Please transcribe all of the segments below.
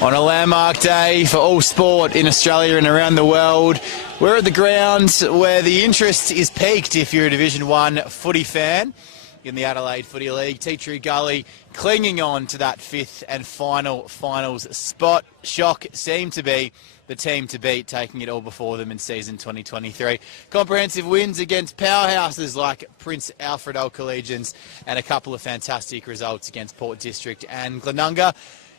On a landmark day for all sport in Australia and around the world, we're at the ground where the interest is peaked if you're a Division 1 footy fan in the Adelaide Footy League. Teacher Gully clinging on to that fifth and finals spot. Shock seemed to be the team to beat, taking it all before them in season 2023. Comprehensive wins against powerhouses like Prince Alfred Collegians and a couple of fantastic results against Port District and Glenunga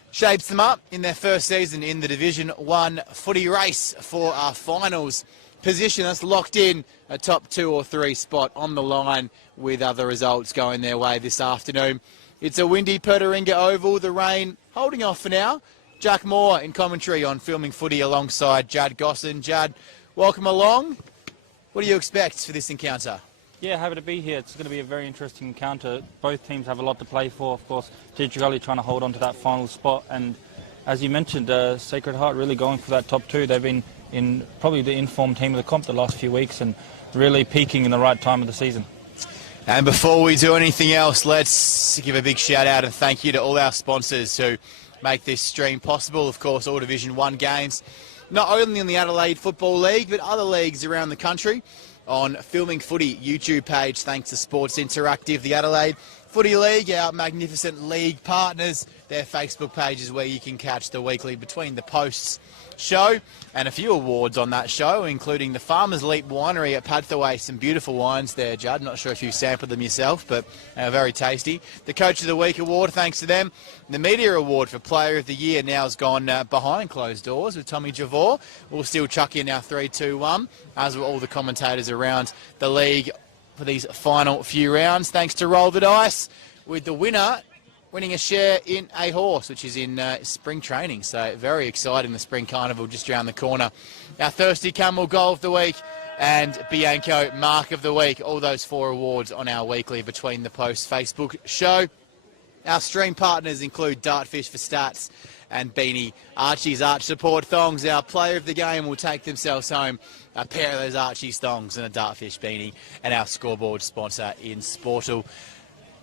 shapes them up in their first season in the Division 1 footy race for our finals position. Us locked in a top 2 or 3 spot on the line with other results going their way this afternoon. It's a windy Pertaringa Oval, the rain holding off for now. Jack Moore in commentary on Filming Footy alongside Jad Gosson. Jad, welcome along. What do you expect for this encounter? Yeah, happy to be here. It's going to be a very interesting encounter. Both teams have a lot to play for, of course. Teacher Gully trying to hold on to that final spot. And as you mentioned, Sacred Heart really going for that top 2. They've been in probably the informed team of the comp the last few weeks and really peaking in the right time of the season. And before we do anything else, let's give a big shout out and thank you to all our sponsors who make this stream possible. Of course, all Division 1 games, not only in the Adelaide Football League, but other leagues around the country on Filming Footy YouTube page, thanks to Sports Interactive, the Adelaide Footy League, our magnificent league partners, their Facebook pages where you can catch the weekly Between the Posts show and a few awards on that show, including the Farmers Leap Winery at Padthaway. Some beautiful wines there, Judd. Not sure if you sampled them yourself, but very tasty. The Coach of the Week award, thanks to them. The Media Award for Player of the Year now has gone behind closed doors with Tommy Javor. We'll still chuck in our 3-2-1, as will all the commentators around the league for these final few rounds. Thanks to Roll the Dice, with the winner winning a share in a horse, which is in spring training. So very exciting, the Spring Carnival just around the corner. Our Thirsty Camel Goal of the Week and Bianco Mark of the Week. All those 4 awards on our weekly Between the Posts Facebook show. Our stream partners include Dartfish for Stats and Beanie Archie's Arch Support Thongs. Our player of the game will take themselves home a pair of those Archie's thongs and a Dartfish beanie. And our scoreboard sponsor in Sportal.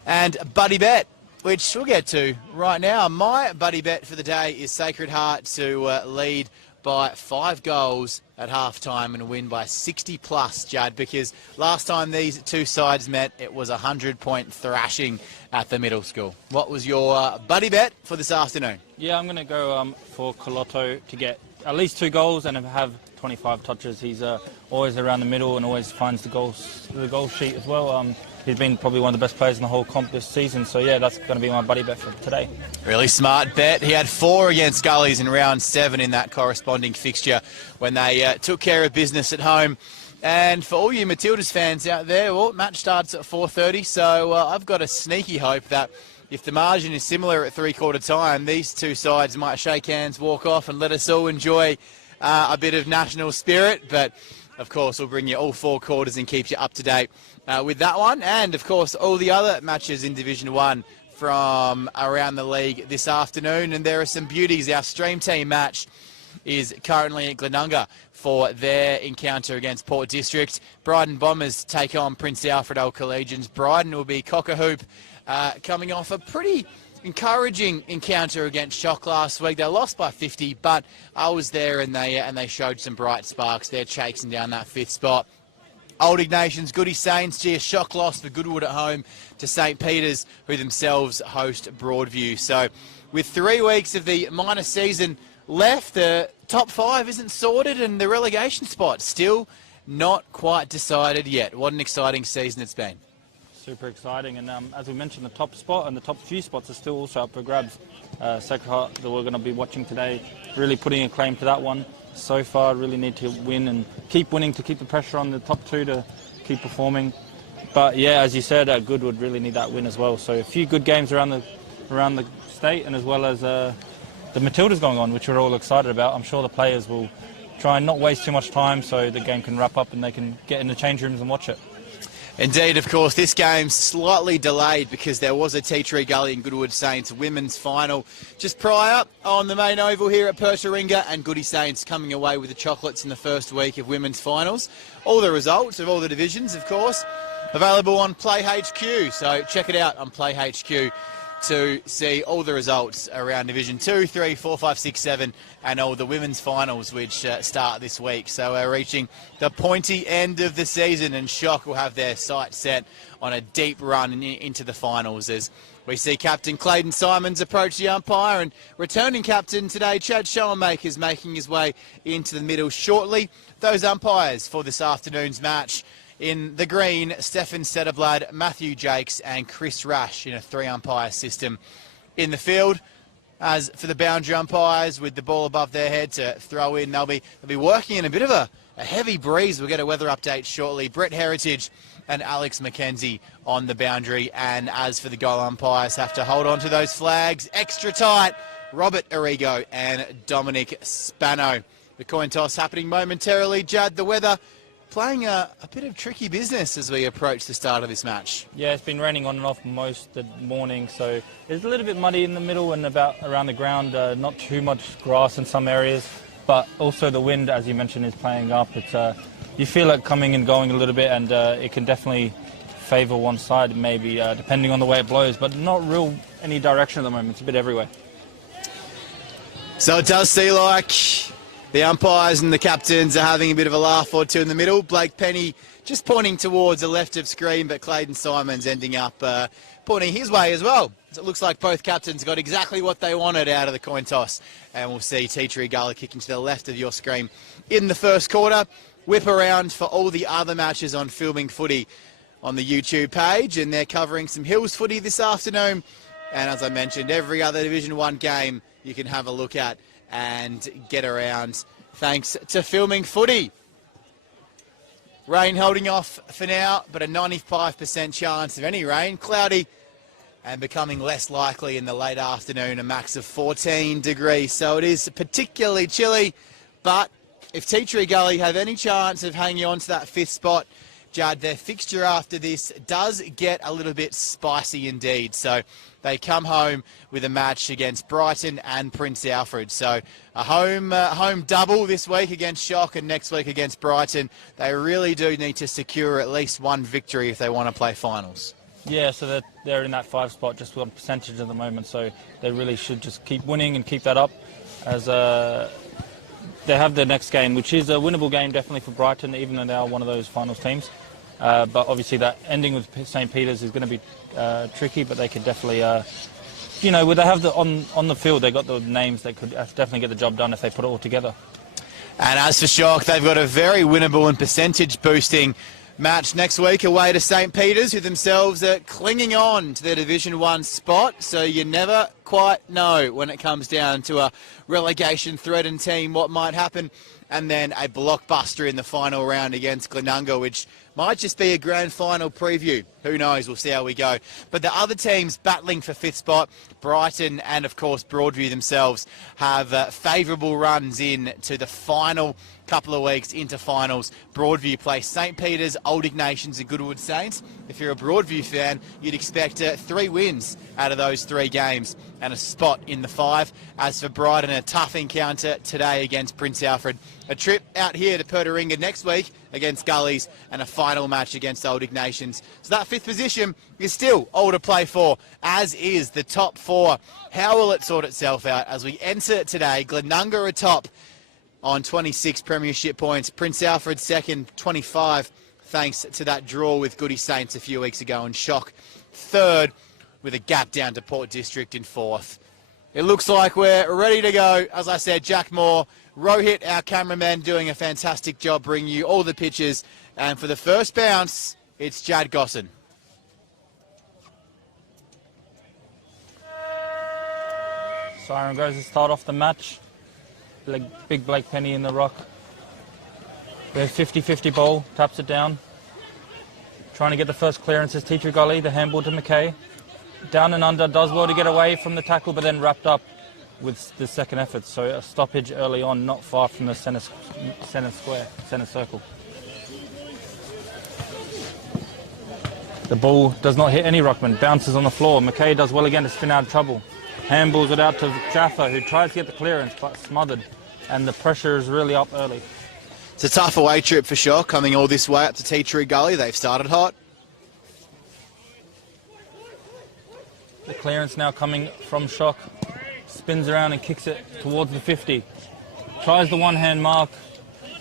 And Buddy Bet, which we'll get to right now. My buddy bet for the day is Sacred Heart to lead by 5 goals at half-time and win by 60+, Judd, because last time these two sides met, it was a 100-point thrashing at the middle school. What was your buddy bet for this afternoon? Yeah, I'm going to go for Colotto to get at least 2 goals and have 25 touches. He's always around the middle and always finds the goal sheet as well. He's been probably one of the best players in the whole comp this season. So, yeah, that's going to be my buddy bet for today. Really smart bet. He had 4 against Gullies in round 7 in that corresponding fixture when they took care of business at home. And for all you Matildas fans out there, well, match starts at 4:30. So I've got a sneaky hope that if the margin is similar at three-quarter time, these two sides might shake hands, walk off, and let us all enjoy a bit of national spirit. But, of course, we'll bring you all 4 quarters and keep you up to date with that one. And, of course, all the other matches in Division 1 from around the league this afternoon. And there are some beauties. Our Stream Team match is currently at Glenunga for their encounter against Port District. Bryden Bombers take on Prince Alfred Collegians. Bryden will be cock-a-hoop coming off a pretty encouraging encounter against Shock last week. They lost by 50, but I was there and they showed some bright sparks. They're chasing down that 5th spot. Old Ignatians, Goody Saints, a Shock loss for Goodwood at home to St. Peter's, who themselves host Broadview. So with 3 weeks of the minor season left, the top 5 isn't sorted and the relegation spot still not quite decided yet. What an exciting season it's been. Super exciting, and as we mentioned, the top spot and the top few spots are still also up for grabs. Sacred Heart, that we're going to be watching today, really putting a claim to that one. So far, really need to win and keep winning to keep the pressure on the top 2 to keep performing. But yeah, as you said, Goodwood really need that win as well. So a few good games around the state, and as well as the Matildas going on, which we're all excited about. I'm sure the players will try and not waste too much time so the game can wrap up and they can get in the change rooms and watch it. Indeed, of course, this game's slightly delayed because there was a Tea Gully and Goodwood Saints women's final just prior on the main oval here at Pertaringa, and Goody Saints coming away with the chocolates in the first week of women's finals. All the results of all the divisions, of course, available on Play HQ, so check it out on Play HQ. to see all the results around Division 2, 3, 4, 5, 6, 7 and all the women's finals which start this week. So we're reaching the pointy end of the season, and Shock will have their sights set on a deep run into the finals as we see Captain Clayton Simons approach the umpire, and returning captain today, Chad Schoenmaker, is making his way into the middle shortly. Those umpires for this afternoon's match: in the green, Stefan Setterblad, Matthew Jakes and Chris Rash in a 3-umpire system. In the field, as for the boundary umpires with the ball above their head to throw in, they'll be working in a bit of a heavy breeze. We'll get a weather update shortly. Brett Heritage and Alex McKenzie on the boundary. And as for the goal umpires, have to hold on to those flags extra tight. Robert Arrigo and Dominic Spano. The coin toss happening momentarily. Judd, the weather playing a bit of tricky business as we approach the start of this match. Yeah, it's been raining on and off most of the morning, so it's a little bit muddy in the middle and around the ground. Not too much grass in some areas, but also the wind, as you mentioned, is playing up. It's you feel it coming and going a little bit, and it can definitely favour one side, maybe depending on the way it blows, but not real any direction at the moment. It's a bit everywhere. So it does seem like the umpires and the captains are having a bit of a laugh or two in the middle. Blake Penny just pointing towards the left of screen, but Clayton Simons ending up pointing his way as well. So it looks like both captains got exactly what they wanted out of the coin toss. And we'll see Pertaringa Gully kicking to the left of your screen in the first quarter. Whip around for all the other matches on Filming Footy on the YouTube page. And they're covering some Hills footy this afternoon. And as I mentioned, every other Division 1 game you can have a look at and get around thanks to Filming Footy. Rain holding off for now, but a 95% chance of any rain. Cloudy and becoming less likely in the late afternoon, a max of 14 degrees. So it is particularly chilly, but if Pertaringa Gully have any chance of hanging on to that 5th spot, Judd, their fixture after this does get a little bit spicy indeed. So they come home with a match against Brighton and Prince Alfred. So a home double this week against Shock and next week against Brighton. They really do need to secure at least one victory if they want to play finals. Yeah, so they're in that 5 spot just on percentage at the moment, so they really should just keep winning and keep that up as they have their next game, which is a winnable game definitely for Brighton, even though they are one of those finals teams. But obviously that ending with St. Peter's is going to be tricky, but they could definitely, where they have on the field, they've got the names that could definitely get the job done if they put it all together. And as for Shock, they've got a very winnable and percentage boosting match next week away to St. Peter's, who themselves are clinging on to their Division 1 spot. So you never quite know when it comes down to a relegation-threatened team what might happen. And then a blockbuster in the final round against Glenunga, which might just be a grand final preview. Who knows? We'll see how we go. But the other teams battling for 5th spot, Brighton and, of course, Broadview themselves, have favourable runs in to the final couple of weeks into finals. Broadview play St. Peter's, Old Ignatians and Goodwood Saints. If you're a Broadview fan, you'd expect 3 wins out of those 3 games and a spot in the 5. As for Brighton, a tough encounter today against Prince Alfred. A trip out here to Pertaringa next week against Gullies and a final match against Old Ignatians. So that 5th position is still all to play for, as is the top 4. How will it sort itself out as we enter today? Glenunga atop on 26 premiership points. Prince Alfred second, 25, thanks to that draw with Goody Saints a few weeks ago. And Shock third, with a gap down to Port District in 4th. It looks like we're ready to go. As I said, Jack Moore, Rohit, our cameraman, doing a fantastic job bringing you all the pictures. And for the first bounce, it's Jad Gosson. Siren goes to start off the match. Big Blake Penny in the rock. We have 50-50 ball, taps it down. Trying to get the first clearance is Pertaringa Gully, the handball to McKay. Down and under, does well to get away from the tackle, but then wrapped up with the second effort. So a stoppage early on, not far from the centre circle. The ball does not hit any ruckman, bounces on the floor. McKay does well again to spin out of trouble. Handballs it out to Jaffa, who tries to get the clearance, but smothered. And the pressure is really up early. It's a tough away trip for Shock, coming all this way up to Pertaringa Gully. They've started hot. The clearance now coming from Shock. Spins around and kicks it towards the 50. Tries the one-hand mark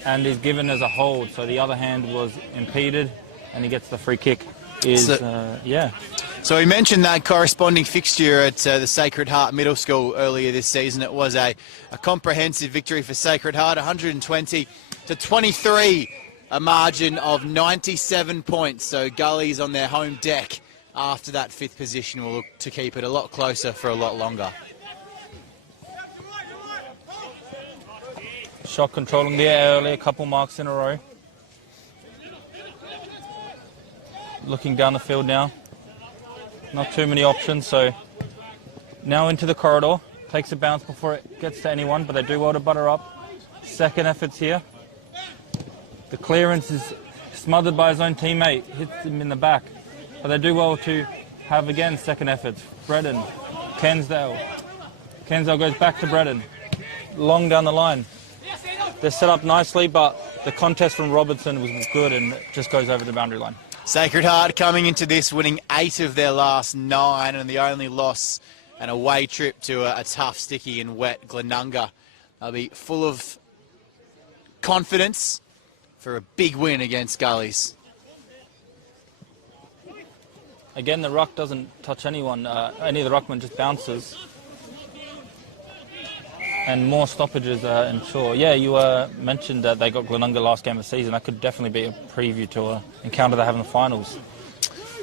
and is given as a hold. So the other hand was impeded and he gets the free kick. So we mentioned that corresponding fixture at the Sacred Heart Middle School earlier this season. It was a comprehensive victory for Sacred Heart, 120-23, a margin of 97 points. So Gully's on their home deck after that 5th position will look to keep it a lot closer for a lot longer. Shock controlling the air early, a couple marks in a row. Looking down the field now. Not too many options, so now into the corridor. Takes a bounce before it gets to anyone, but they do well to butter up. Second efforts here. The clearance is smothered by his own teammate, hits him in the back. But they do well to have, again, second efforts. Bredden, Kensdale. Kensdale goes back to Bredden. Long down the line. They're set up nicely, but the contest from Robertson was good and it just goes over the boundary line. Sacred Heart coming into this winning 8 of their last 9, and the only loss an away trip to a tough, sticky and wet Glenunga. They'll be full of confidence for a big win against Gullies. Again, the ruck doesn't touch anyone. Any of the ruckmen just bounces. And more stoppages ensure. Yeah, you mentioned that they got Glenunga last game of the season. That could definitely be a preview to an encounter they have in the finals.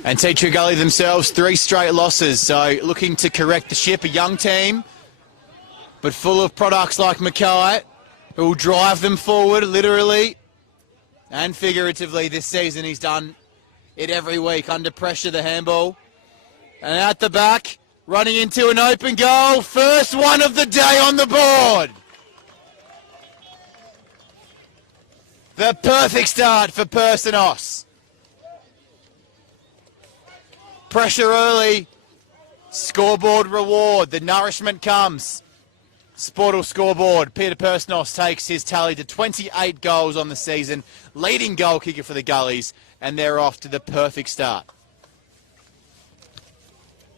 And Teacher Gully themselves, 3 straight losses. So looking to correct the ship, a young team, but full of products like Mackay, who will drive them forward literally and figuratively this season. He's done it every week. Under pressure, the handball. And out the back, running into an open goal. First one of the day on the board. The perfect start for Pertaringa. Pressure early. Scoreboard reward. The nourishment comes. Sportal scoreboard. Peter Pertaringa takes his tally to 28 goals on the season. Leading goal kicker for the Gullies. And they're off to the perfect start.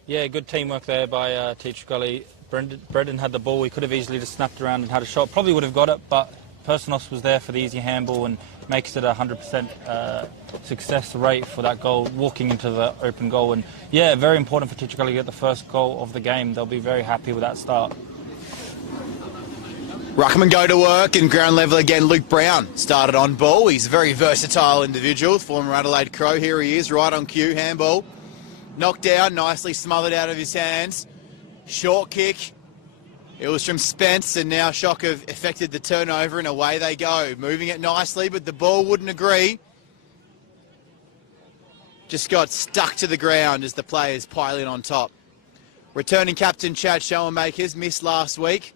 Yeah, good teamwork there by Teacher Gully. Brendan had the ball. He could have easily just snapped around and had a shot. Probably would have got it, but Pertaringa was there for the easy handball and makes it a 100% success rate for that goal, walking into the open goal. And yeah, very important for Teacher Gully to get the first goal of the game. They'll be very happy with that start. Ruckman go to work, and ground level again. Luke Brown started on ball. He's a very versatile individual, former Adelaide Crow. Here he is, right on cue, handball. Knocked down, nicely smothered out of his hands. Short kick. It was from Spence, and now Shock have effected the turnover, and away they go. Moving it nicely, but the ball wouldn't agree. Just got stuck to the ground as the players pile in on top. Returning captain Chad Schoenmakers missed last week.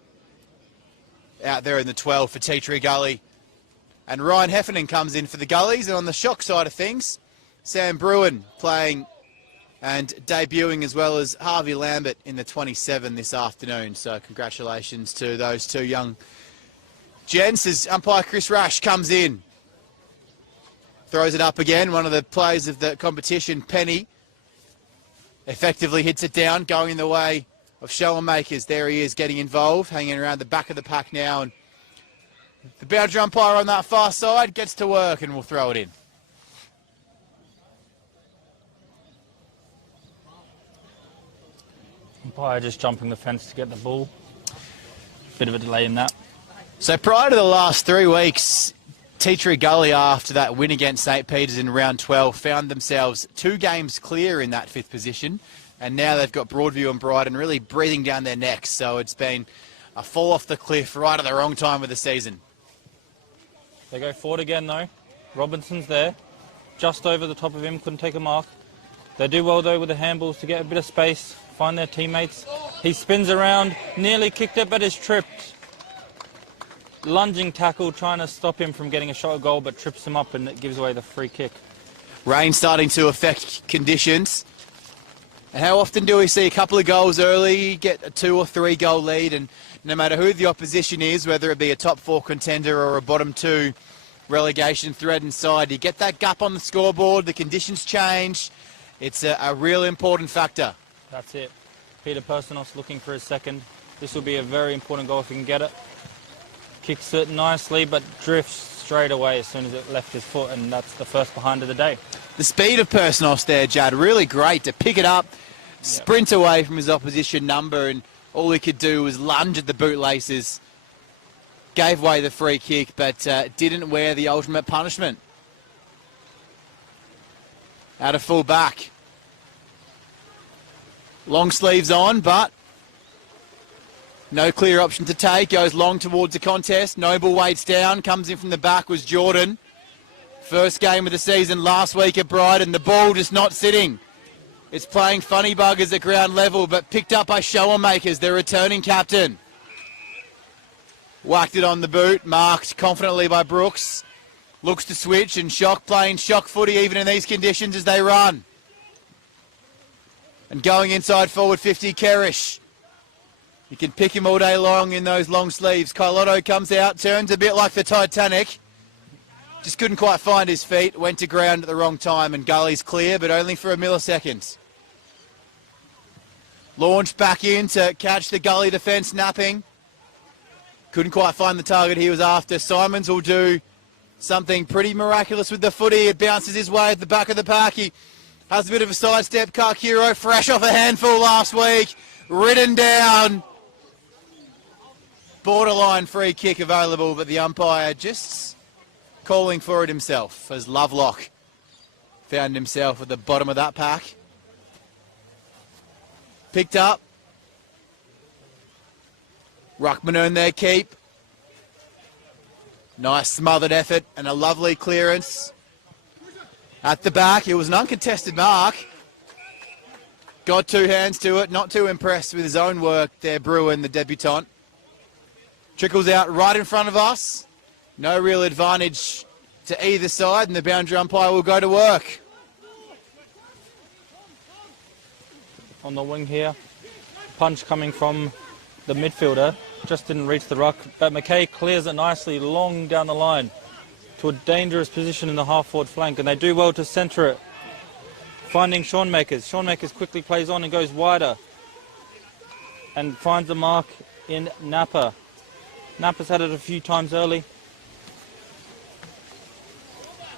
Out there in the 12 for Teacher Gully. And Ryan Heffernan comes in for the Gullies. And on the Shock side of things, Sam Bruin playing and debuting, as well as Harvey Lambert in the 27 this afternoon. So congratulations to those 2 young gents as umpire Chris Rash comes in. Throws it up again. One of the players of the competition, Penny, effectively hits it down, going in the way of Schoenmakers. There he is, getting involved, hanging around the back of the pack now. And the boundary umpire on that far side gets to work and will throw it in. Umpire just jumping the fence to get the ball. Bit of a delay in that. So prior to the last 3 weeks, Teacher Gully, after that win against St. Peter's in round 12, found themselves 2 games clear in that 5th position. And now they've got Broadview and Brighton really breathing down their necks. So it's been a fall off the cliff right at the wrong time of the season. They go forward again though. Robinson's there. Just over the top of him, couldn't take a mark. They do well though with the handballs to get a bit of space, find their teammates. He spins around, nearly kicked it but is tripped. Lunging tackle, trying to stop him from getting a shot at goal, but trips him up and it gives away the free kick. Rain starting to affect conditions. And how often do we see a couple of goals early, get a 2 or 3 goal lead, and no matter who the opposition is, whether it be a top 4 contender or a bottom 2 relegation threat inside, you get that gap on the scoreboard, the conditions change. It's a real important factor. That's it. Peter Personos looking for his second. This will be a very important goal if he can get it. Kicks it nicely, but drifts straight away as soon as it left his foot, and that's the first behind of the day. The speed of Personos there, Judd, really great to pick it up, sprint away from his opposition number, and all he could do was lunge at the bootlaces. Gave away the free kick, but didn't wear the ultimate punishment. Out of full back. Long sleeves on, but no clear option to take. Goes long towards the contest. Noble waits down. Comes in from the back was Jordan. First game of the season last week at Brighton. The ball just not sitting. It's playing funny buggers at ground level, but picked up by Showermakers, their returning captain. Whacked it on the boot. Marked confidently by Brooks. Looks to switch and playing shock footy even in these conditions as they run. And going inside forward 50, Kerish. You can pick him all day long in those long sleeves. Kailotto comes out, turns a bit like the Titanic. Just couldn't quite find his feet. Went to ground at the wrong time, and Gully's clear, but only for a millisecond. Launched back in to catch the Gully defence napping. Couldn't quite find the target he was after. Simons will do something pretty miraculous with the footy. It bounces his way at the back of the pack. He has a bit of a sidestep. Karkiro, fresh off a handful last week. Ridden down. Borderline free kick available, but the umpire just calling for it himself as Lovelock found himself at the bottom of that pack. Picked up. Ruckman earned their keep. Nice smothered effort and a lovely clearance. At the back, it was an uncontested mark. Got two hands to it, not too impressed with his own work there, Bruin, the debutant. Trickles out right in front of us. No real advantage to either side, and the boundary umpire will go to work. On the wing here, punch coming from the midfielder, just didn't reach the ruck, but McKay clears it nicely long down the line to a dangerous position in the half-forward flank, and they do well to centre it. Finding Sean Makers. Sean Makers quickly plays on and goes wider and finds a mark in Napa. Napa's had it a few times early.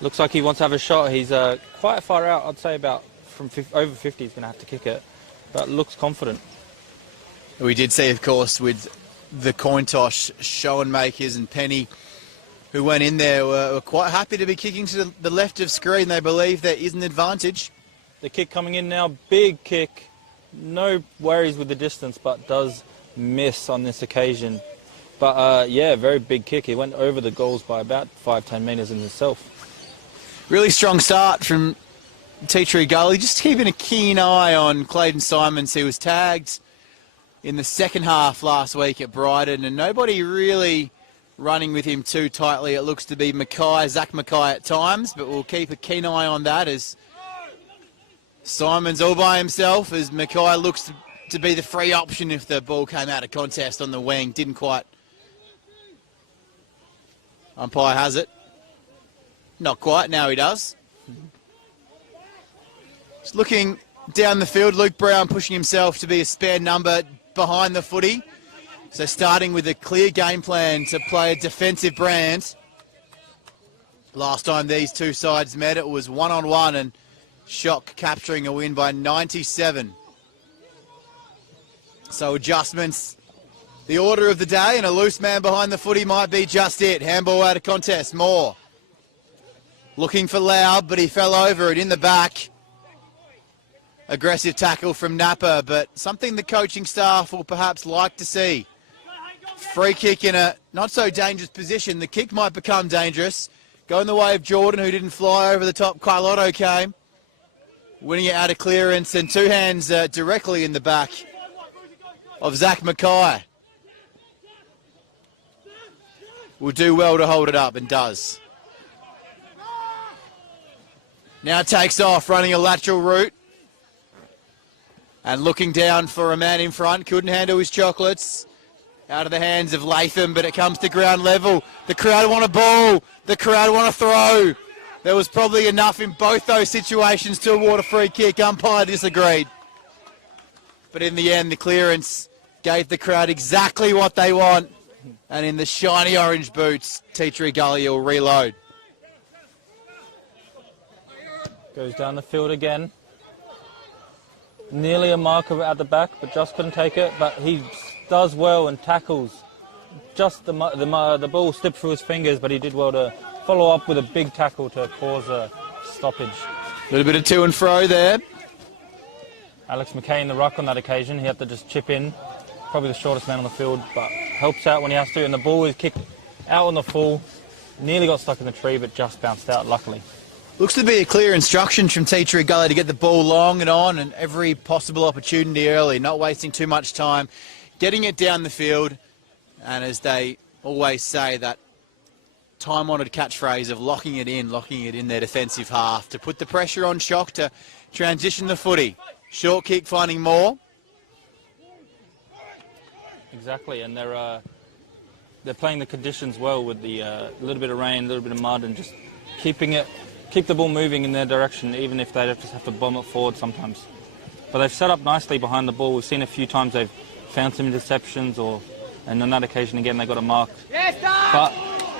Looks like he wants to have a shot. He's quite far out, I'd say about from over 50 he's going to have to kick it, but looks confident. We did see, of course, with the coin toss, Schoenmakers and Penny, who went in there, were quite happy to be kicking to the left of screen. They believe there is an advantage. The kick coming in now, big kick. No worries with the distance, but does miss on this occasion. But yeah, very big kick. He went over the goals by about 5-10 metres in himself. Really strong start from Tea Tree Gully. Just keeping a keen eye on Clayton Simons, who was tagged in the second half last week at Brighton, and nobody really running with him too tightly. It looks to be Zach Mackay at times, but we'll keep a keen eye on that as Simons all by himself, as Mackay looks to be the free option if the ball came out of contest on the wing. Didn't quite. Umpire has it. Not quite, now he does. Just looking down the field, Luke Brown pushing himself to be a spare number behind the footy. So starting with a clear game plan to play a defensive brand. Last time these two sides met, it was 1-on-1 and Shock capturing a win by 97. So adjustments. The order of the day, and a loose man behind the footy might be just it. Handball out of contest, Moore. Looking for Loud, but he fell over it in the back. Aggressive tackle from Napa, but something the coaching staff will perhaps like to see. Free kick in a not so dangerous position. The kick might become dangerous. Going the way of Jordan, who didn't fly over the top. Kailotto came. Winning it out of clearance, and two hands directly in the back of Zach Mackay. Will do well to hold it up, and does. Now takes off, running a lateral route. And looking down for a man in front. Couldn't handle his chocolates. Out of the hands of Latham, but it comes to ground level. The crowd want a ball. The crowd want to throw. There was probably enough in both those situations to award a free kick. Umpire disagreed. But in the end, the clearance gave the crowd exactly what they want. And in the shiny orange boots, Teacher Gully will reload. Goes down the field again. Nearly a marker at the back, but just couldn't take it. But he does well and tackles. Just the ball slipped through his fingers, but he did well to follow up with a big tackle to cause a stoppage. A little bit of to and fro there. Alex McKay in the ruck on that occasion. He had to just chip in. Probably the shortest man on the field, but helps out when he has to. And the ball is kicked out on the full. Nearly got stuck in the tree, but just bounced out, luckily. Looks to be a clear instruction from Teacher Gully to get the ball long and on and every possible opportunity early, not wasting too much time, getting it down the field. And as they always say, that time-honoured catchphrase of locking it in their defensive half to put the pressure on Shock to transition the footy. Short kick finding more. Exactly, and they're playing the conditions well with the little bit of rain, a little bit of mud, and just keep the ball moving in their direction, even if they just have to bomb it forward sometimes. But they've set up nicely behind the ball. We've seen a few times they've found some interceptions, and on that occasion again they got a mark. But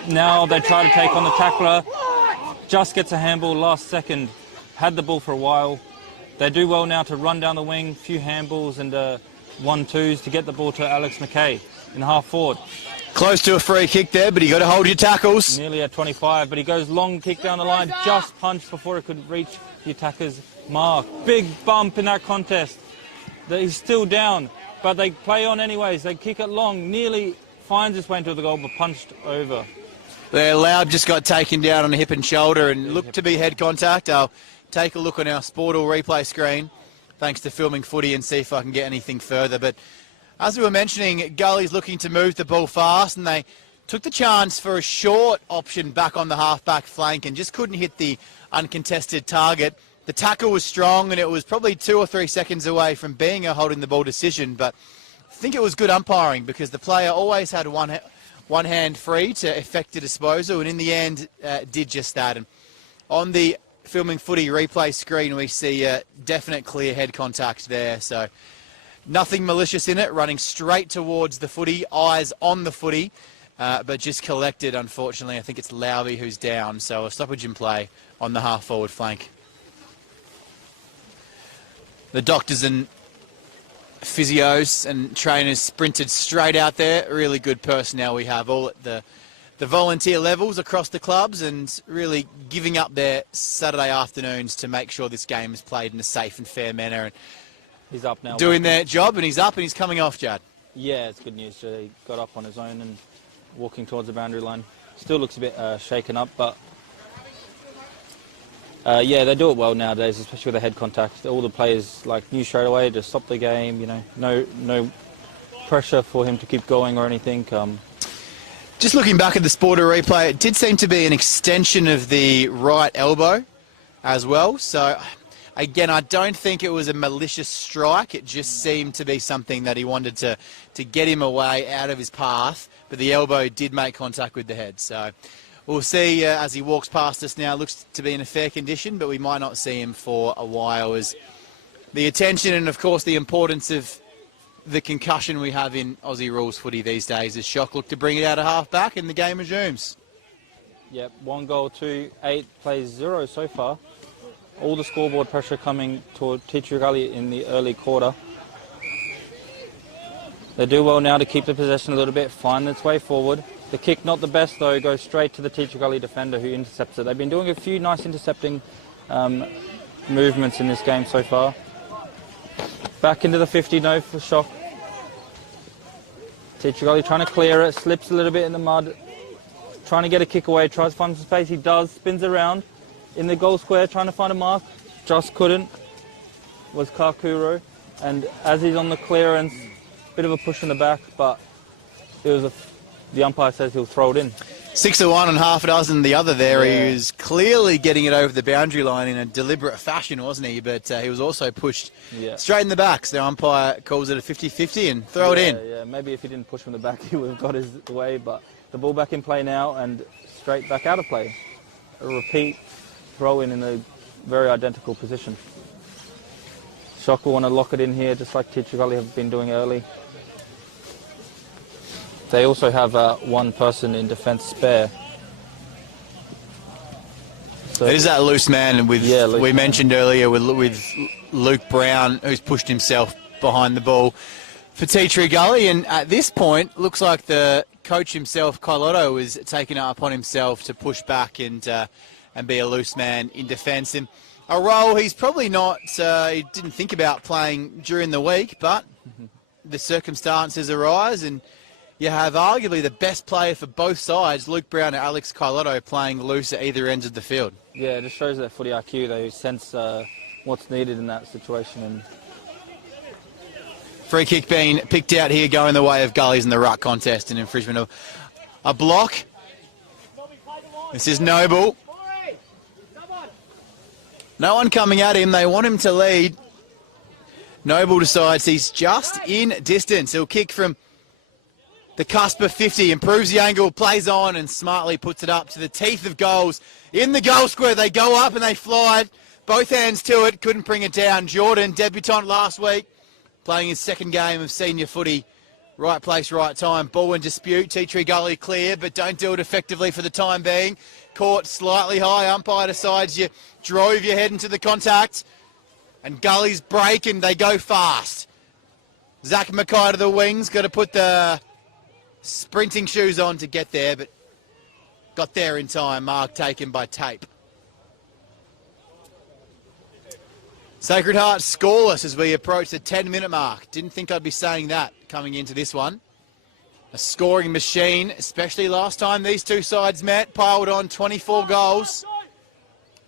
now they try to take on the tackler. Just gets a handball last second. Had the ball for a while. They do well now to run down the wing, few handballs and 1-2s to get the ball to Alex McKay in half forward. Close to a free kick there, but you got to hold your tackles. Nearly at 25, but he goes long kick down the line, just punched before it could reach the attacker's mark. Big bump in that contest. He's still down, but they play on anyways. They kick it long, nearly finds its way into the goal, but punched over. There, Loud just got taken down on the hip and shoulder and looked to be head contact. I'll take a look on our Sportal replay screen, thanks to Filming Footy, and see if I can get anything further. But as we were mentioning, Gully's looking to move the ball fast, and they took the chance for a short option back on the half-back flank and just couldn't hit the uncontested target. The tackle was strong, and it was probably 2 or 3 seconds away from being a holding the ball decision, but I think it was good umpiring because the player always had one hand free to effect a disposal, and in the end did just that. And on the Filming Footy replay screen, we see a definite clear head contact there. So nothing malicious in it, running straight towards the footy, eyes on the footy, but just collected, unfortunately. I think it's Lowby who's down, so a stoppage in play on the half-forward flank. The doctors and physios and trainers sprinted straight out there. Really good personnel we have, all at the volunteer levels across the clubs, and really giving up their Saturday afternoons to make sure this game is played in a safe and fair manner. And he's up now. Doing their job, and he's up and he's coming off, Jad. Yeah, it's good news. He got up on his own and walking towards the boundary line. Still looks a bit shaken up, but yeah, they do it well nowadays, especially with the head contact. All the players knew straight away to stop the game. No pressure for him to keep going or anything. Just looking back at the Sporter replay, it did seem to be an extension of the right elbow as well. So, again, I don't think it was a malicious strike. It just seemed to be something that he wanted to get him away out of his path. But the elbow did make contact with the head. So we'll see as he walks past us now. Looks to be in a fair condition, but we might not see him for a while, as the attention and, of course, the importance of the concussion we have in Aussie rules footy these days, as Shock look to bring it out of half-back and the game resumes. Yep, 1 goal, 2, 8 plays 0 so far. All the scoreboard pressure coming toward Teacher Gully in the early quarter. They do well now to keep the possession a little bit, find its way forward. The kick, not the best though, goes straight to the Teacher Gully defender who intercepts it. They've been doing a few nice intercepting movements in this game so far. Back into the 50, no for Shock. Teacher Gully trying to clear it, slips a little bit in the mud, trying to get a kick away, tries to find some space, he does, spins around in the goal square, trying to find a mark, just couldn't, was Kakuro, and as he's on the clearance, bit of a push in the back, but it was the umpire says he'll throw it in. 6 of one and half a dozen the other there. Yeah. He was clearly getting it over the boundary line in a deliberate fashion, wasn't he? But he was also pushed straight in the back. So the umpire calls it a 50-50 and throw it in. Yeah, maybe if he didn't push from the back, he would have got his way. But the ball back in play now and straight back out of play. A repeat throw in a very identical position. Shock will want to lock it in here, just like Gully have been doing early. They also have one person in defence spare. So it is that loose man with we mentioned earlier with Luke Brown, who's pushed himself behind the ball for Gully, and at this point looks like the coach himself, Carlotto, is taking it upon himself to push back and be a loose man in defence. And a role he's probably not, he didn't think about playing during the week, but the circumstances arise, and you have arguably the best player for both sides, Luke Brown and Alex Carlotto, playing loose at either ends of the field. Yeah, it just shows their footy IQ. They sense what's needed in that situation. And free kick being picked out here, going the way of Gullies in the ruck contest, and infringement of a block. This is Noble. No one coming at him. They want him to lead. Noble decides he's just in distance. He'll kick from the cusp of 50, improves the angle, plays on, and smartly puts it up to the teeth of goals. In the goal square, they go up and they fly. Both hands to it, couldn't bring it down. Jordan, debutant last week, playing his second game of senior footy. Right place, right time. Ball in dispute. Gully clear, but don't do it effectively for the time being. Caught slightly high. Umpire decides you drove your head into the contact. And Gully's break, and they go fast. Zach Mackay to the wings. Got to put the sprinting shoes on to get there, but got there in time. Mark taken by Tape. Sacred Heart scoreless as we approach the 10-minute mark. Didn't think I'd be saying that coming into this one. A scoring machine, especially last time these two sides met. Piled on 24 goals.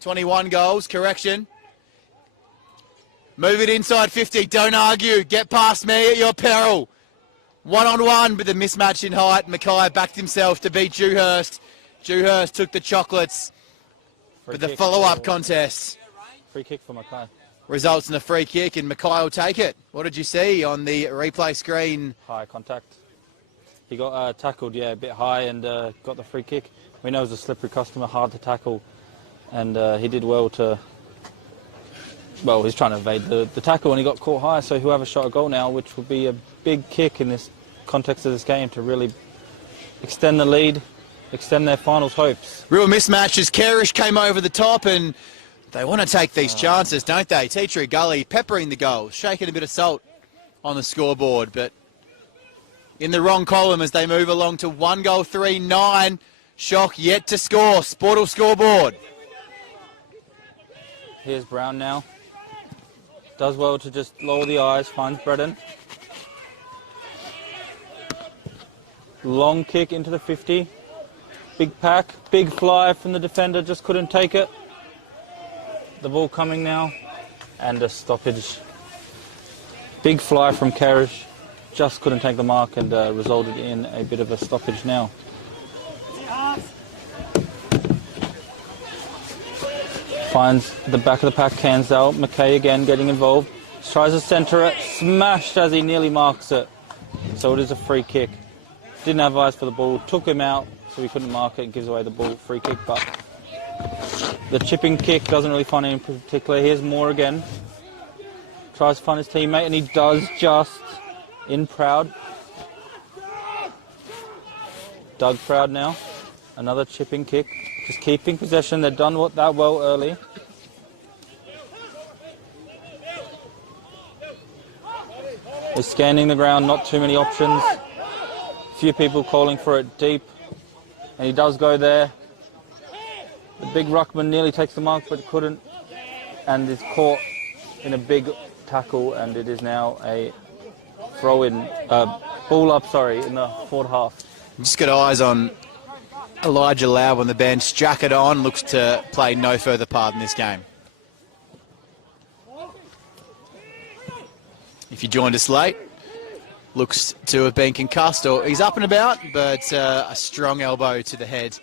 21 goals, correction. Move it inside 50. Don't argue. Get past me at your peril. One-on-one with a mismatch in height. Mackay backed himself to beat Dewhurst. Dewhurst took the chocolates with the follow-up contest. Free kick for Mackay. Results in a free kick, and Mackay will take it. What did you see on the replay screen? High contact. He got tackled, a bit high, and got the free kick. We know he's a slippery customer, hard to tackle, and he did well to... Well, he's trying to evade the tackle, and he got caught high, so he'll have a shot at goal now, which will be a big kick in this context of this game to really extend the lead, extend their finals hopes. Real mismatch as Kerish came over the top, and they want to take these chances, don't they? Gully peppering the goals, shaking a bit of salt on the scoreboard, but in the wrong column as they move along to 1 goal 3-9. Shock yet to score. Sportal scoreboard. Here's Brown now. Does well to just lower the eyes, finds Breton. Long kick into the 50. Big pack, big fly from the defender, just couldn't take it. The ball coming now, and a stoppage. Big fly from Karish, just couldn't take the mark, and resulted in a bit of a stoppage now. Finds the back of the pack, Cansdale. Mackay again getting involved. Tries to centre it, smashed as he nearly marks it. So it is a free kick. Didn't have eyes for the ball, took him out, so he couldn't mark it, gives away the ball, free kick, but the chipping kick doesn't really find any particular. Here's Moore again. Tries to find his teammate, and he does just in Proud. Doug Proud now. Another chipping kick. Just keeping possession. They've done that well early. They're scanning the ground, not too many options. Few people calling for it deep. And he does go there. The big ruckman nearly takes the mark, but couldn't. And is caught in a big tackle, and it is now a throw-in, ball up, in the forward half. Just got eyes on Elijah Lau on the bench. Jacket on, looks to play no further part in this game. If you joined us late, looks to have been concussed, or he's up and about, but a strong elbow to the head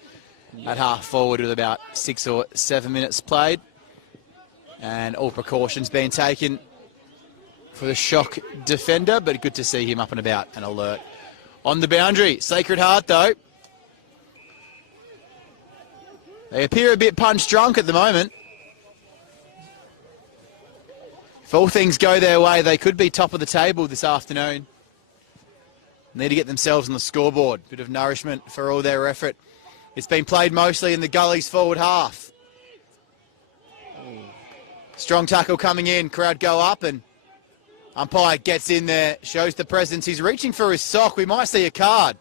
at half forward with about 6 or 7 minutes played. And all precautions being taken for the Shock defender, but good to see him up and about and alert. On the boundary, Sacred Heart though. They appear a bit punch drunk at the moment. If all things go their way, they could be top of the table this afternoon. Need to get themselves on the scoreboard. Bit of nourishment for all their effort. It's been played mostly in the Gully's forward half. Strong tackle coming in. Crowd go up and umpire gets in there, shows the presence. He's reaching for his sock. We might see a card.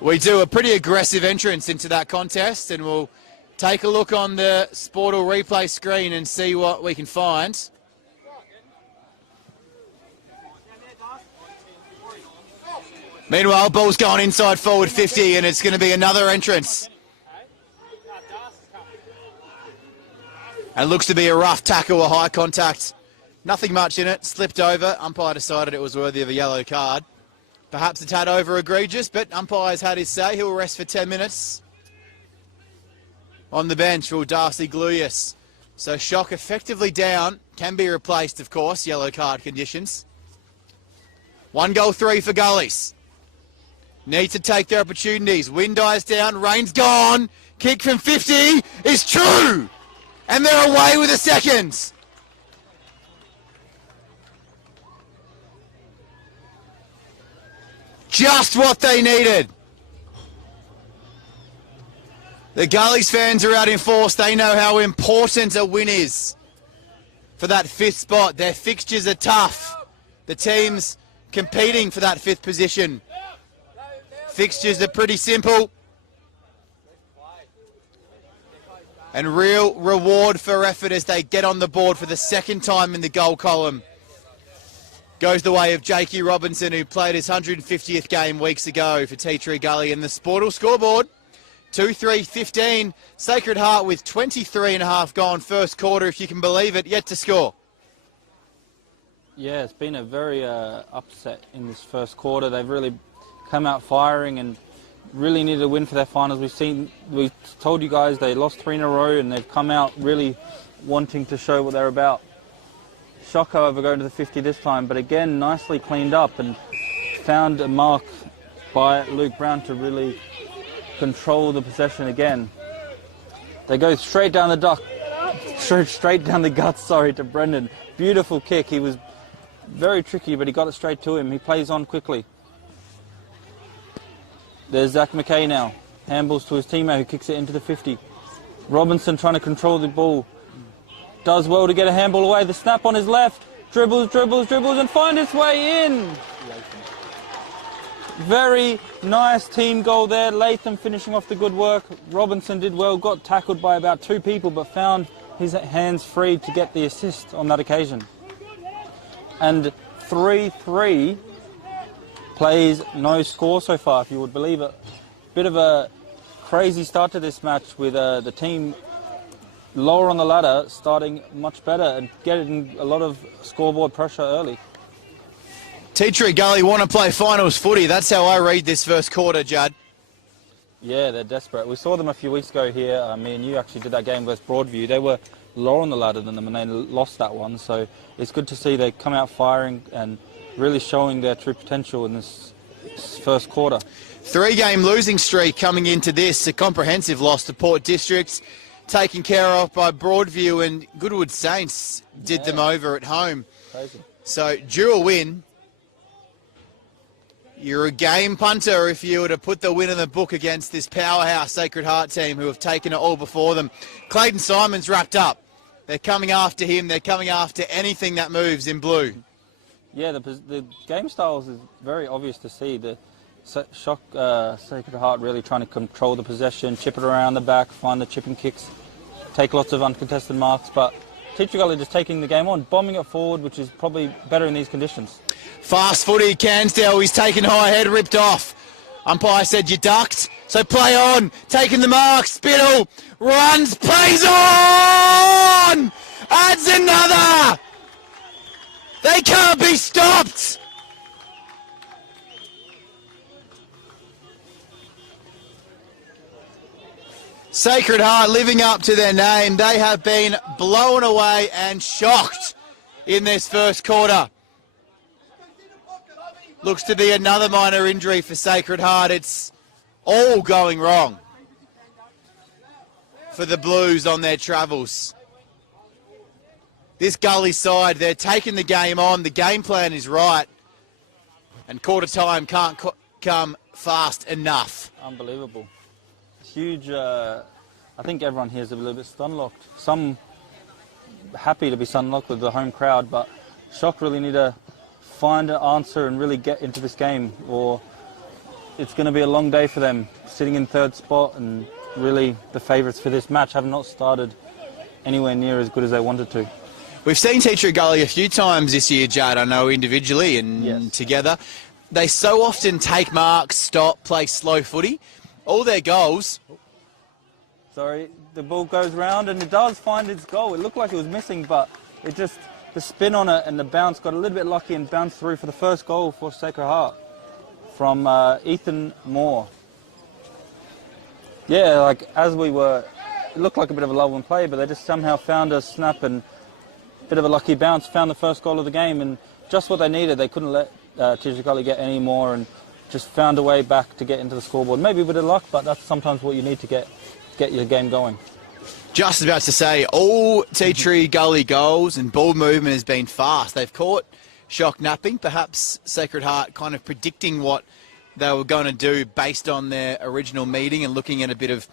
We do a pretty aggressive entrance into that contest, and we'll take a look on the Sportal replay screen and see what we can find. Meanwhile, ball's going inside forward 50, and it's going to be another entrance. And looks to be a rough tackle, a high contact. Nothing much in it, slipped over. Umpire decided it was worthy of a yellow card. Perhaps a tad over egregious, but umpire's had his say. He'll rest for 10 minutes. On the bench will Darcy Gluyas. So Shock effectively down, can be replaced, of course, yellow card conditions. 1 goal 3 for Gullies. Need to take their opportunities. Wind dies down, rain's gone. Kick from 50 is true. And they're away with a second. Just what they needed. The Gullies fans are out in force. They know how important a win is for that 5th spot. Their fixtures are tough. The teams competing for that 5th position. Fixtures are pretty simple. And real reward for effort as they get on the board for the 2nd time in the goal column. Goes the way of Jakey Robinson, who played his 150th game weeks ago for Tea Tree Gully. And the Sportal scoreboard, 2-3-15. Sacred Heart with 23.5 gone first quarter, if you can believe it, yet to score. Yeah, it's been a very upset in this first quarter. They've really come out firing and really needed a win for their finals. We told you guys they lost 3 in a row and they've come out really wanting to show what they're about. Shock, however, going to the 50 this time, but again, nicely cleaned up and found a mark by Luke Brown to really control the possession again. They go straight down the straight down the guts, to Brendan. Beautiful kick. He was very tricky, but he got it straight to him. He plays on quickly. There's Zach McKay now. Handballs to his teammate who kicks it into the 50. Robinson trying to control the ball. Does well to get a handball away. The snap on his left. Dribbles, and find its way in. Very nice team goal there. Latham finishing off the good work. Robinson did well. Got tackled by about 2 people, but found his hands free to get the assist on that occasion. And 3-3 plays no score so far, if you would believe it. Bit of a crazy start to this match with the team lower on the ladder starting much better and getting a lot of scoreboard pressure early. Tea Tree Gully want to play finals footy. That's how I read this first quarter, Judd. Yeah, they're desperate. We saw them a few weeks ago here. Me and you actually did that game versus Broadview. They were lower on the ladder than them and they lost that one. So it's good to see they come out firing and really showing their true potential in this first quarter. 3-game losing streak coming into this. A comprehensive loss to Port District. Taken care of by Broadview, and Goodwood Saints did them over at home. Crazy. So, due a win, you're a game punter if you were to put the win in the book against this powerhouse Sacred Heart team who have taken it all before them. Clayton Simon's wrapped up. They're coming after him. They're coming after anything that moves in blue. Yeah, the game styles is very obvious to see. The Shock Sacred Heart really trying to control the possession, chip it around the back, find the chipping kicks, take lots of uncontested marks, but Tea Tree Gully just taking the game on, bombing it forward, which is probably better in these conditions. Fast footy, Cansdale, he's taken high, head ripped off. Umpire said you ducked, so play on, taking the mark, Spittle, runs, plays on! Adds another! They can't be stopped! Sacred Heart living up to their name. They have been blown away and shocked in this first quarter. Looks to be another minor injury for Sacred Heart. It's all going wrong for the Blues on their travels. this Gully side, they're taking the game on. The game plan is right. And quarter time can't come fast enough. Unbelievable. Huge. I think everyone here is a little bit stun-locked. Some happy to be stun-locked with the home crowd, but Shock really need to find an answer and really get into this game, or it's going to be a long day for them, sitting in third spot, and really the favourites for this match have not started anywhere near as good as they wanted to. We've seen Teacher Gully a few times this year, Jad, I know individually and Yes. together. They so often take marks, stop, play slow footy. All their goals... Sorry, the ball goes round and it does find its goal. It looked like it was missing, but it just, the spin on it and the bounce got a little bit lucky and bounced through for the first goal for Sacred Heart from Ethan Moore. Yeah, like as we were, it looked like a bit of a lull and play, but they just somehow found a snap and a bit of a lucky bounce, found the first goal of the game, and just what they needed. They couldn't let Teacher Gully get any more and just found a way back to get into the scoreboard. Maybe a bit of luck, but that's sometimes what you need to get your game going. Just about to say, all Teacher Gully goals and ball movement has been fast. They've caught Shock napping, perhaps Sacred Heart kind of predicting what they were going to do based on their original meeting and looking at a bit of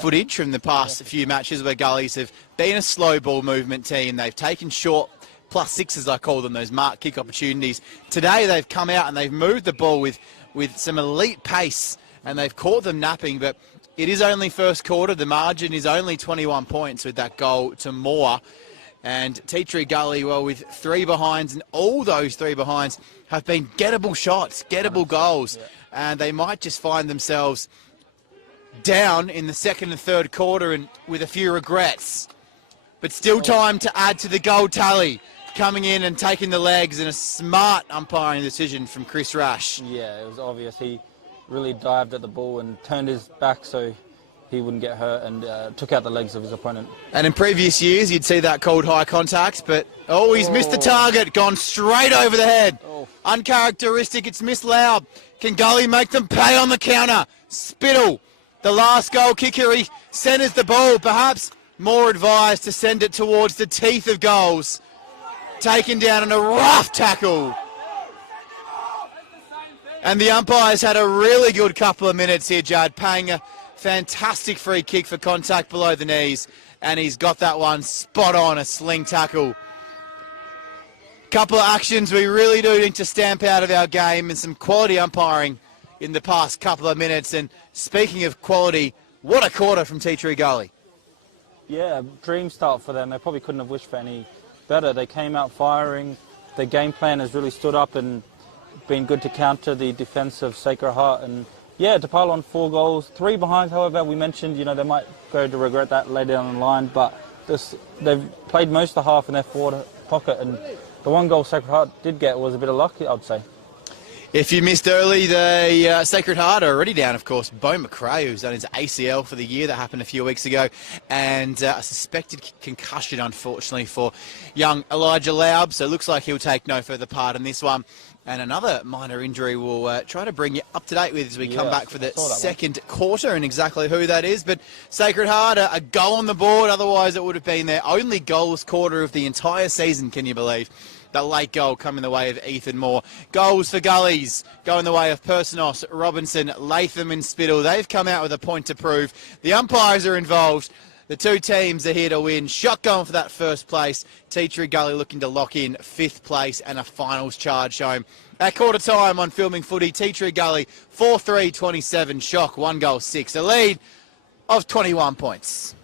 footage from the past few matches where Gullies have been a slow ball movement team. They've taken short +6s, I call them, those mark kick opportunities. Today they've come out and they've moved the ball with some elite pace and they've caught them napping, but it is only first quarter. The margin is only 21 points with that goal to Moore. And Teacher Gully, well, with 3 behinds, and all those 3 behinds have been gettable shots, gettable goals. Yeah. And they might just find themselves down in the second and third quarter and with a few regrets. But still time to add to the goal tally. Coming in and taking the legs, and a smart umpiring decision from Chris Rash. Yeah, it was obvious. He really dived at the ball and turned his back so he wouldn't get hurt, and took out the legs of his opponent. And in previous years, you'd see that called high contact, but he's missed the target, gone straight over the head. Uncharacteristic, it's missed loud. Can Gully make them pay on the counter? Spittle, the last goal kicker, he centres the ball, perhaps more advised to send it towards the teeth of goals. Taken down in a rough tackle. And the umpires had a really good couple of minutes here, Judd, paying a fantastic free kick for contact below the knees. And he's got that one spot on, a sling tackle. Couple of actions we really do need to stamp out of our game, and some quality umpiring in the past couple of minutes. And speaking of quality, what a quarter from Teacher Gully. Yeah, dream start for them. They probably couldn't have wished for any better. They came out firing. Their game plan has really stood up and been good to counter the defence of Sacred Heart. And yeah, to pile on 4 goals, 3 behind, however, we mentioned, they might go to regret that later down the line, but they've played most of the half in their forward pocket, and the 1 goal Sacred Heart did get was a bit of luck, I'd say. If you missed early, the Sacred Heart are already down, of course. Bo McRae, who's done his ACL for the year. That happened a few weeks ago. And a suspected concussion, unfortunately, for young Elijah Laub. So it looks like he'll take no further part in this one. And another minor injury we'll try to bring you up to date with as we come back for the second quarter, and exactly who that is. But Sacred Heart, a goal on the board. Otherwise, it would have been their only goalless quarter of the entire season, can you believe? The late goal coming the way of Ethan Moore. Goals for Gullies going the way of Personos, Robinson, Latham and Spittle. They've come out with a point to prove. The umpires are involved. The 2 teams are here to win. Shotgun for that first place. Teacher Gully looking to lock in 5th place and a finals charge home. At quarter time on Filming Footy, Teacher Gully 4-3-27. Shock 1 goal 6. A lead of 21 points.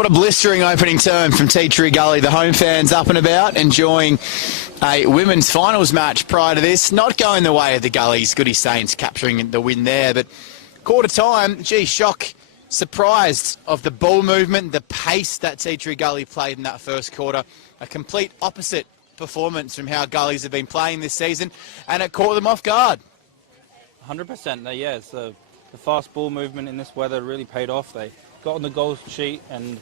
What a blistering opening term from Tea Gully. The home fans up and about, enjoying a women's finals match prior to this. Not going the way of the Gullies. Goody Saints capturing the win there. But quarter time, shock, surprised of the ball movement, the pace that Tea Gully played in that first quarter. A complete opposite performance from how Gullies have been playing this season, and it caught them off guard. 100%. Yeah, it's the fast ball movement in this weather really paid off. They got on the goal sheet and,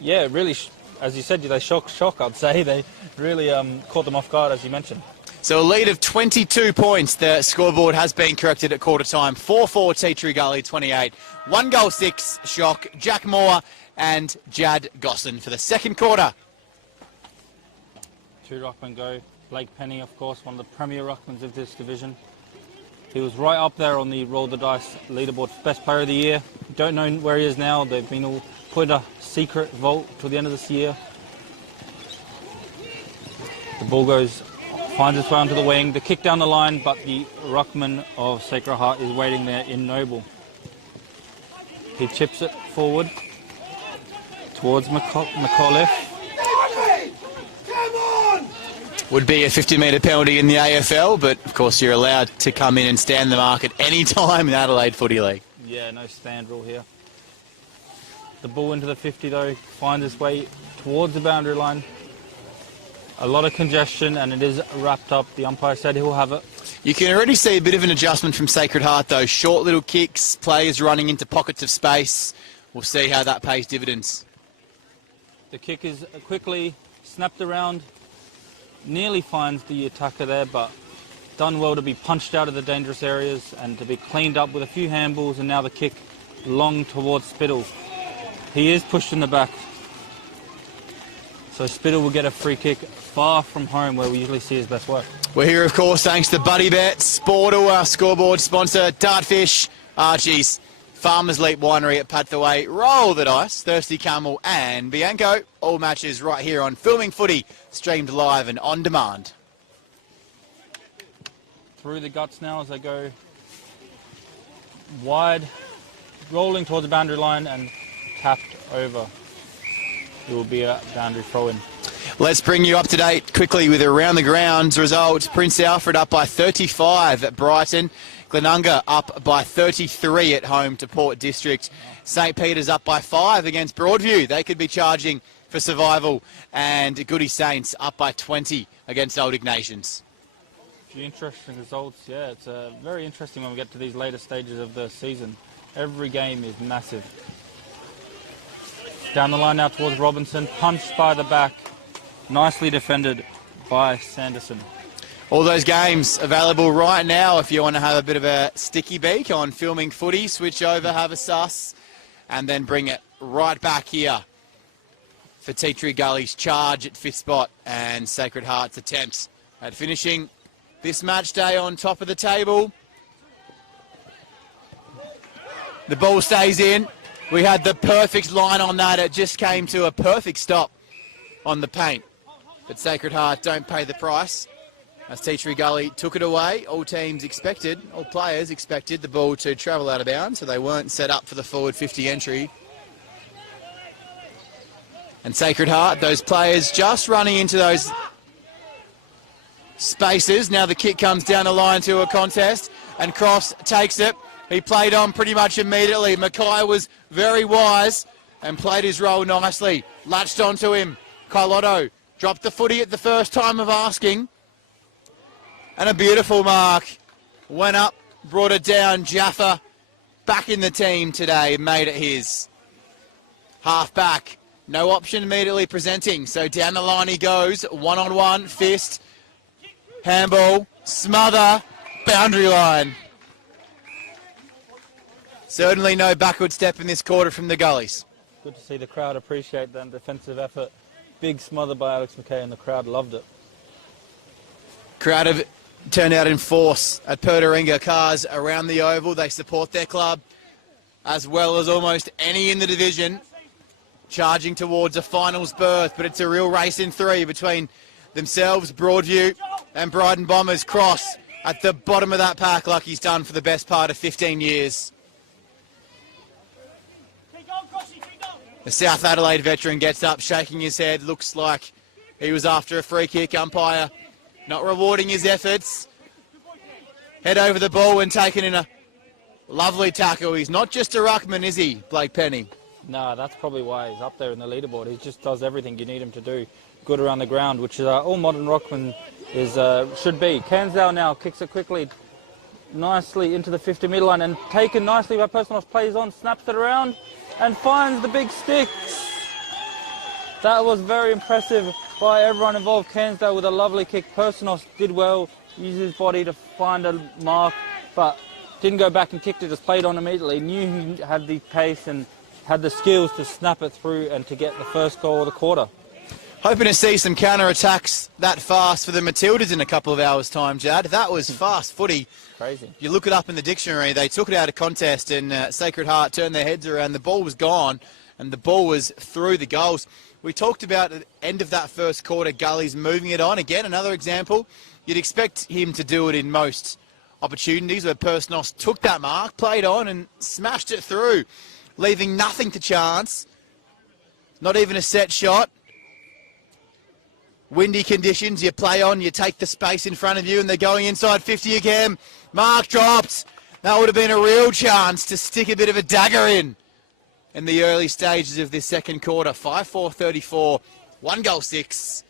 yeah, really, as you said, they shock, I'd say. They really caught them off guard, as you mentioned. So a lead of 22 points. The scoreboard has been corrected at quarter time. 4-4 Tea Gully 28. 1 goal 6 Shock, Jack Moore and Jad Gosson for the second quarter. 2 ruckmen go. Blake Penny, of course, one of the premier ruckmans of this division. He was right up there on the Roll the Dice leaderboard for Best Player of the Year. Don't know where he is now. They've been all put a secret vault till the end of this year. The ball finds its way onto the wing. The kick down the line, but the ruckman of Sacred Heart is waiting there in Noble. He chips it forward towards McAuliffe. Would be a 50-metre penalty in the AFL, but of course you're allowed to come in and stand the mark at any time in Adelaide Footy League. Yeah, no stand rule here. The ball into the 50 though, finds its way towards the boundary line. A lot of congestion and it is wrapped up. The umpire said he'll have it. You can already see a bit of an adjustment from Sacred Heart though. Short little kicks, players running into pockets of space. We'll see how that pays dividends. The kick is quickly snapped around. Nearly finds the attacker there, but done well to be punched out of the dangerous areas and to be cleaned up with a few handballs, and now the kick long towards Spittle. He is pushed in the back. So Spittle will get a free kick far from home where we usually see his best work. We're here, of course, thanks to Buddy Bet, Sportal, our scoreboard sponsor, Dartfish, Archie's, Farmers Leap Winery at Pathway, Roll the Dice, Thirsty Camel and Bianco. All matches right here on Filming Footy, streamed live and on demand. Through the guts now as they go wide, rolling towards the boundary line and tapped over. It will be a boundary throw-in. Let's bring you up to date quickly with around the grounds results. Prince Alfred up by 35 at Brighton. Glenunga up by 33 at home to Port District. St. Peter's up by 5 against Broadview. They could be charging for survival. And Goody Saints up by 20 against Old Ignatians. A few interesting results. Yeah, it's very interesting when we get to these later stages of the season. Every game is massive. Down the line now towards Robinson. Punched by the back. Nicely defended by Sanderson. All those games available right now if you want to have a bit of a sticky beak on Filming Footy. Switch over, have a suss, and then bring it right back here for Tea Gully's charge at 5th spot and Sacred Heart's attempts at finishing this match day on top of the table. The ball stays in. We had the perfect line on that. It just came to a perfect stop on the paint. But Sacred Heart don't pay the price. As Tea Gully took it away, all players expected the ball to travel out of bounds, so they weren't set up for the forward 50 entry. And Sacred Heart, those players just running into those spaces. Now the kick comes down the line to a contest, and Cross takes it. He played on pretty much immediately. Mackay was very wise and played his role nicely. Latched onto him. Carlotto dropped the footy at the first time of asking. And a beautiful mark. Went up, brought it down. Jaffa back in the team today, made it his. Half back, no option immediately presenting. So down the line he goes, one-on-one, fist, handball, smother, boundary line. Certainly no backward step in this quarter from the Gullies. Good to see the crowd appreciate that defensive effort. Big smother by Alex McKay and the crowd loved it. Crowd have turned out in force at Pertaringa. Cars around the oval. They support their club as well as almost any in the division, charging towards a finals berth, but it's a real race in 3 between themselves, Broadview and Brighton Bombers. Cross at the bottom of that pack like he's done for the best part of 15 years. The South Adelaide veteran gets up, shaking his head. Looks like he was after a free kick. Umpire not rewarding his efforts. Head over the ball and taken in a lovely tackle. He's not just a ruckman, is he, Blake Penny? No, that's probably why he's up there in the leaderboard. He just does everything you need him to do. Good around the ground, which is all modern ruckman should be. Cansdale now kicks it quickly, nicely into the 50-metre line, and taken nicely by Personos. Plays on, snaps it around, and finds the big sticks. That was very impressive by everyone involved. Cansdale with a lovely kick. Personos did well, used his body to find a mark, but didn't go back and kicked it, just played on immediately. Knew he had the pace and had the skills to snap it through and to get the first goal of the quarter. Hoping to see some counter-attacks that fast for the Matildas in a couple of hours' time, Jad. That was fast footy. Crazy. You look it up in the dictionary, they took it out of contest and Sacred Heart turned their heads around. The ball was gone and the ball was through the goals. We talked about at the end of that first quarter, Gully's moving it on. Again, another example. You'd expect him to do it in most opportunities where Personos took that mark, played on and smashed it through, leaving nothing to chance. Not even a set shot. Windy conditions, you play on, you take the space in front of you and they're going inside 50 again. Mark dropped. That would have been a real chance to stick a bit of a dagger in the early stages of this second quarter. 5-4-34, 1 goal 6,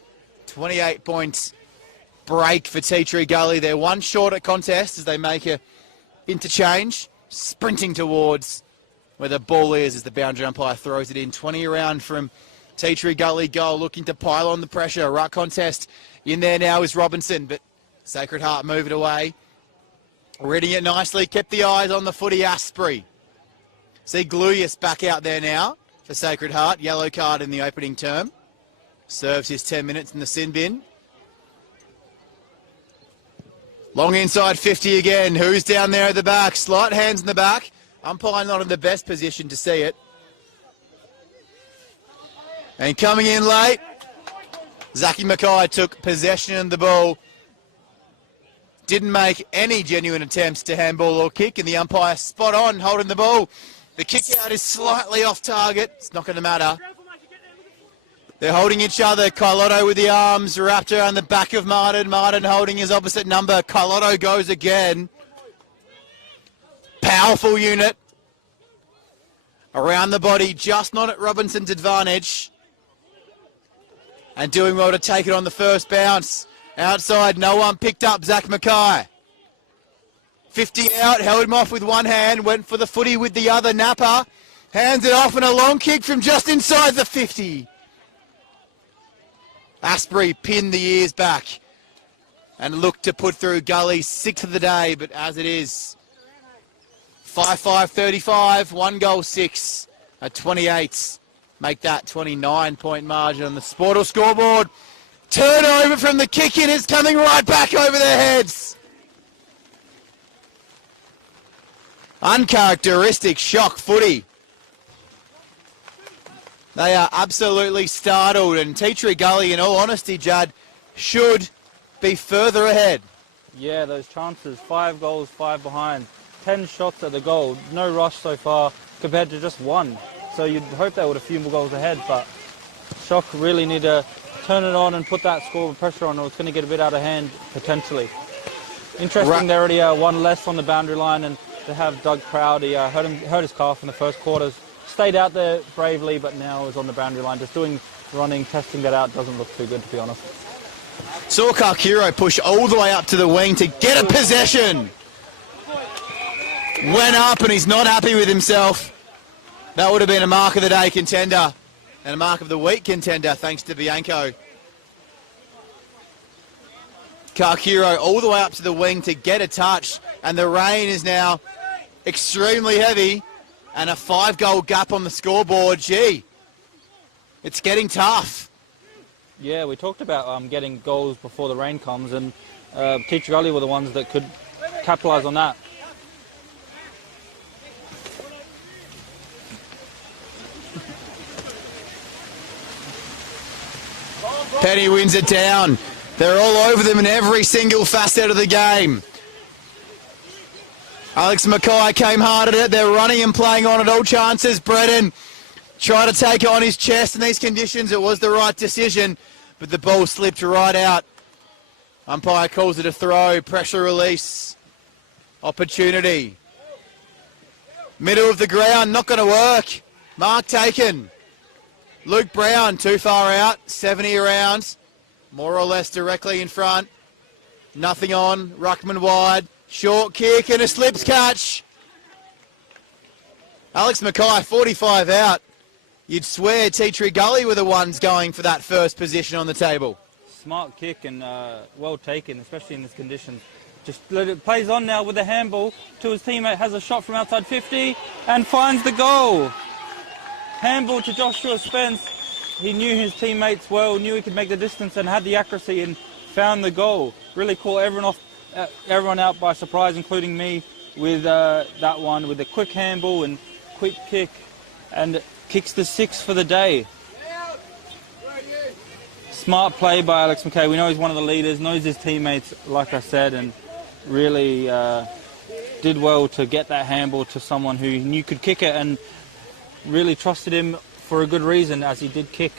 28-point break for Tea Tree Gully. They're one short at contest as they make a interchange, sprinting towards where the ball is as the boundary umpire throws it in. 20 around from Tea Tree Gully goal, looking to pile on the pressure. Ruck contest in there now is Robinson, but Sacred Heart move it away. Reading it nicely, kept the eyes on the footy. Asprey. See Gluyas back out there now for Sacred Heart. Yellow card in the opening term. Serves his 10 minutes in the sin bin. Long inside 50 again. Who's down there at the back? Slight hands in the back. Umpire not in the best position to see it. And coming in late, Zachy Mackay took possession of the ball. Didn't make any genuine attempts to handball or kick, and the umpire spot on holding the ball. The kick out is slightly off target. It's not going to matter. They're holding each other. Carlotto with the arms wrapped around the back of Martin. Martin holding his opposite number. Carlotto goes again. Powerful unit. Around the body, just not at Robinson's advantage. And doing well to take it on the first bounce. Outside, no one picked up Zach Mackay. 50 out, held him off with one hand, went for the footy with the other. Napper hands it off and a long kick from just inside the 50. Asprey pinned the ears back and looked to put through Gully's 6th of the day, but as it is, 5-5-35, 1 goal 6 at 28. Make that 29-point margin on the Sportal scoreboard. Turnover from the kick-in is coming right back over their heads. Uncharacteristic shock footy. They are absolutely startled, and Tea Tree Gully, in all honesty, Judd, should be further ahead. Yeah, those chances, 5 goals, 5 behind, 10 shots at the goal, no rush so far compared to just 1. So you'd hope they would a few more goals ahead, but Shock really need to turn it on and put that score of pressure on, or it's going to get a bit out of hand, potentially. Interesting, they already are 1 less on the boundary line, and to have Doug Proud, he hurt his calf in the first quarters. Stayed out there bravely, but now is on the boundary line. Just running, testing that out, doesn't look too good, to be honest. Saw Kakiro push all the way up to the wing to get a possession. Went up and he's not happy with himself. That would have been a mark of the day contender and a mark of the week contender, thanks to Bianco. Kakiro all the way up to the wing to get a touch, and the rain is now extremely heavy, and a 5-goal gap on the scoreboard. Gee, it's getting tough. Yeah, we talked about getting goals before the rain comes, and Tea Tree Gully were the ones that could capitalise on that. Penny wins it down. They're all over them in every single facet of the game. Alex Mackay came hard at it. They're running and playing on at all chances. Brennan Try to take it on his chest in these conditions. It was the right decision, but the ball slipped right out. Umpire calls it a throw. Pressure release. Opportunity. Middle of the ground, not going to work. Mark taken. Luke Brown, too far out. 70 around. More or less directly in front. Nothing on. Ruckman wide. Short kick and a slips catch. Alex Mackay, 45 out. You'd swear Tea Tree Gully were the ones going for that first position on the table. Smart kick and well taken, especially in these conditions. Just let it plays on now with the handball to his teammate, has a shot from outside 50 and finds the goal. Handball to Joshua Spence. He knew his teammates well, knew he could make the distance and had the accuracy and found the goal. Really caught everyone out by surprise, including me, with that one, with a quick handball and quick kick, and kicks the 6 for the day. Smart play by Alex Mackay. We know he's one of the leaders, knows his teammates, like I said, and really did well to get that handball to someone who knew could kick it and really trusted him for a good reason, as he did kick.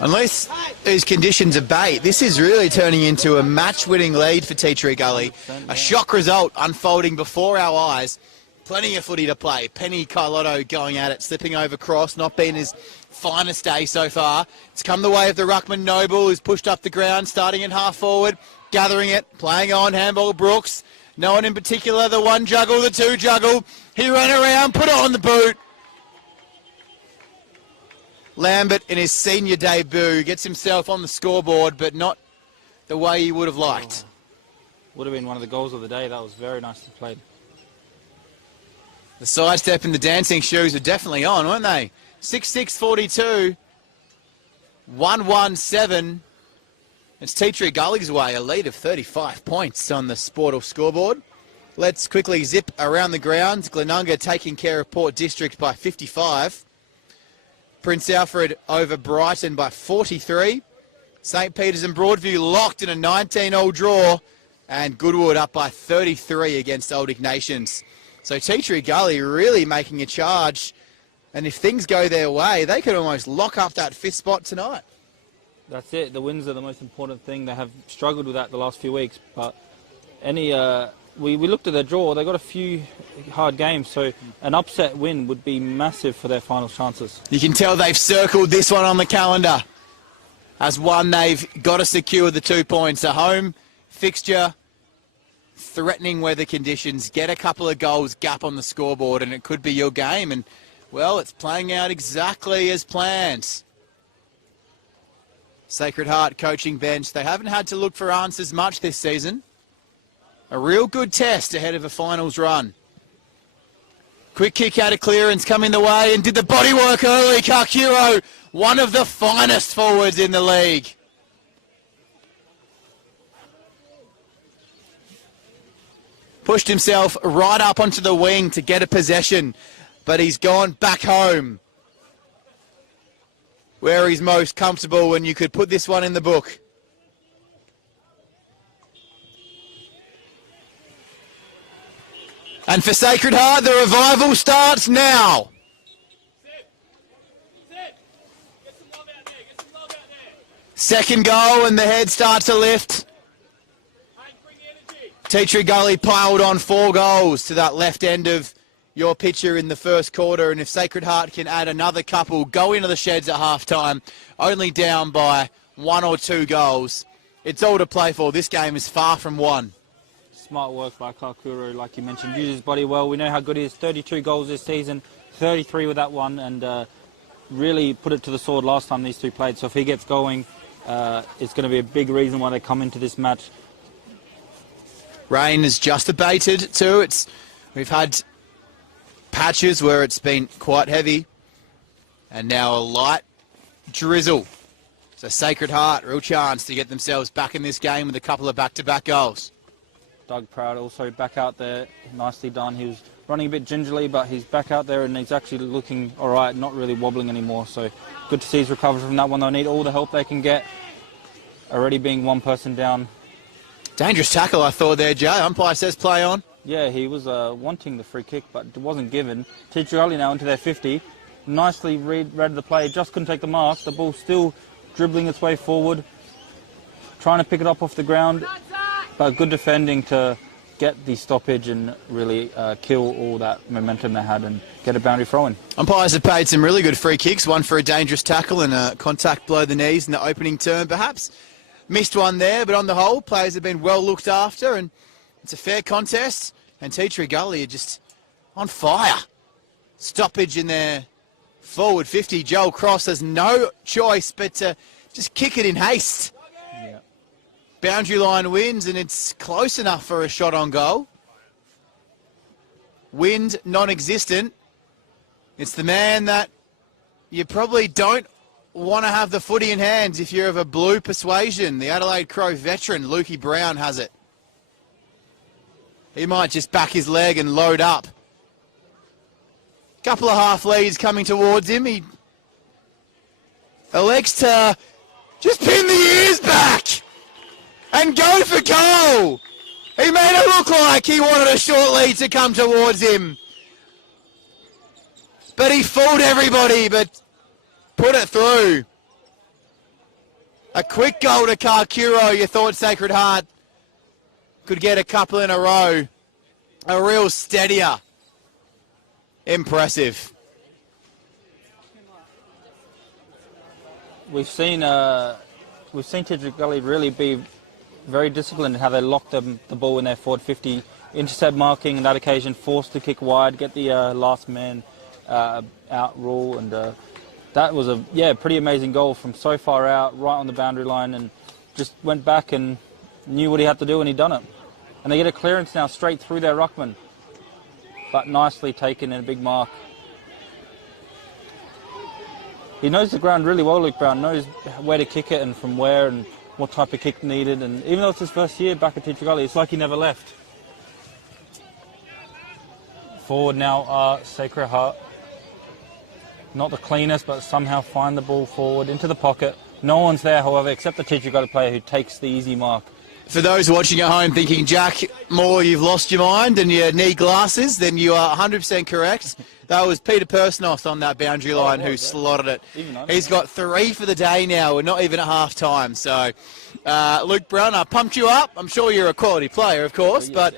Unless these conditions abate, this is really turning into a match-winning lead for Tea Tree Gully. A shock result unfolding before our eyes. Plenty of footy to play. Penny Carlotto going at it, slipping over cross, not been his finest day so far. It's come the way of the Ruckman Noble, who's pushed up the ground, starting in half forward, gathering it, playing on, handball Brooks. No one in particular, the one juggle, the two juggle. He ran around, put on the boot. Lambert in his senior debut gets himself on the scoreboard, but not the way he would have liked. Would have been one of the goals of the day. That was very nicely played. The sidestep and the dancing shoes are definitely on, weren't they? 6-6-42, 1-1-7. It's Tea Tree Gully's way, a lead of 35 points on the Sportal scoreboard. Let's quickly zip around the grounds. Glenunga taking care of Port District by 55. Prince Alfred over Brighton by 43. St. Peter's and Broadview locked in a 19-all draw. And Goodwood up by 33 against Old Ignatians. So Tea Tree Gully really making a charge. And if things go their way, they could almost lock up that 5th spot tonight. That's it. The wins are the most important thing. They have struggled with that the last few weeks. But we looked at their draw. They got a few hard games. So an upset win would be massive for their final chances. You can tell they've circled this one on the calendar as one they've got to secure the 2 points. A home fixture, threatening weather conditions, get a couple of goals, gap on the scoreboard, and it could be your game. And, well, it's playing out exactly as planned. Sacred Heart coaching bench. They haven't had to look for answers much this season. A real good test ahead of a finals run. Quick kick out of clearance coming the way and did the body work early. Kakiro, one of the finest forwards in the league. Pushed himself right up onto the wing to get a possession, but he's gone back home where he's most comfortable, and you could put this one in the book. And for Sacred Heart, the revival starts now. Second goal and the head starts to lift. Tea Tree Gully piled on 4 goals to that left end of your picture in the first quarter, and if Sacred Heart can add another couple, go into the sheds at half-time, only down by 1 or 2 goals. It's all to play for. This game is far from won. Smart work by Kakuro, like you mentioned, used his body well. We know how good he is. 32 goals this season, 33 with that one, and really put it to the sword last time these two played. So if he gets going, it's going to be a big reason why they come into this match. Rain has just abated too. We've had patches where it's been quite heavy, and now a light drizzle. So Sacred Heart, real chance to get themselves back in this game with a couple of back-to-back goals. Doug Proud also back out there, nicely done. He was running a bit gingerly, but he's back out there and he's actually looking all right, not really wobbling anymore. So good to see he's recovered from that one. They'll need all the help they can get, already being one person down. Dangerous tackle, I thought there, Jay. Umpire says play on. Yeah, he was wanting the free kick, but it wasn't given. Tea Tree Gully now into their 50. nicely read the play, just couldn't take the mark. The ball still dribbling its way forward, trying to pick it up off the ground, but good defending to get the stoppage and really kill all that momentum they had and get a boundary throw in. Umpires have paid some really good free kicks, one for a dangerous tackle and a contact below the knees in the opening term perhaps. Missed one there, but on the whole, players have been well looked after and it's a fair contest. And Teacher Gully are just on fire. Stoppage in their forward 50. Joel Cross has no choice but to just kick it in haste. Yeah. Boundary line wins and it's close enough for a shot on goal. Wind non-existent. It's the man that you probably don't want to have the footy in hands if you're of a blue persuasion. The Adelaide Crow veteran, Lukey Brown, has it. He might just back his leg and load up. Couple of half leads coming towards him. He elects to just pin the ears back and go for goal. He made it look like he wanted a short lead to come towards him. But he fooled everybody, but put it through. A quick goal to Karkuro. You thought Sacred Heart could get a couple in a row. A real steadier. Impressive. We've seen Teacher Gully really be very disciplined in how they lock the ball in their forward 50, intercept marking on that occasion, forced to kick wide, get the last man out rule, and that was a pretty amazing goal from so far out, right on the boundary line, and just went back and knew what he had to do and he done it. And they get a clearance now straight through their ruckman, but nicely taken in a big mark. He knows the ground really well, Luke Brown, knows where to kick it and from where and what type of kick needed. And even though it's his first year back at Teacher Gully, it's like he never left. Forward now, Sacred Heart. Not the cleanest, but somehow find the ball forward into the pocket. No one's there, however, except the Teacher Gully player who takes the easy mark. For those watching at home thinking, Jack Moore, you've lost your mind and you need glasses, then you are 100% correct. That was Peter Persnos on that boundary line who slotted it. He's got 3 for the day now. We're not even at half time. So, Luke Brown, I pumped you up. I'm sure you're a quality player, of course, but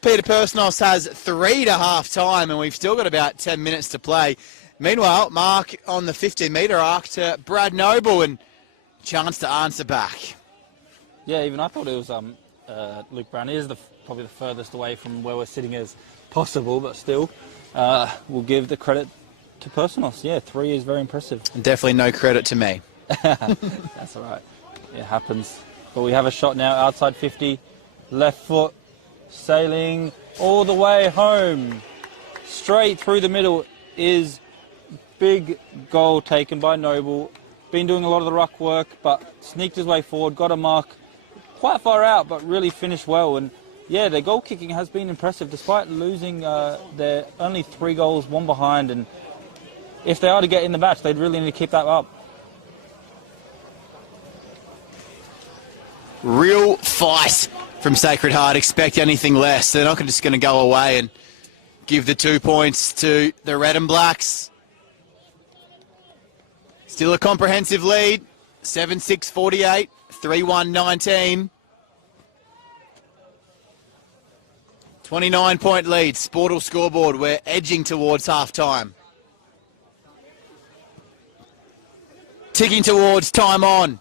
Peter Persnos has 3 to half time and we've still got about 10 minutes to play. Meanwhile, mark on the 15-metre arc to Brad Noble and chance to answer back. Yeah, even I thought it was Luke Brown. He is probably the furthest away from where we're sitting as possible, but still, we'll give the credit to Persnos. Yeah, 3 is very impressive. Definitely no credit to me. That's all right. It happens. But we have a shot now, outside 50, left foot, sailing all the way home. Straight through the middle is big goal taken by Noble. Been doing a lot of the ruck work, but sneaked his way forward, got a mark quite far out, but really finished well. And yeah, their goal kicking has been impressive, despite losing their only 3 goals, 1 behind. And if they are to get in the match, they'd really need to keep that up. Real fight from Sacred Heart. Expect anything less. They're not just going to go away and give the 2 points to the Red and Blacks. Still a comprehensive lead. 7-6-48. 3-1-19. 29-point lead. Sportal scoreboard. We're edging towards half-time. Ticking towards time on.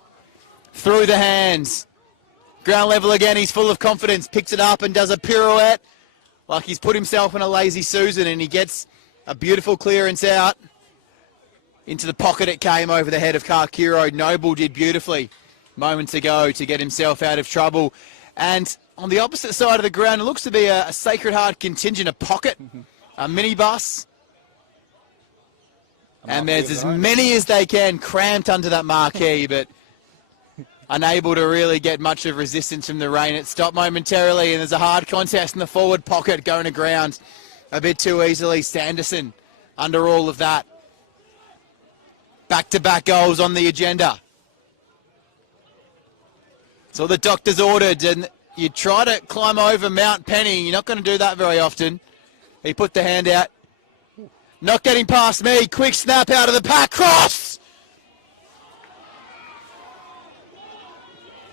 Through the hands. Ground level again. He's full of confidence. Picks it up and does a pirouette. Like he's put himself in a lazy Susan, and he gets a beautiful clearance out. Into the pocket it came over the head of Karkuro. Noble did beautifully moments ago to get himself out of trouble. And on the opposite side of the ground, it looks to be a Sacred Heart contingent, a pocket, a minibus. And there's as many as they can cramped under that marquee, but unable to really get much of resistance from the rain. It stopped momentarily, and there's a hard contest in the forward pocket going to ground a bit too easily. Sanderson under all of that. Back-to-back goals on the agenda. So the doctor's ordered, and you try to climb over Mount Penny. You're not going to do that very often. He put the hand out. Not getting past me. Quick snap out of the pack. Cross!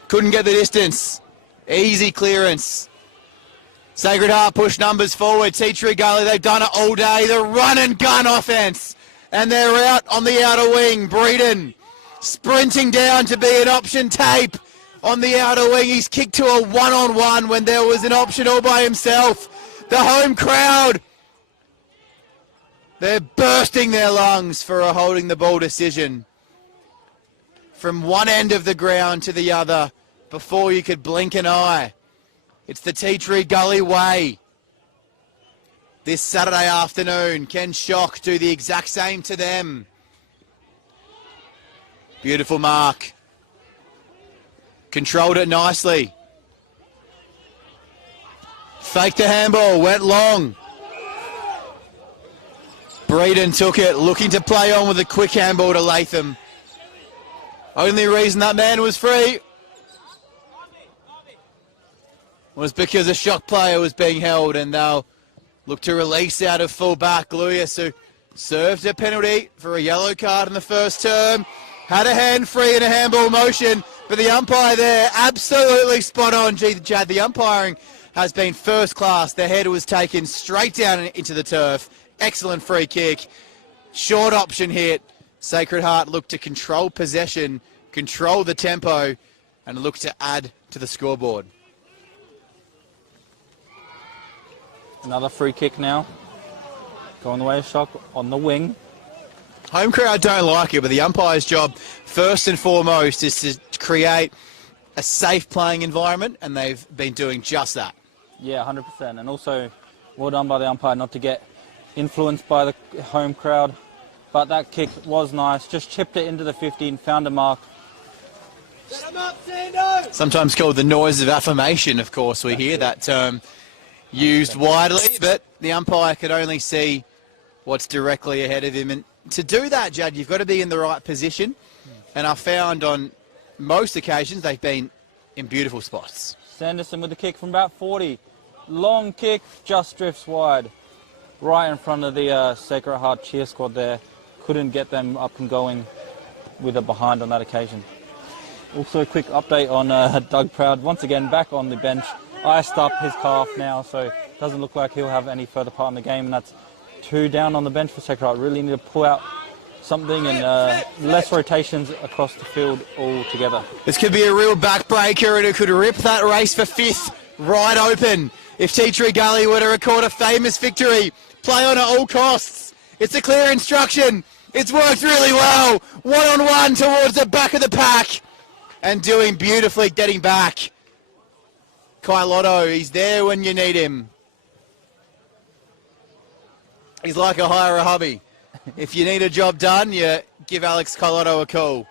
Couldn't get the distance. Easy clearance. Sacred Heart push numbers forward. Tea Gully, they've done it all day. The run and gun offense. And they're out on the outer wing. Breeden sprinting down to be an option tape on the outer wing. He's kicked to a one-on-one when there was an option all by himself. The home crowd, they're bursting their lungs for a holding the ball decision. From one end of the ground to the other before you could blink an eye. It's the Tea Gully way. This Saturday afternoon, can Shock do the exact same to them? Beautiful mark. Controlled it nicely. Faked the handball, went long. Breeden took it, looking to play on with a quick handball to Latham. Only reason that man was free was because a Shock player was being held, and they'll look to release out of full back. Lewis, who served a penalty for a yellow card in the first term, had a hand free and a handball motion, but the umpire there absolutely spot on. Gee, Chad, the umpiring has been first class. The header was taken straight down into the turf. Excellent free kick. Short option hit. Sacred Heart looked to control possession, control the tempo, and look to add to the scoreboard. Another free kick now. Going the way of Shock on the wing. Home crowd don't like it, but the umpire's job, first and foremost, is to create a safe playing environment, and they've been doing just that. Yeah, 100%. And also, well done by the umpire not to get influenced by the home crowd. But that kick was nice. Just chipped it into the 15, found a mark. Sometimes called the noise of affirmation, of course. We hear that term used widely, but the umpire could only see what's directly ahead of him. And to do that, Judd, you've got to be in the right position. And I found on most occasions they've been in beautiful spots. Sanderson with the kick from about 40. Long kick, just drifts wide. Right in front of the Sacred Heart cheer squad there. Couldn't get them up and going with a behind on that occasion. Also a quick update on Doug Proud. Once again, back on the bench. Iced up his calf now, so it doesn't look like he'll have any further part in the game. And that's 2 down on the bench for Sacred Heart. Really need to pull out something and less rotations across the field altogether. This could be a real backbreaker, and it could rip that race for 5th right open. If Tea Gully were to record a famous victory, play on at all costs. It's a clear instruction. It's worked really well. One-on-one towards the back of the pack and doing beautifully, getting back. Kailotto, he's there when you need him. He's like a hire a hobby. If you need a job done, you give Alex Kailotto a call.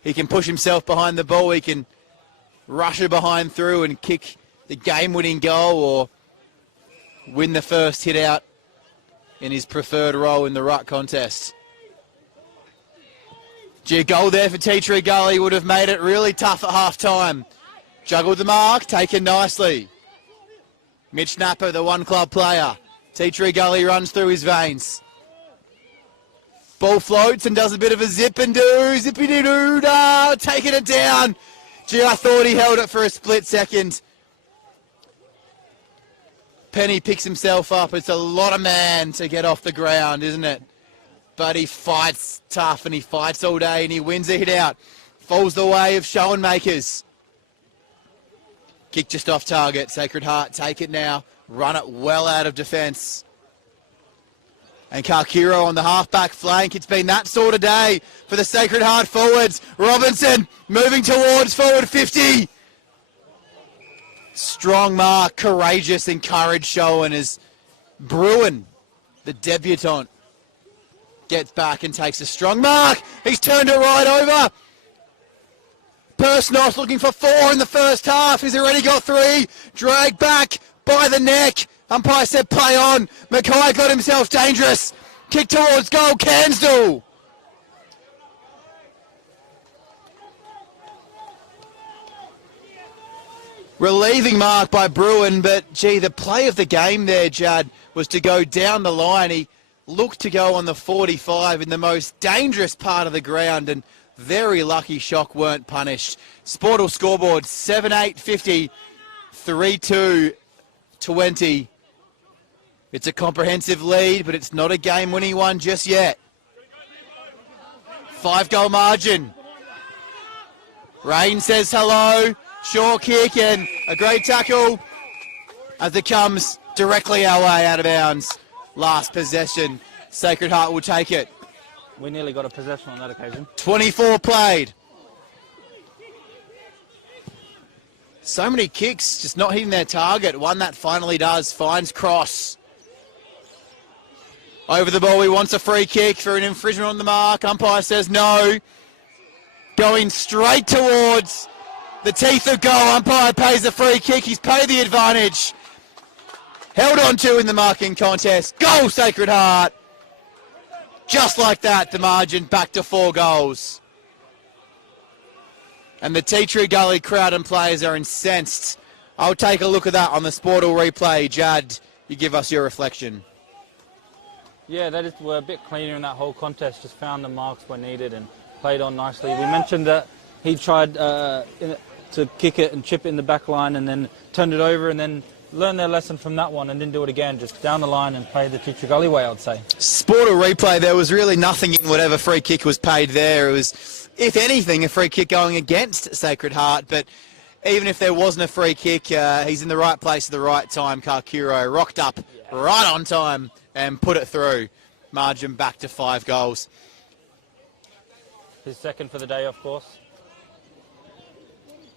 He can push himself behind the ball. He can rush it behind through and kick the game-winning goal or win the first hit out in his preferred role in the ruck contest. Gee, a goal there for Tea Gully would have made it really tough at half-time. Juggled the mark, taken nicely. Mitch Napper, the one-club player. Tea Gully runs through his veins. Ball floats and does a bit of a zip-and-do, zippy-doo-doo, taking it down. Gee, I thought he held it for a split second. Penny picks himself up. It's a lot of man to get off the ground, isn't it? But he fights tough and he fights all day and he wins a hit out. Falls the way of Schoenmakers. Kick just off target. Sacred Heart take it now. Run it well out of defence. And Karkiro on the half-back flank. It's been that sort of day for the Sacred Heart forwards. Robinson moving towards forward 50. Strong mark, courageous and courage showing as Bruin, the debutant, gets back and takes a strong mark. He's turned it right over. Persnos looking for 4 in the first half. He's already got 3. Dragged back by the neck. Umpire said play on. Mackay got himself dangerous. Kick towards goal. Cansdell. Relieving mark by Bruin, but gee, the play of the game there, Judd, was to go down the line. He looked to go on the 45 in the most dangerous part of the ground, and very lucky Shock weren't punished. Sportal scoreboard 7-8-50, 3-2-20. It's a comprehensive lead, but it's not a game-winning one just yet. 5-goal margin. Rain says hello. Short kick and a great tackle as it comes directly our way out of bounds. Last possession. Sacred Heart will take it. We nearly got a possession on that occasion. 24 played. So many kicks, just not hitting their target. One that finally does, finds Cross. Over the ball, he wants a free kick for an infringement on the mark. Umpire says no. Going straight towards the teeth of goal. Umpire pays the free kick. He's paid the advantage. Held on to in the marking contest. Goal, Sacred Heart. Just like that, the margin back to 4 goals. And the Tea Tree Gully crowd and players are incensed. I'll take a look at that on the Sportal replay. Jad, you give us your reflection. Yeah, were a bit cleaner in that whole contest. Just found the marks where needed and played on nicely. We mentioned that he tried to kick it and chip it in the back line and then turned it over and then learned their lesson from that one and didn't do it again. Just down the line and play the Tea Tree Gully way, I'd say. Sportal replay, there was really nothing in whatever free kick was paid there. It was, if anything, a free kick going against Sacred Heart. But even if there wasn't a free kick, he's in the right place at the right time. Karkuro rocked up right on time and put it through. Margin back to 5 goals. His second for the day, of course.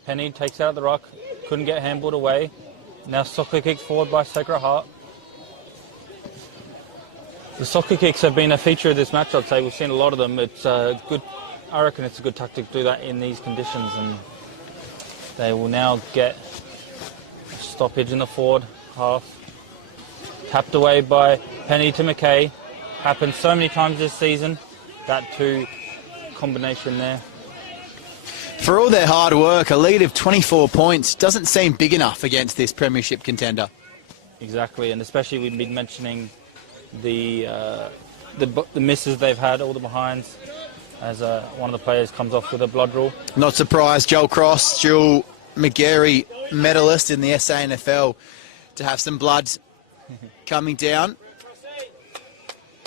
Penny takes out the rock. Couldn't get handballed away. Now soccer kick forward by Sacred Heart. The soccer kicks have been a feature of this match, I'd say. We've seen a lot of them. It's good. I reckon it's a good tactic to do that in these conditions. And they will now get a stoppage in the forward half. Tapped away by Penny to McKay. Happened so many times this season. That two combination there. For all their hard work, a lead of 24 points doesn't seem big enough against this premiership contender. Exactly, and especially we've been mentioning the misses they've had, all the behinds, as one of the players comes off with a blood rule. Not surprised, Joel Cross, dual McGarry medalist in the SANFL, to have some blood coming down.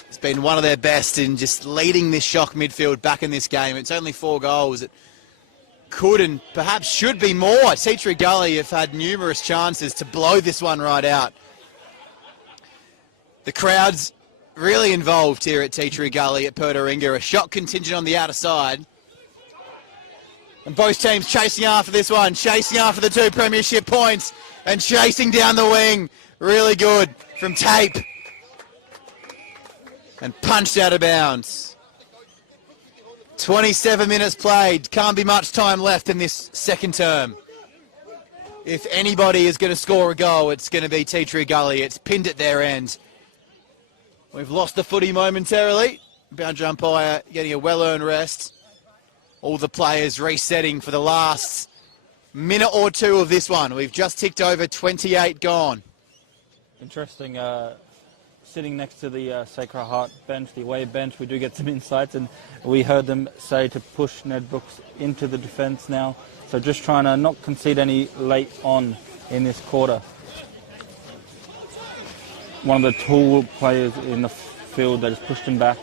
It's been one of their best in just leading this Shock midfield back in this game. It's only 4 goals. It could and perhaps should be more. Tea Tree Gully have had numerous chances to blow this one right out. The crowd's really involved here at Tea Tree Gully at Pertaringa. A Shock contingent on the outer side. And both teams chasing after this one, chasing after the 2 premiership points and chasing down the wing. Really good from Tape. And punched out of bounds. 27 minutes played. Can't be much time left in this second term. If anybody is going to score a goal, it's going to be Tea Tree Gully. It's pinned at their end. We've lost the footy momentarily. Boundary umpire getting a well-earned rest. All the players resetting for the last minute or 2 of this one. We've just ticked over 28 gone. Interesting. Sitting next to the Sacred Heart bench, the away bench, we do get some insights, and we heard them say to push Ned Brooks into the defence now. So just trying to not concede any late on in this quarter. One of the tall players in the field that has pushed him back.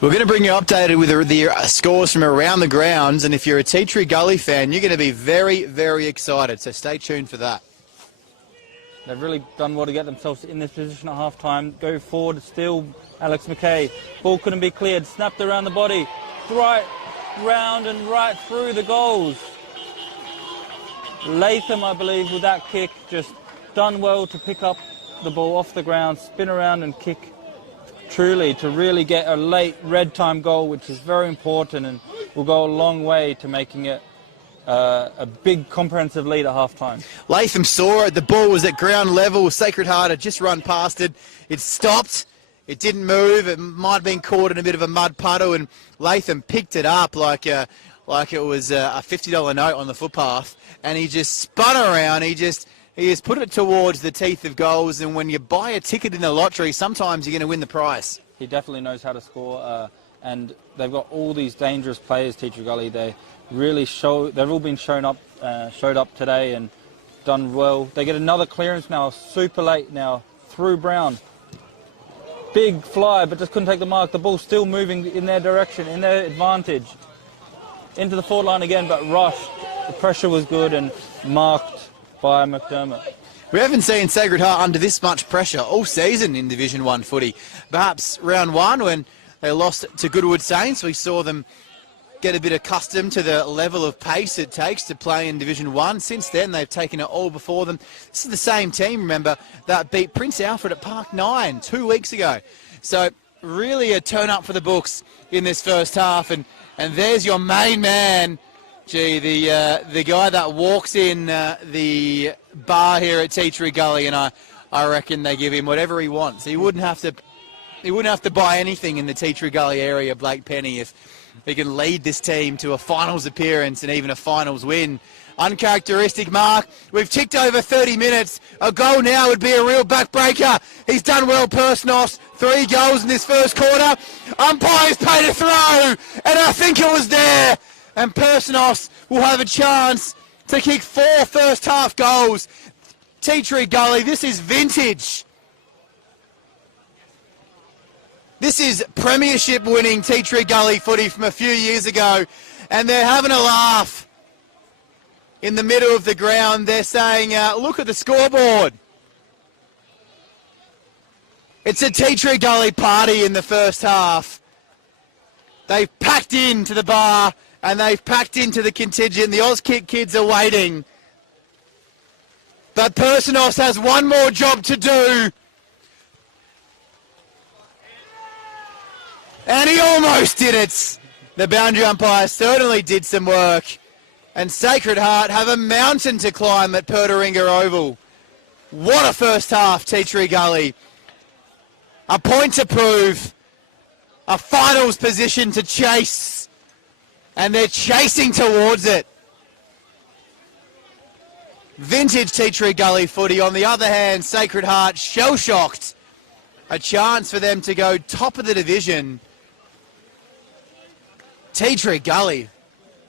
We're going to bring you updated with the scores from around the grounds, and if you're a Tea Tree Gully fan, you're going to be very, very excited. So stay tuned for that. They've really done well to get themselves in this position at half-time. Go forward, still Alex McKay. Ball couldn't be cleared, snapped around the body. Right round and right through the goals. Latham, I believe, with that kick, just done well to pick up the ball off the ground, spin around and kick truly to really get a late red time goal, which is very important and will go a long way to making it a big comprehensive lead at half-time. Latham saw it. The ball was at ground level. Sacred Heart had just run past it. It stopped. It didn't move. It might have been caught in a bit of a mud puddle, and Latham picked it up like it was a $50 note on the footpath, and he just spun around. He just he has put it towards the teeth of goals, and when you buy a ticket in the lottery, sometimes you're going to win the prize. He definitely knows how to score, and they've got all these dangerous players, Teacher Gully. They really they've all been showed up today and done well. They get another clearance now, super late now, through Brown. Big fly, but just couldn't take the mark. The ball's still moving in their direction, in their advantage. Into the forward line again, but rushed. The pressure was good and marked by McDermott. We haven't seen Sacred Heart under this much pressure all season in Division 1 footy. Perhaps round 1 when they lost to Goodwood Saints, we saw them get a bit accustomed to the level of pace it takes to play in Division 1. Since then, they've taken it all before them. This is the same team, remember, that beat Prince Alfred at Park 9 2 weeks ago. So really a turn up for the books in this first half. And there's your main man, the guy that walks in the bar here at Tea Tree Gully, and I reckon they give him whatever he wants. He wouldn't have to buy anything in the Tea Tree Gully area, Blake Penny, if he can lead this team to a finals appearance and even a finals win. Uncharacteristic mark. We've ticked over 30 minutes. A goal now would be a real backbreaker. He's done well, Persnos. 3 goals in this first quarter. Umpires paid a throw, and I think it was there. And Persnos will have a chance to kick 4 first half goals. Tea Tree Gully, this is vintage. This is premiership winning Tea Tree Gully footy from a few years ago, and they're having a laugh in the middle of the ground. They're saying, look at the scoreboard. It's a Tea Tree Gully party in the first half. They've packed into the bar and they've packed into the contingent. The Auskick kids are waiting. But Pertaringa has one more job to do. And he almost did it. The boundary umpire certainly did some work. And Sacred Heart have a mountain to climb at Pertaringa Oval. What a first half, Tea Tree Gully. A point to prove. A finals position to chase. And they're chasing towards it. Vintage Tea Tree Gully footy. On the other hand, Sacred Heart shell-shocked. A chance for them to go top of the division. Tea Tree Gully.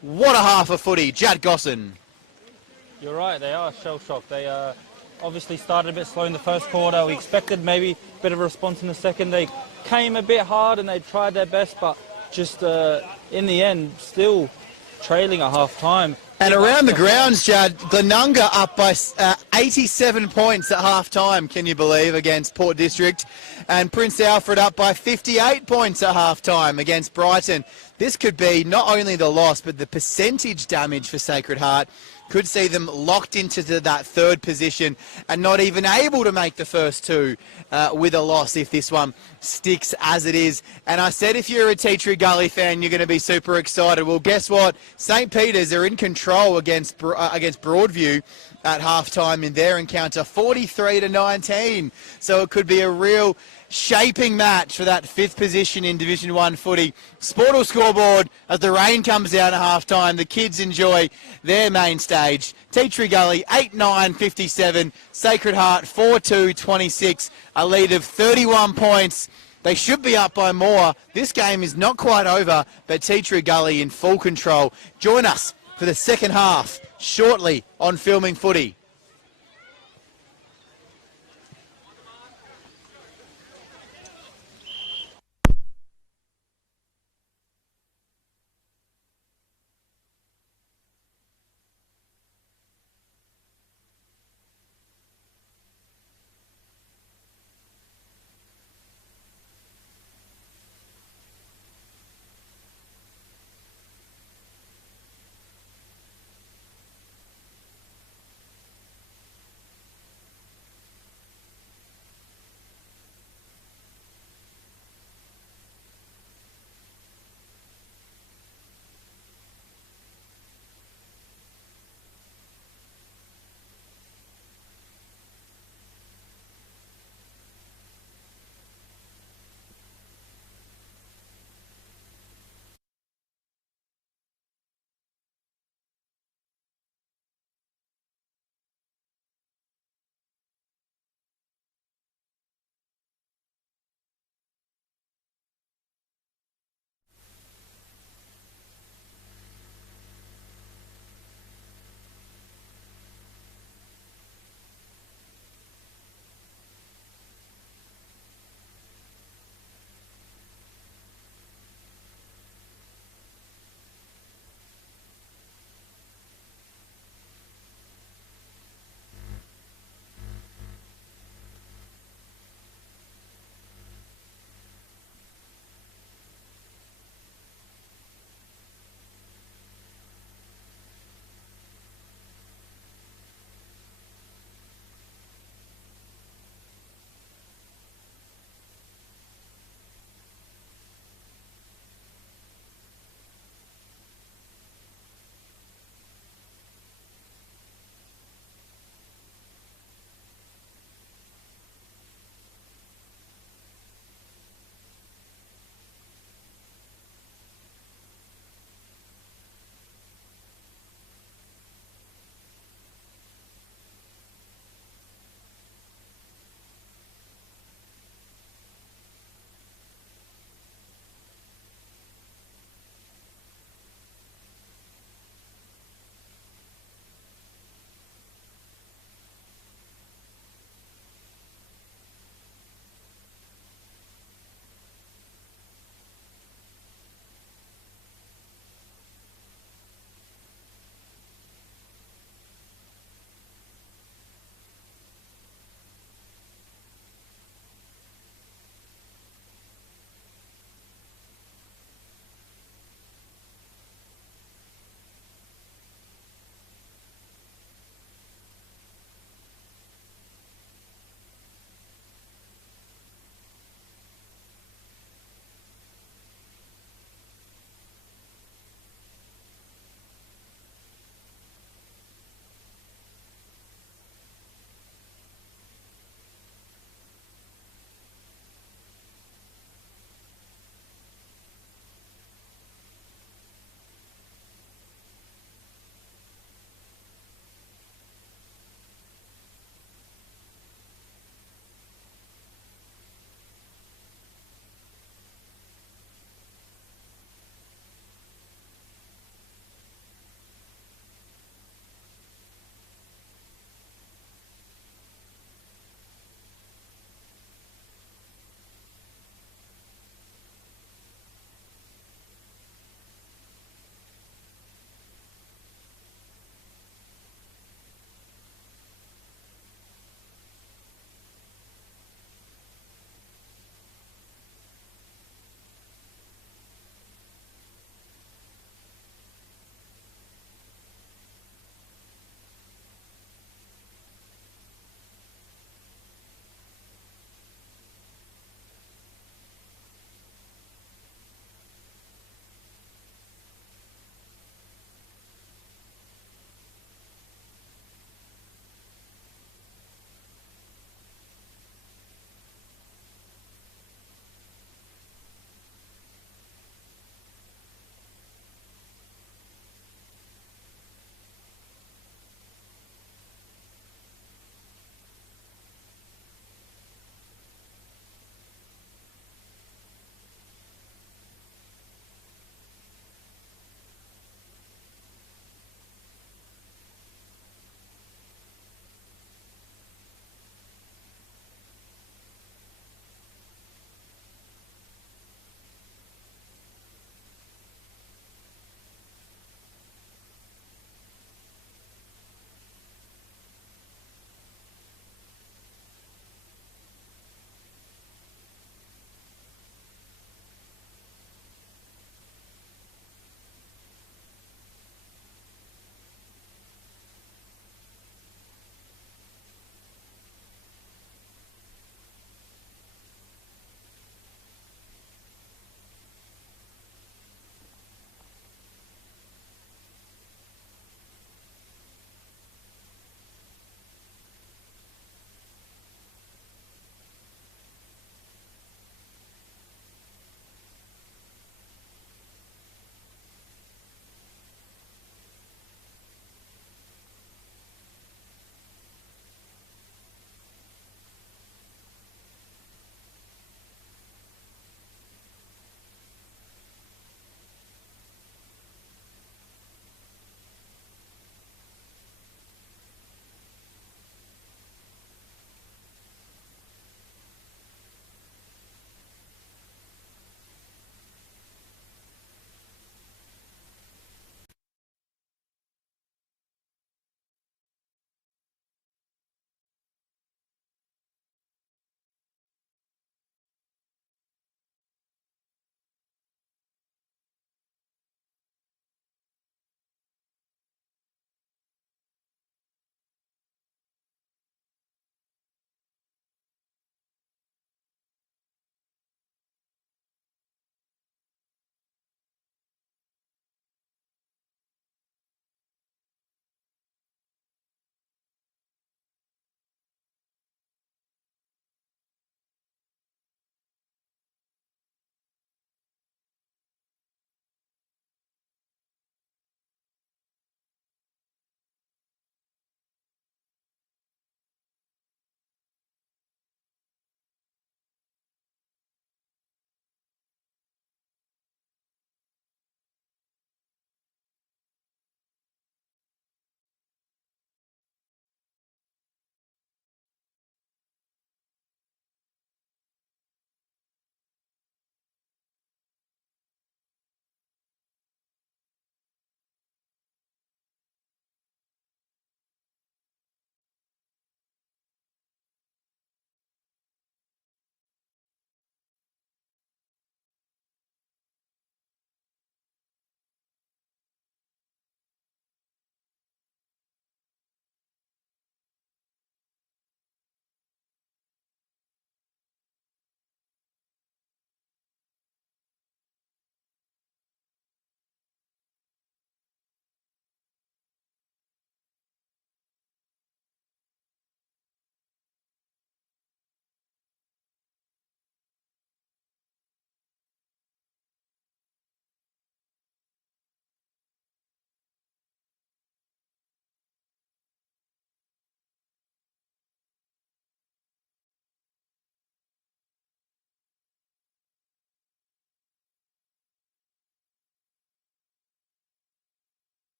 What a half of footy. Jad Gosson. You're right, they are shell-shocked. They obviously started a bit slow in the first quarter. We expected maybe a bit of a response in the second. They came a bit hard and they tried their best, but just in the end, still trailing at half-time. And around the grounds, Jad, Glenunga up by 87 points at half-time, can you believe, against Port District. And Prince Alfred up by 58 points at half-time against Brighton. This could be not only the loss, but the percentage damage for Sacred Heart. Could see them locked into that third position and not even able to make the first 2 with a loss if this one sticks as it is. And I said if you're a Tea Tree Gully fan, you're going to be super excited. Well, guess what? St. Peter's are in control against Broadview at halftime in their encounter, 43-19. So it could be a real shaping match for that 5th position in Division 1 footy. Sportal scoreboard as the rain comes down at halftime. The kids enjoy their main stage. Tea Tree Gully 8-9-57. Sacred Heart 4-2-26. A lead of 31 points. They should be up by more. This game is not quite over, but Tea Tree Gully in full control. Join us for the second half shortly on Filming Footy.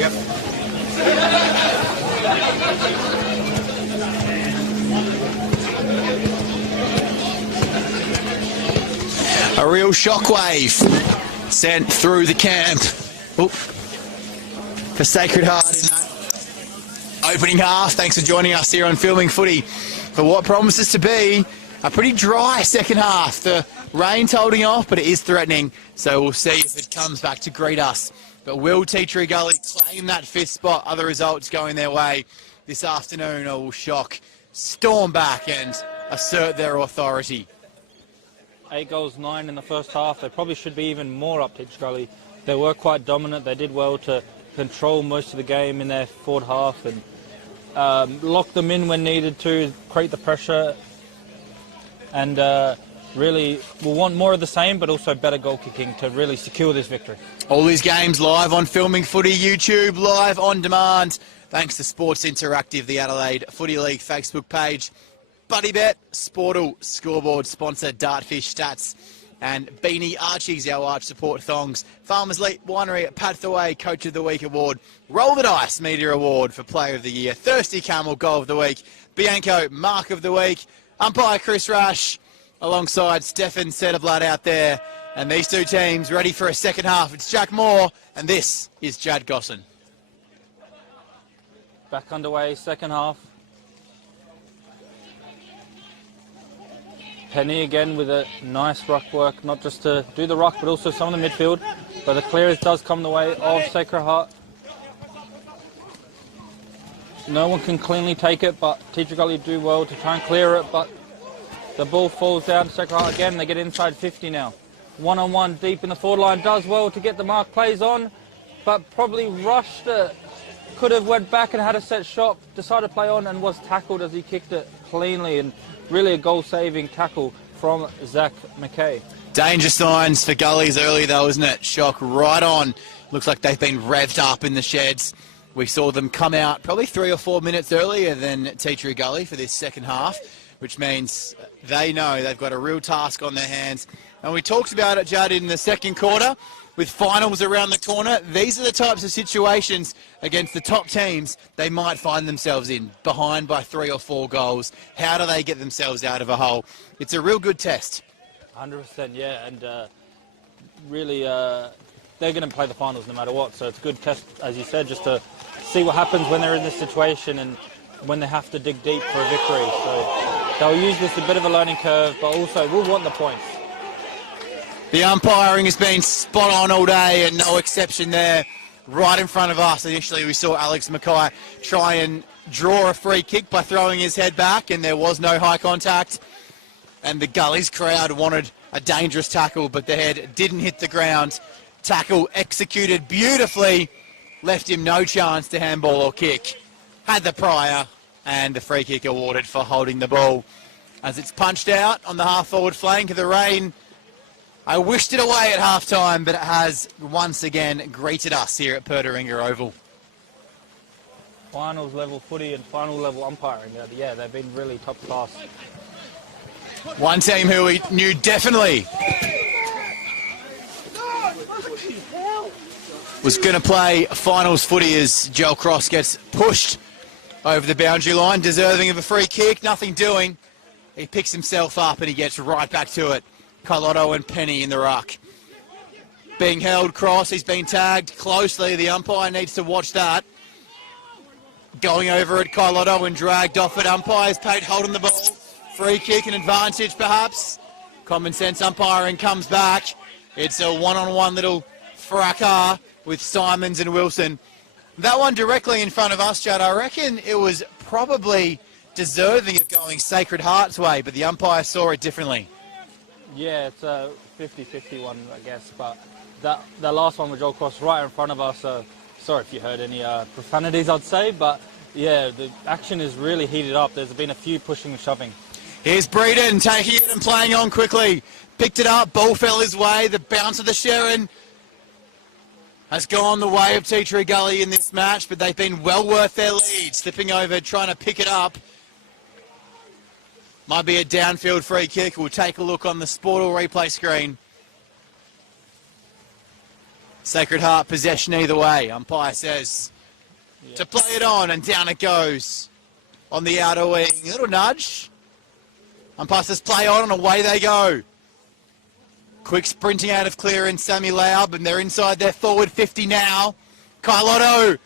Yep. A real shockwave sent through the camp. Oop. For Sacred Heart in that opening half. Thanks for joining us here on Filming Footy for what promises to be a pretty dry second half. The rain's holding off, but it is threatening, so we'll see if it comes back to greet us. But will Gully claim that fifth spot? Other results going their way this afternoon, or will Shock storm back and assert their authority? 8 goals, 9 in the first half. They probably should be even more up Gully. They were quite dominant. They did well to control most of the game in their forward half and lock them in when needed to, create the pressure. And really, we'll want more of the same, but also better goal kicking to really secure this victory. All these games live on Filming Footy YouTube, live on demand, thanks to Sports Interactive, the Adelaide Footy League Facebook page. Buddy Bet, Sportal, Scoreboard sponsor, Dartfish Stats, and Beanie Archie's our arch support thongs. Farmers Leap Winery, Pathway Coach of the Week Award, Roll the Dice Media Award for Player of the Year, Thirsty Camel Goal of the Week, Bianco Mark of the Week, Umpire Chris Rash, alongside Stefan Setterblad out there. And these two teams ready for a second half. It's Jack Moore, and this is Jad Gosson. Back underway, second half. Penny again with a nice ruck work, not just to do the ruck, but also some of the midfield. But the clearance does come the way of Sacred Heart. No one can cleanly take it, but Gully do well to try and clear it. But the ball falls down to Sacred Heart again. They get inside 50 now. One-on-one deep in the forward line, does well to get the mark, plays on, but probably rushed it. Could have went back and had a set shot, decided to play on and was tackled as he kicked it cleanly. And really a goal-saving tackle from Zach McKay. Danger signs for Gullies early though, isn't it? Shock right on. Looks like they've been revved up in the sheds. We saw them come out probably 3 or 4 minutes earlier than Gully for this second half, which means they know they've got a real task on their hands. And we talked about it, Judd, in the second quarter. With finals around the corner, these are the types of situations against the top teams they might find themselves in, behind by 3 or 4 goals. How do they get themselves out of a hole? It's a real good test. 100%, yeah, and really they're going to play the finals no matter what, so it's a good test, as you said, just to see what happens when they're in this situation and when they have to dig deep for a victory. So they'll use this a bit of a learning curve, but also we'll want the points. The umpiring has been spot on all day and no exception there. Right in front of us, initially we saw Alex Mackay try and draw a free kick by throwing his head back, and there was no high contact. And the Gullies crowd wanted a dangerous tackle, but the head didn't hit the ground. Tackle executed beautifully, left him no chance to handball or kick. Had the prior, and the free kick awarded for holding the ball. As it's punched out on the half-forward flank, the rain, I wished it away at half-time, but it has once again greeted us here at Pertaringa Oval. Finals level footy and final level umpiring, yeah, they've been really top class. One team who we knew definitely was going to play finals footy as Joel Cross gets pushed over the boundary line, deserving of a free kick, nothing doing. He picks himself up and he gets right back to it. Carlotto and Penny in the ruck. Being held, Cross, he's been tagged closely. The umpire needs to watch that. Going over at Carlotto and dragged off at umpires, paid holding the ball. Free kick, an advantage perhaps. Common sense umpiring comes back. It's a one-on-one little fracas with Simons and Wilson. That one directly in front of us, Judd, I reckon it was probably deserving of going Sacred Heart's way, but the umpire saw it differently. Yeah, it's a 50-50 one, I guess, but that last one with Joel Cross right in front of us, sorry if you heard any profanities, I'd say, but yeah, the action is really heated up. There's been a few pushing and shoving. Here's Breeden taking it and playing on quickly. Picked it up, ball fell his way, the bounce of the Sharon has gone the way of Gully in this match, but they've been well worth their lead, slipping over, trying to pick it up. Might be a downfield free kick. We'll take a look on the Sportal replay screen. Sacred Heart possession either way. Umpire says to play it on, and down it goes on the outer wing. A little nudge. Umpire says play on, and away they go. Quick sprinting out of clearance, Sammy Laub, and they're inside their forward 50 now. Carlotto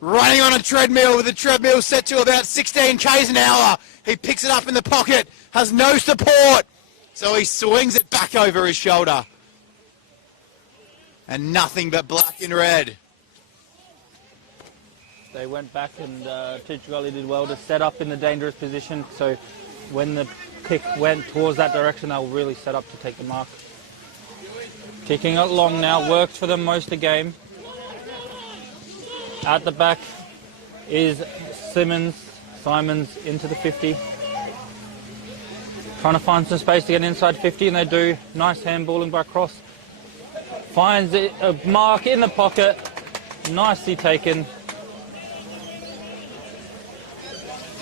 running on a treadmill, with the treadmill set to about 16 k's an hour. He picks it up in the pocket, has no support, so he swings it back over his shoulder. And nothing but black and red. They went back, and Teacher Gully did well to set up in the dangerous position, so when the kick went towards that direction, they were really set up to take the mark. Kicking it long now, worked for them most of the game. At the back is Simons into the 50. Trying to find some space to get inside 50, and they do. Nice handballing by Cross. Finds a mark in the pocket. Nicely taken.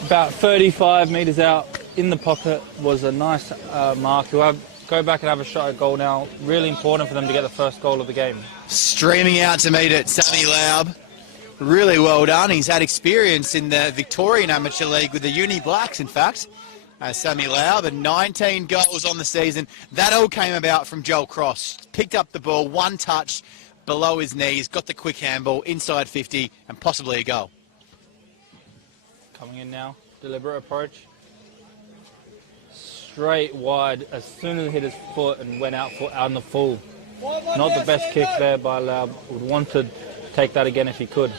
About 35 metres out in the pocket was a nice mark. Who'll go back and have a shot at goal now. Really important for them to get the first goal of the game. Streaming out to meet it, Sammy Laub. Really well done. He's had experience in the Victorian Amateur League with the Uni Blacks, in fact. Sammy Laub, and 19 goals on the season. That all came about from Joel Cross. Picked up the ball, one touch below his knees, got the quick handball inside 50, and possibly a goal. Coming in now, deliberate approach. Straight wide as soon as he hit his foot and went out on the full. Not the best kick there by Laub. Would want to take that again if he could.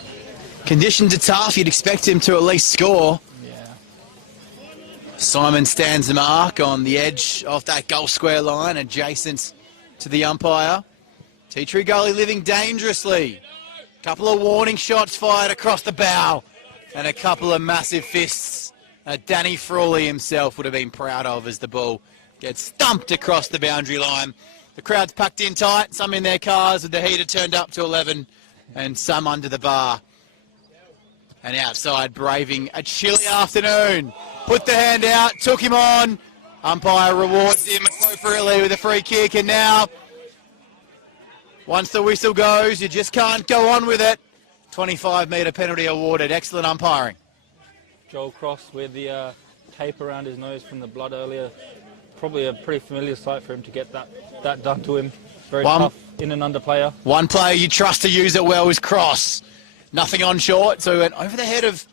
Conditions are tough. You'd expect him to at least score. Yeah. Simon stands the mark on the edge of that goal square line, adjacent to the umpire. Teacher Gully living dangerously. Couple of warning shots fired across the bow, and a couple of massive fists Danny Frawley himself would have been proud of as the ball gets stumped across the boundary line. The crowd's packed in tight, some in their cars with the heater turned up to 11, and some under the bar. And outside, braving a chilly afternoon. Put the hand out, took him on. Umpire rewards him appropriately with a free kick, and now, once the whistle goes, you just can't go on with it. 25-metre penalty awarded. Excellent umpiring. Joel Cross with the tape around his nose from the blood earlier. Probably a pretty familiar sight for him to get that done to him. Very tough in and under player. One player you trust to use it well is Cross. Nothing on short, so he went over the head of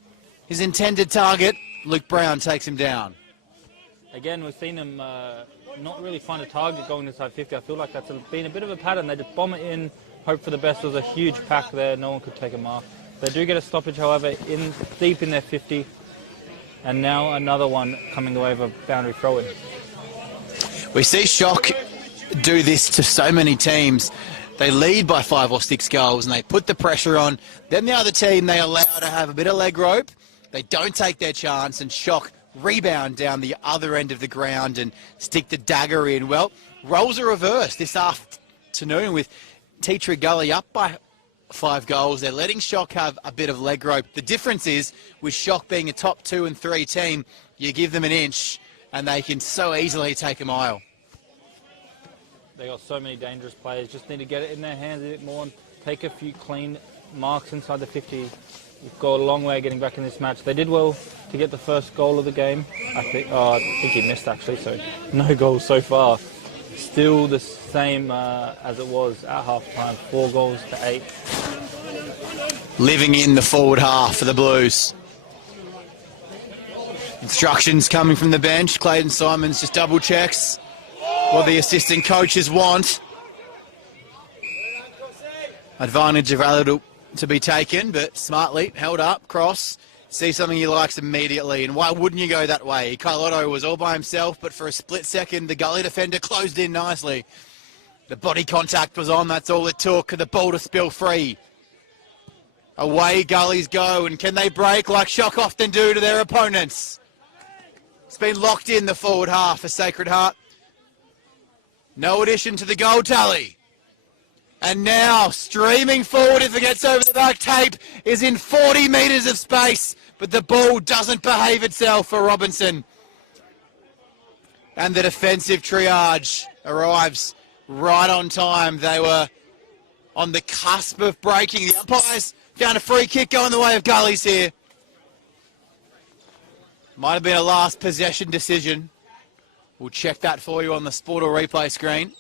his intended target. Luke Brown takes him down. Again, we've seen him not really find a target going inside 50. I feel like that's been a bit of a pattern. They just bomb it in, hope for the best. There was a huge pack there. No one could take a mark. They do get a stoppage, however, deep in their 50. And now another one coming away of a boundary throw-in. We see Shock do this to so many teams. They lead by 5 or 6 goals and they put the pressure on. Then the other team they allow to have a bit of leg rope. They don't take their chance, and Shock rebound down the other end of the ground and stick the dagger in. Well, roles are reversed this afternoon with Teacher Gully up by 5 goals. They're letting Shock have a bit of leg rope. The difference is, with Shock being a top 2 and 3 team, you give them an inch and they can so easily take a mile. They got so many dangerous players. Just need to get it in their hands a bit more and take a few clean marks inside the 50. We've got a long way getting back in this match. They did well to get the first goal of the game. I think he missed actually, so no goals so far. Still the same as it was at half-time, 4 goals to 8. Living in the forward half for the Blues. Instructions coming from the bench. Clayton Simons just double checks what the assistant coaches want. Advantage available to be taken, but smartly held up. Cross. See something he likes immediately, and why wouldn't you go that way? Carlotto was all by himself, but for a split second, the Gully defender closed in nicely. The body contact was on, that's all it took, the ball to spill free. Away Gullies go, and can they break like Shock often do to their opponents? It's been locked in the forward half for Sacred Heart. No addition to the goal tally. And now, streaming forward if it gets over the back, tape is in 40 metres of space, but the ball doesn't behave itself for Robinson. And the defensive triage arrives right on time. They were on the cusp of breaking. The umpires found a free kick going the way of Gully's here. Might have been a last possession decision. We'll check that for you on the Sport or replay screen.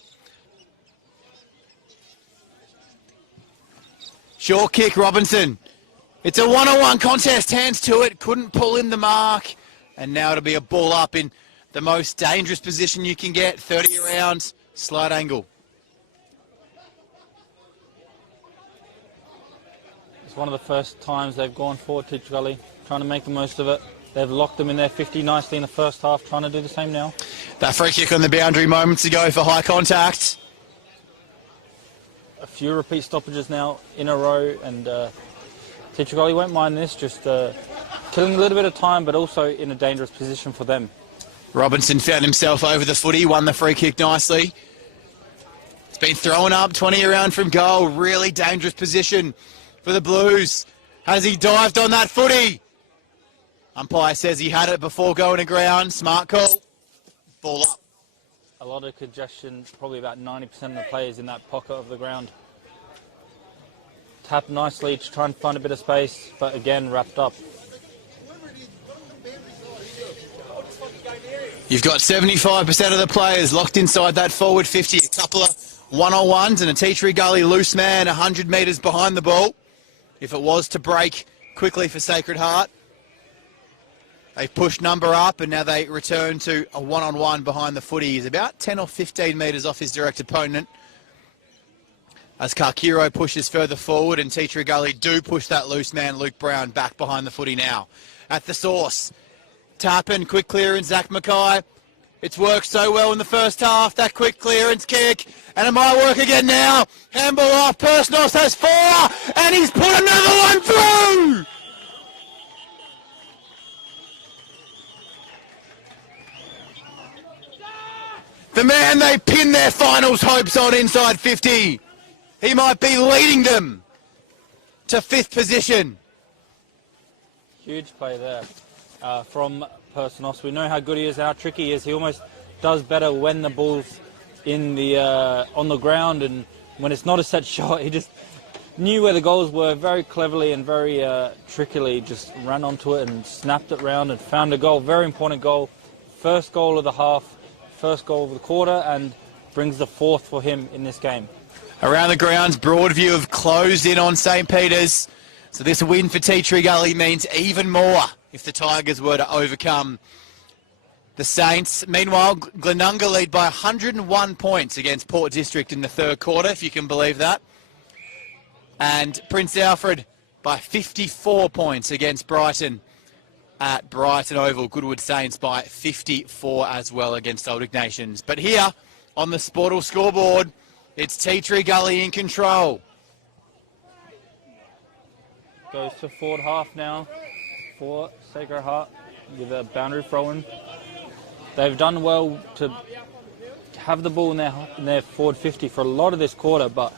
Short kick, Robinson. It's a one-on-one contest, hands to it, couldn't pull in the mark. And now it'll be a ball up in the most dangerous position you can get, 30 around, slight angle. It's one of the first times they've gone forward to Gully, trying to make the most of it. They've locked them in their 50 nicely in the first half, trying to do the same now. That free kick on the boundary moments ago for high contact. A few repeat stoppages now in a row, and Gully won't mind this, just killing a little bit of time, but also in a dangerous position for them. Robinson found himself over the footy, won the free kick nicely. It's been thrown up, 20 around from goal, really dangerous position for the Blues. Has he dived on that footy? Umpire says he had it before going to ground. Smart call. Ball up. A lot of congestion, probably about 90% of the players in that pocket of the ground. Tap nicely to try and find a bit of space, but again, wrapped up. You've got 75% of the players locked inside that forward 50. A couple of one-on-ones and a Tea Gully loose man 100 metres behind the ball. If it was to break quickly for Sacred Heart. They've pushed number up and now they return to a one-on-one behind the footy. He's about 10 or 15 metres off his direct opponent. As Karkiro pushes further forward and Tea Gully do push that loose man, Luke Brown, back behind the footy now. At the source. Tappin, quick clearance, Zach Mackay. It's worked so well in the first half, that quick clearance kick. And it might work again now. Handball off, Persnos has 4, and he's put another one through! The man they pin their finals hopes on inside 50. He might be leading them to 5th position. Huge play there from Persnos. We know how good he is, how tricky he is. He almost does better when the ball's in the on the ground, and when it's not a set shot, he just knew where the goals were very cleverly and very trickily. Just ran onto it and snapped it round and found a goal. Very important goal. First goal of the half. First goal of the quarter, and brings the 4th for him in this game. Around the grounds, Broadview have closed in on St. Peter's. So this win for Tea Gully means even more if the Tigers were to overcome the Saints. Meanwhile, Glenunga lead by 101 points against Port District in the 3rd quarter, if you can believe that. And Prince Alfred by 54 points against Brighton at Brighton Oval. Goodwood Saints by 54 as well against Old Ignatians. But here on the Sportal scoreboard, it's Tea Gully in control. Goes to forward half now for Sacred Heart with a boundary throw-in. They've done well to have the ball in their forward 50 for a lot of this quarter, but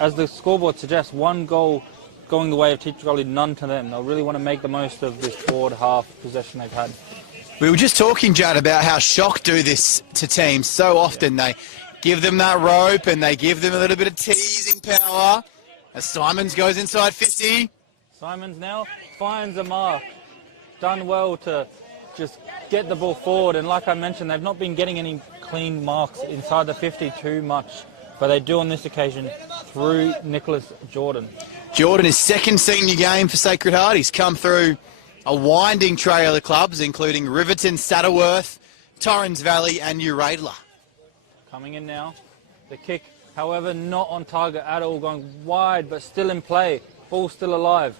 as the scoreboard suggests, 1 goal going the way of Tea Gully, none to them. They'll really want to make the most of this forward half possession they've had. We were just talking, Judd, about how Shock do this to teams so often. They give them that rope and they give them a little bit of teasing power. As Simons goes inside 50. Simons now finds a mark. Done well to just get the ball forward. And like I mentioned, they've not been getting any clean marks inside the 50 too much. But they do on this occasion through Nicholas Jordan. Jordan, his 2nd senior game for Sacred Heart. He's come through a winding trail of clubs, including Riverton, Saddleworth, Torrens Valley and Uradla. Coming in now. The kick, however, not on target at all, going wide, but still in play. Ball still alive.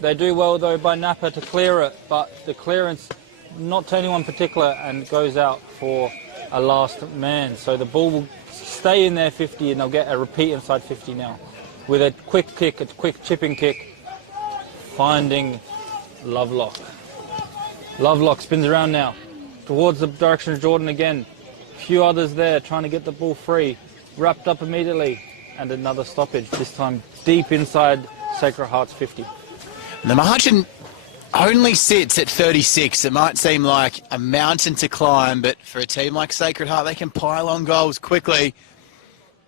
They do well, though, by Napa to clear it, but the clearance not to anyone particular and goes out for a last man. So the ball will stay in their 50 and they'll get a repeat inside 50 now. With a quick kick, a quick chipping kick, finding Lovelock. Lovelock spins around now, towards the direction of Jordan again. A few others there trying to get the ball free. Wrapped up immediately, and another stoppage, this time deep inside Sacred Heart's 50. The margin only sits at 36. It might seem like a mountain to climb, but for a team like Sacred Heart, they can pile on goals quickly.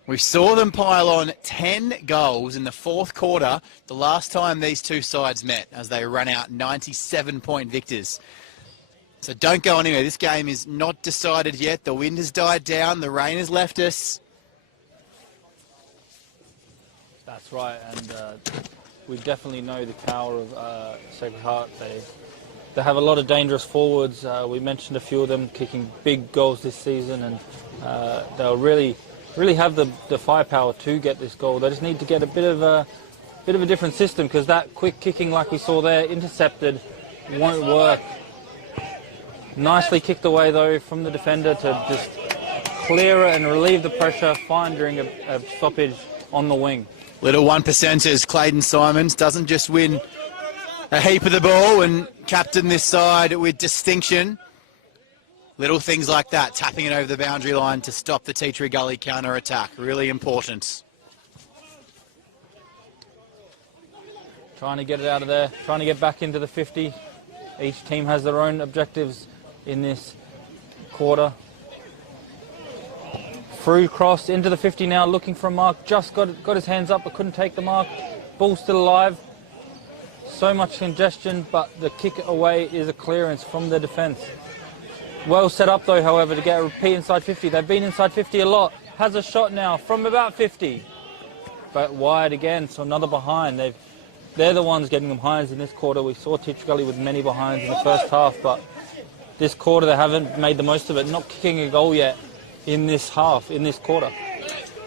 We saw them pile on 10 goals in the fourth quarter, the last time these two sides met, as they ran out 97-point victors. So don't go anywhere. This game is not decided yet. The wind has died down. The rain has left us. That's right, and we definitely know the power of Sacred Heart. They have a lot of dangerous forwards. We mentioned a few of them kicking big goals this season, and they'll really have the firepower to get this goal. They just need to get a bit of a different system, because that quick kicking, like we saw there, intercepted, won't work. Nicely kicked away though from the defender to just clear it and relieve the pressure, fine during a stoppage on the wing. Little 1%ers, Clayton Simons doesn't just win a heap of the ball and captain this side with distinction. Little things like that, tapping it over the boundary line to stop the Tea Tree Gully counter-attack. Really important. Trying to get it out of there, trying to get back into the 50. Each team has their own objectives in this quarter. Through cross into the 50 now, looking for a mark. Just got his hands up but couldn't take the mark. Ball still alive. So much congestion, but the kick away is a clearance from the defence. Well set up though, however, to get a repeat inside 50. They've been inside 50 a lot. Has a shot now from about 50. But wide again, so another behind. They're the ones getting them behinds in this quarter. We saw Tea Tree Gully with many behinds in the first half, but this quarter they haven't made the most of it. Not kicking a goal yet in this half, in this quarter.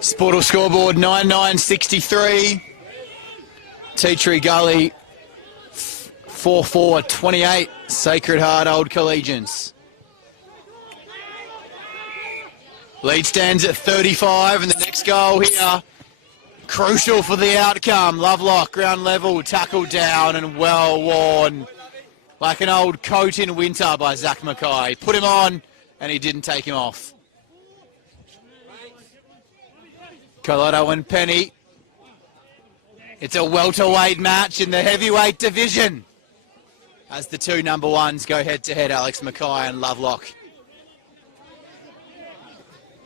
Sportal scoreboard 99-63. Tea Tree Gully 4-4-28. Sacred Heart Old Collegians. Lead stands at 35, and the next goal here, crucial for the outcome. Lovelock, ground level, tackled down and well worn. Like an old coat in winter by Zach Mackay. Put him on, and he didn't take him off. Colotto and Penny. It's a welterweight match in the heavyweight division, as the two number ones go head-to-head, Alex Mackay and Lovelock.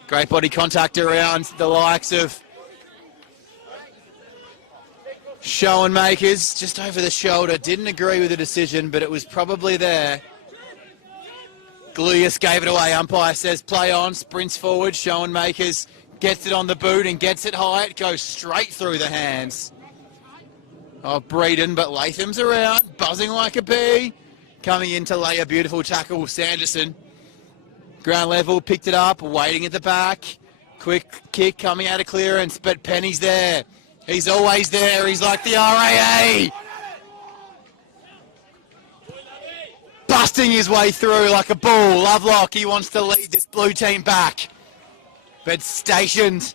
Great body contact around the likes of Schoenmakers, just over the shoulder. Didn't agree with the decision, but it was probably there. Gluius gave it away. Umpire says play on, sprints forward. Schoenmakers gets it on the boot and gets it high. It goes straight through the hands of Breeden, but Latham's around, buzzing like a bee. Coming in to lay a beautiful tackle, Sanderson. Ground level, picked it up, waiting at the back. Quick kick coming out of clearance, but Penny's there. He's always there. He's like the RAA. Busting his way through like a bull. Lovelock, he wants to lead this blue team back, but stationed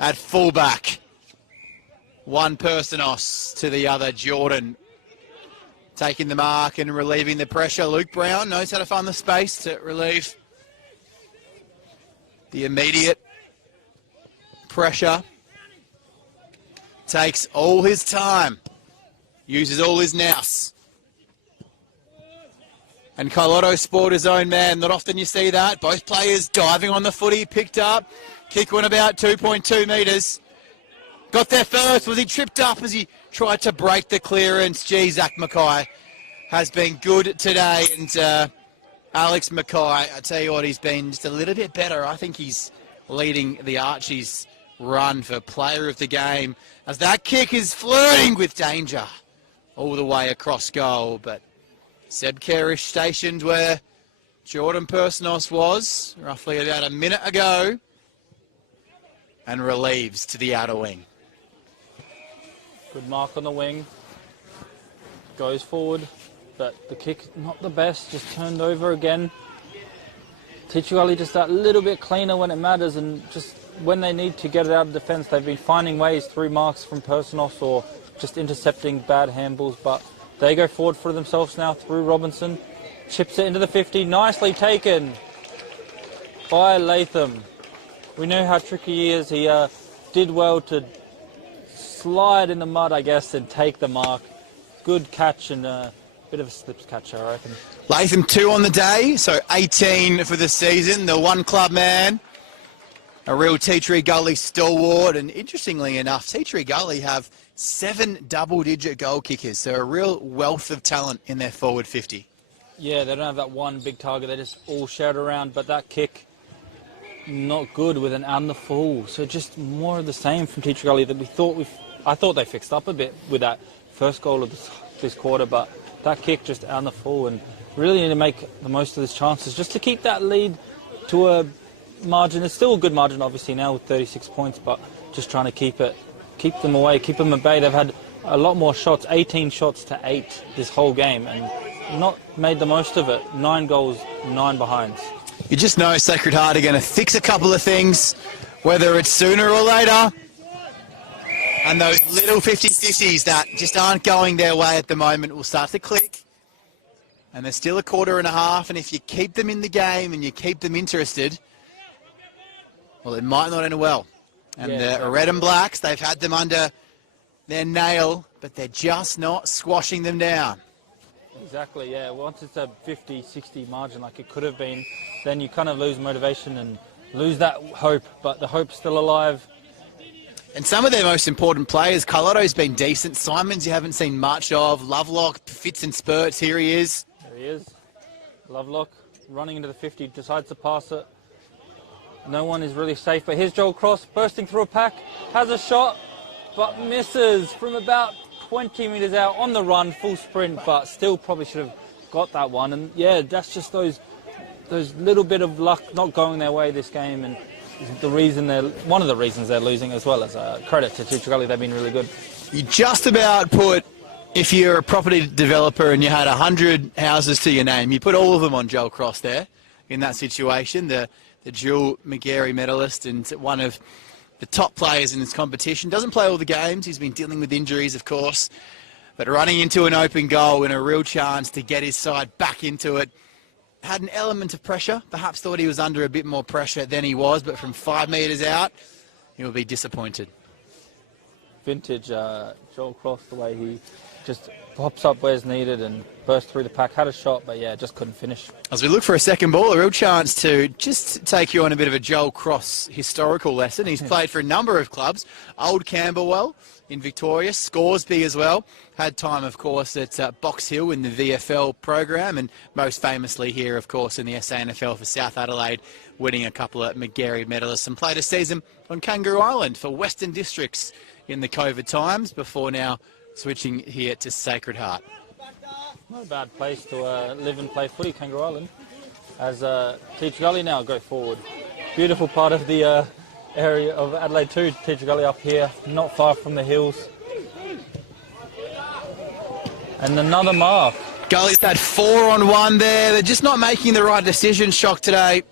at fullback. One Personos to the other, Jordan. Taking the mark and relieving the pressure. Luke Brown knows how to find the space to relieve the immediate pressure. Takes all his time. Uses all his nous. And Colotto sport his own man. Not often you see that. Both players diving on the footy. Picked up. Kick went about 2.2 metres. Got there first. Was he tripped up as he tried to break the clearance? Gee, Zach Mackay has been good today. And Alex Mackay, I tell you what, he's been just a little bit better. I think he's leading the Archies run for player of the game, as that kick is flirting with danger all the way across goal. But Seb Carish stationed where Jordan Personos was roughly about a minute ago, and relieves to the outer wing. Good mark on the wing. Goes forward, but the kick not the best, just turned over again. Tea Tree Gully just that little bit cleaner when it matters, and just when they need to get it out of defence, they've been finding ways through marks from Personos or just intercepting bad handballs, but they go forward for themselves now through Robinson. Chips it into the 50, nicely taken by Latham. We know how tricky he is. He did well to slide in the mud, I guess, and take the mark. Good catch and a bit of a slips catch, I reckon. Latham 2 on the day, so 18 for the season. The one club man A real Tea Tree Gully stalwart, and interestingly enough, Tea Tree Gully have 7 double-digit goal kickers, so a real wealth of talent in their forward 50. Yeah, they don't have that one big target. They just all shout around, but that kick, not good with an out in the full. So just more of the same from Tea Tree Gully that I thought they fixed up a bit with that first goal of this quarter, but that kick just out in the full, and really need to make the most of these chances just to keep that lead to a margin. It's still a good margin, obviously, now with 36 points, but just trying to keep them away, keep them at bay. They've had a lot more shots, 18 shots to 8 this whole game, and not made the most of it. 9 goals, 9 behinds. You just know Sacred Heart are going to fix a couple of things, whether it's sooner or later. And those little 50-50s that just aren't going their way at the moment will start to click. And there's still a quarter and a half, and if you keep them in the game and you keep them interested, well, it might not end well. And the Red and Blacks, they've had them under their nail, but they're just not squashing them down. Exactly, yeah. Once it's a 50-60 margin like it could have been, then you kind of lose motivation and lose that hope, but the hope's still alive. And some of their most important players, Carlotto's been decent. Simons you haven't seen much of. Lovelock fits in spurts. Here he is. There he is. Lovelock running into the 50, decides to pass it. No one is really safe, but here's Joel Cross bursting through a pack, has a shot, but misses from about 20 metres out on the run, full sprint, but still probably should have got that one. And yeah, that's just those little bit of luck not going their way this game, and one of the reasons they're losing, as well as credit to Tea Tree Gully. They've been really good. You just about put, if you're a property developer and you had 100 houses to your name, you put all of them on Joel Cross there in that situation. The dual McGarry medalist and one of the top players in this competition. Doesn't play all the games. He's been dealing with injuries, of course. But running into an open goal and a real chance to get his side back into it. Had an element of pressure. Perhaps thought he was under a bit more pressure than he was, but from 5 metres out, he'll be disappointed. Vintage Joel Cross, the way he just pops up where's needed and burst through the pack. Had a shot, but yeah, just couldn't finish. As we look for a second ball, a real chance to just take you on a bit of a Joel Cross historical lesson. He's played for a number of clubs. Old Camberwell in Victoria, Scoresby as well. Had time, of course, at Box Hill in the VFL program, and most famously here, of course, in the SANFL for South Adelaide, winning a couple of McGarry medalists, and played a season on Kangaroo Island for Western Districts in the COVID times, before now switching here to Sacred Heart. Not a bad place to live and play footy, Kangaroo Island, as Tea Tree Gully now go forward. Beautiful part of the area of Adelaide too, Tea Tree Gully up here, not far from the hills. And another mark. Gully's had 4-on-1 there. They're just not making the right decision, Shock, today.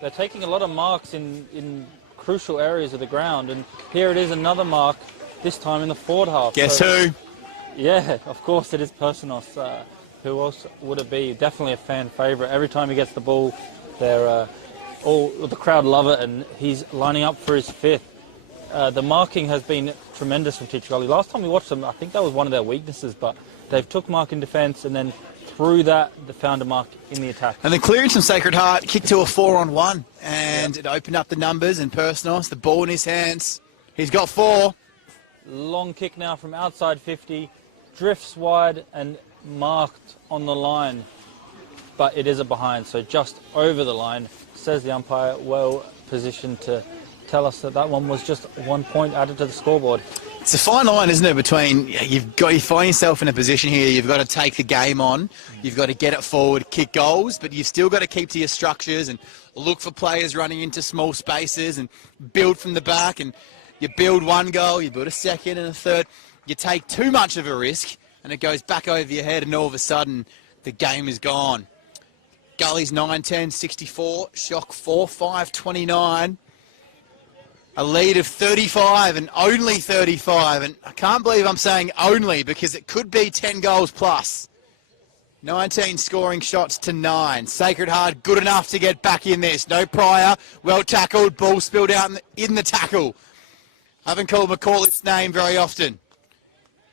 They're taking a lot of marks in crucial areas of the ground, and here it is, another mark, this time in the forward half. Guess who? Yeah, of course it is Pertaringa. Who else would it be? Definitely a fan favourite. Every time he gets the ball, the crowd love it, and he's lining up for his 5th. The marking has been tremendous from Tea Tree Gully. Last time we watched them, I think that was one of their weaknesses, but they've took mark in defence, and then through that, they found a mark in the attack. And the clearance from Sacred Heart kicked to a 4-on-1, and it opened up the numbers, and Pertaringa, the ball in his hands. He's got 4. Long kick now from outside 50, drifts wide and marked on the line, but it is a behind, so just over the line, says the umpire, well positioned to tell us that one was just 1 point added to the scoreboard. It's a fine line, isn't it, between you find yourself in a position here, you've got to take the game on, you've got to get it forward, kick goals, but you've still got to keep to your structures and look for players running into small spaces and build from the back, and you build one goal, you build a second and a third. You take too much of a risk and it goes back over your head, and all of a sudden the game is gone. Gully's 9-10, 64, Shock 4-5, 29. A lead of 35 and only 35. And I can't believe I'm saying only, because it could be 10 goals plus. 19 scoring shots to 9. Sacred Heart good enough to get back in this. No prior, well tackled, ball spilled out in the tackle. Haven't called McCaulife's name very often.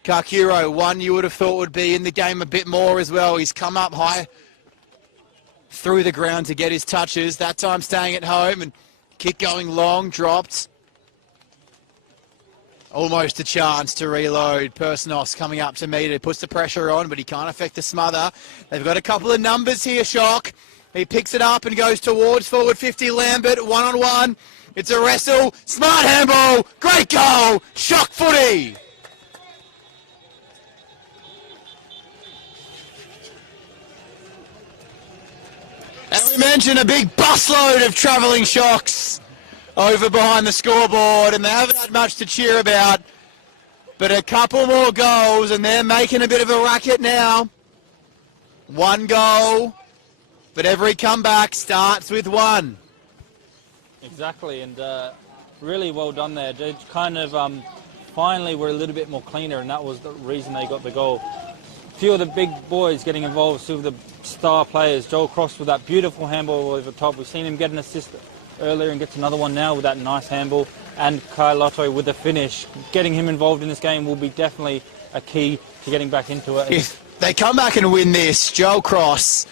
Kakiro, one you would have thought would be in the game a bit more as well. He's come up high through the ground to get his touches. That time staying at home and Kick going long, dropped. Almost a chance to reload. Personos coming up to meet it, puts the pressure on, but he can't affect the smother. They've got a couple of numbers here, Shock. He picks it up and goes towards forward 50, Lambert, one-on-one. It's a wrestle, smart handball, great goal, Shock Footy. And we mentioned a big busload of travelling Shocks over behind the scoreboard, and they haven't had much to cheer about. But a couple more goals, and they're making a bit of a racket now. One goal, but every comeback starts with one. Exactly, and really well done there. They kind of finally were a little bit more cleaner, and that was the reason they got the goal. A few of the big boys getting involved, two of the star players. Joel Cross with that beautiful handball over the top. We've seen him get an assist earlier and gets another one now with that nice handball. And Kyle Lotto with the finish. Getting him involved in this game will be definitely a key to getting back into it. If they come back and win this, Joel Cross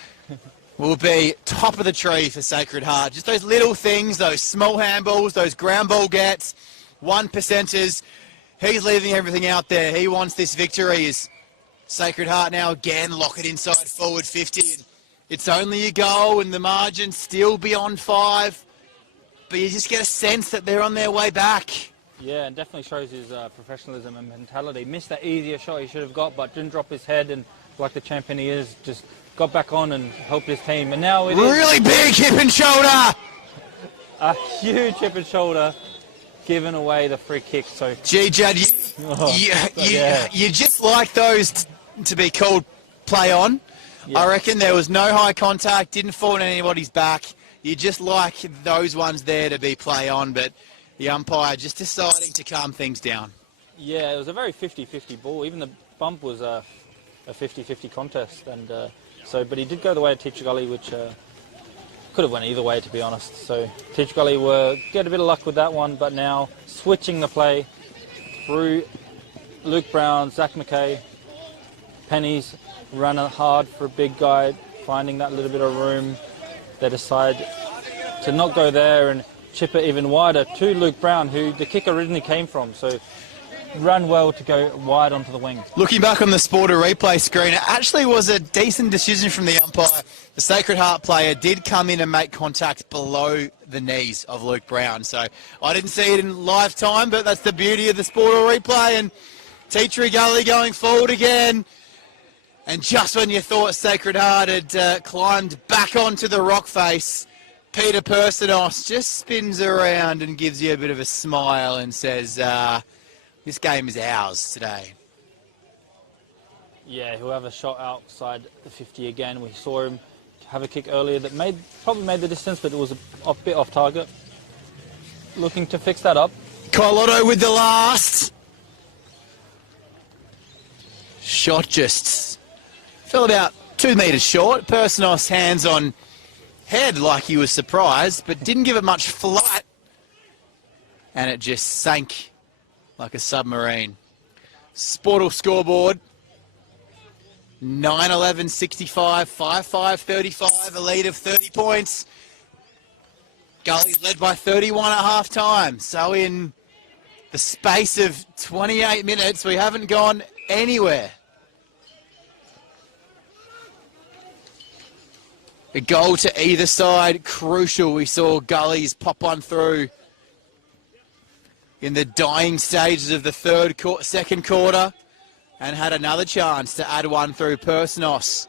will be top of the tree for Sacred Heart. Just those little things, those small handballs, those ground ball gets, 1%ers. He's leaving everything out there. He wants this victory. Is Sacred Heart now again lock it inside forward 50. It's only a goal and the margin still beyond 5. But you just get a sense that they're on their way back. Yeah, and definitely shows his professionalism and mentality. Missed that easier shot he should have got, but didn't drop his head, and like the champion he is, just got back on and helped his team. And now it really big hip and shoulder. A huge hip and shoulder, giving away the free kick. So, gee, Jad, you just like those to be called play on. Yeah. I reckon there was no high contact, didn't fall on anybody's back. You just like those ones there to be play on, but the umpire just deciding to calm things down. Yeah, it was a very 50-50 ball. Even the bump was a 50-50 contest, and but he did go the way of Teacher Gully, which could have went either way, to be honest. So Teacher Gully get a bit of luck with that one, but now switching the play through Luke Brown, Zach McKay, Pennies run hard for a big guy, finding that little bit of room. They decide to not go there and chip it even wider to Luke Brown, who the kick originally came from. So run well to go wide onto the wing. Looking back on the Sporter replay screen, it actually was a decent decision from the umpire. The Sacred Heart player did come in and make contact below the knees of Luke Brown. So I didn't see it in live time, but that's the beauty of the Sporter replay. And Teacher Gully going forward again. And just when you thought Sacred Heart had climbed back onto the rock face, Peter Pertaringa just spins around and gives you a bit of a smile and says, this game is ours today. Yeah, whoever shot outside the 50 again, we saw him have a kick earlier that probably made the distance, but it was a bit off target. Looking to fix that up. Colotto with the last. Shot just fell about 2 metres short. Pertaringa's hands on head like he was surprised, but didn't give it much flight. And it just sank like a submarine. Sportal scoreboard. 9-11-65, 5-5-35, a lead of 30 points. Gully's led by 31 at half time. So in the space of 28 minutes, we haven't gone anywhere. A goal to either side, crucial. We saw Gully's pop one through in the dying stages of the second quarter, and had another chance to add one through Pertaringa,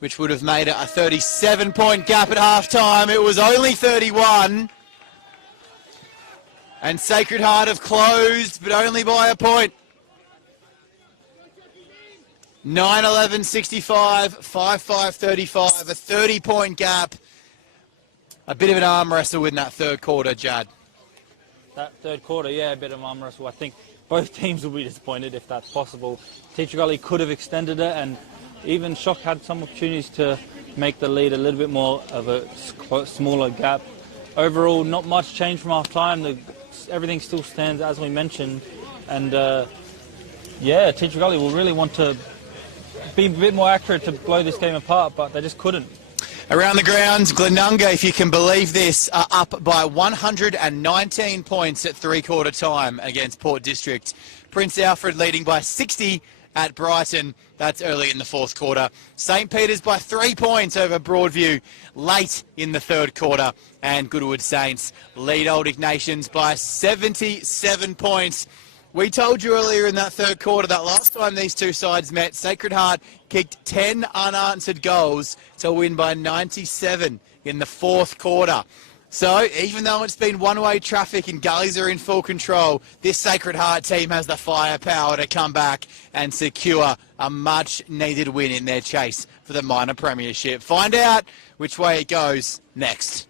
which would have made it a 37-point gap at half-time. It was only 31. And Sacred Heart have closed, but only by a point. 9-11-65, 5-5-35, a 30-point gap. A bit of an arm wrestle in that third quarter, Jad. That third quarter, yeah, a bit of arm wrestle. I think both teams will be disappointed if that's possible. Teacher Gully could have extended it, and even Shock had some opportunities to make the lead a little bit more of a smaller gap. Overall, not much change from half-time. Everything still stands as we mentioned. And, yeah, Teacher Gully will really want to be a bit more accurate to blow this game apart, but they just couldn't. Around the ground, Glenunga, if you can believe this, are up by 119 points at three-quarter time against Port District. Prince Alfred leading by 60 at Brighton. That's early in the fourth quarter. St. Peter's by 3 points over Broadview late in the third quarter. And Goodwood Saints lead Old Ignatians by 77 points. We told you earlier in that third quarter that last time these two sides met, Sacred Heart kicked 10 unanswered goals to win by 97 in the fourth quarter. So even though it's been one-way traffic and Gullies are in full control, this Sacred Heart team has the firepower to come back and secure a much-needed win in their chase for the minor premiership. Find out which way it goes next.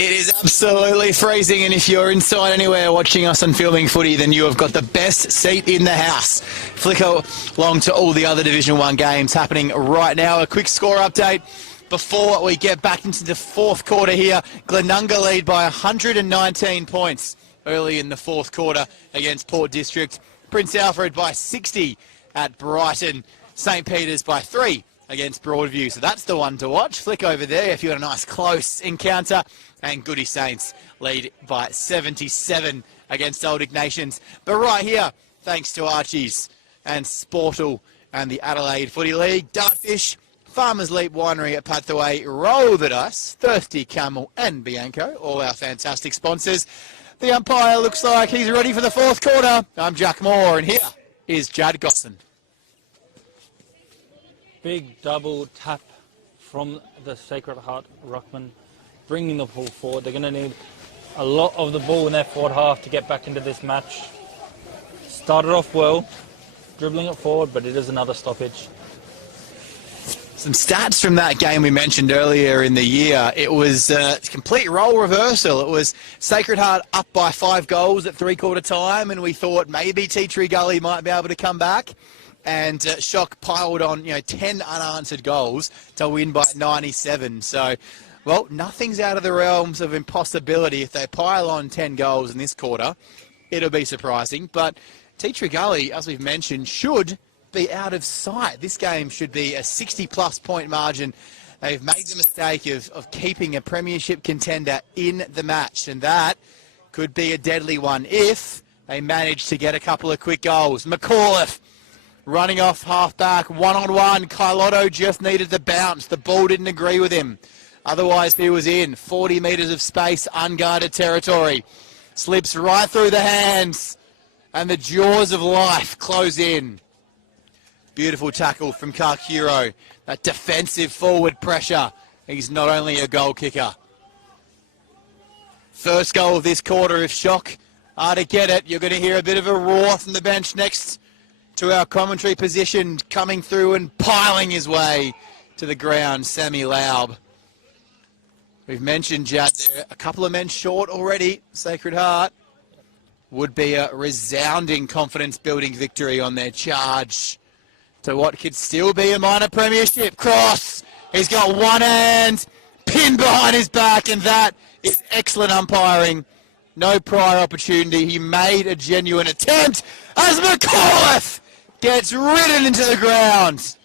It is absolutely freezing, and if you're inside anywhere watching us on Filming Footy, then you have got the best seat in the house. Flicker along to all the other Division 1 games happening right now. A quick score update before we get back into the fourth quarter here. Glenunga lead by 119 points early in the fourth quarter against Port District. Prince Alfred by 60 at Brighton. St. Peter's by 3 against Broadview. So that's the one to watch. Flick over there if you want a nice close encounter. And Goody Saints lead by 77 against Old Ignatians. But right here, thanks to Archie's and Sportal and the Adelaide Footy League, Dartfish, Farmers Leap Winery at Pathway, Roll the Dice, Thirsty Camel and Bianco, all our fantastic sponsors. The umpire looks like he's ready for the fourth quarter. I'm Jack Moore, and here is Jad Gosson. Big double tap from the Sacred Heart ruckman, bringing the ball forward. They're going to need a lot of the ball in their forward half to get back into this match. Started off well, dribbling it forward, but it is another stoppage. So Some stats from that game we mentioned earlier in the year. It was a complete role reversal. It was Sacred Heart up by 5 goals at three-quarter time, and we thought maybe Gully might be able to come back. And Shock piled on, 10 unanswered goals to win by 97. So, well, nothing's out of the realms of impossibility. If they pile on 10 goals in this quarter, it'll be surprising. But Gully, as we've mentioned, should be out of sight. This game should be a 60-plus point margin. They've made the mistake of keeping a premiership contender in the match, and that could be a deadly one if they manage to get a couple of quick goals. McAuliffe running off half-back, one-on-one. Kailotto just needed the bounce. The ball didn't agree with him. Otherwise, he was in. 40 metres of space, unguarded territory. Slips right through the hands, and the jaws of life close in. Beautiful tackle from Kakiro. That defensive forward pressure. He's not only a goal kicker. First goal of this quarter, if Shock are to get it, you're going to hear a bit of a roar from the bench next to our commentary position, coming through and piling his way to the ground, Sammy Laub. We've mentioned, Jad, a couple of men short already. Sacred Heart would be a resounding confidence-building victory on their charge to what could still be a minor premiership. Cross, he's got one hand pinned behind his back, and that is excellent umpiring. No prior opportunity. He made a genuine attempt as McAuliffe gets ridden into the ground.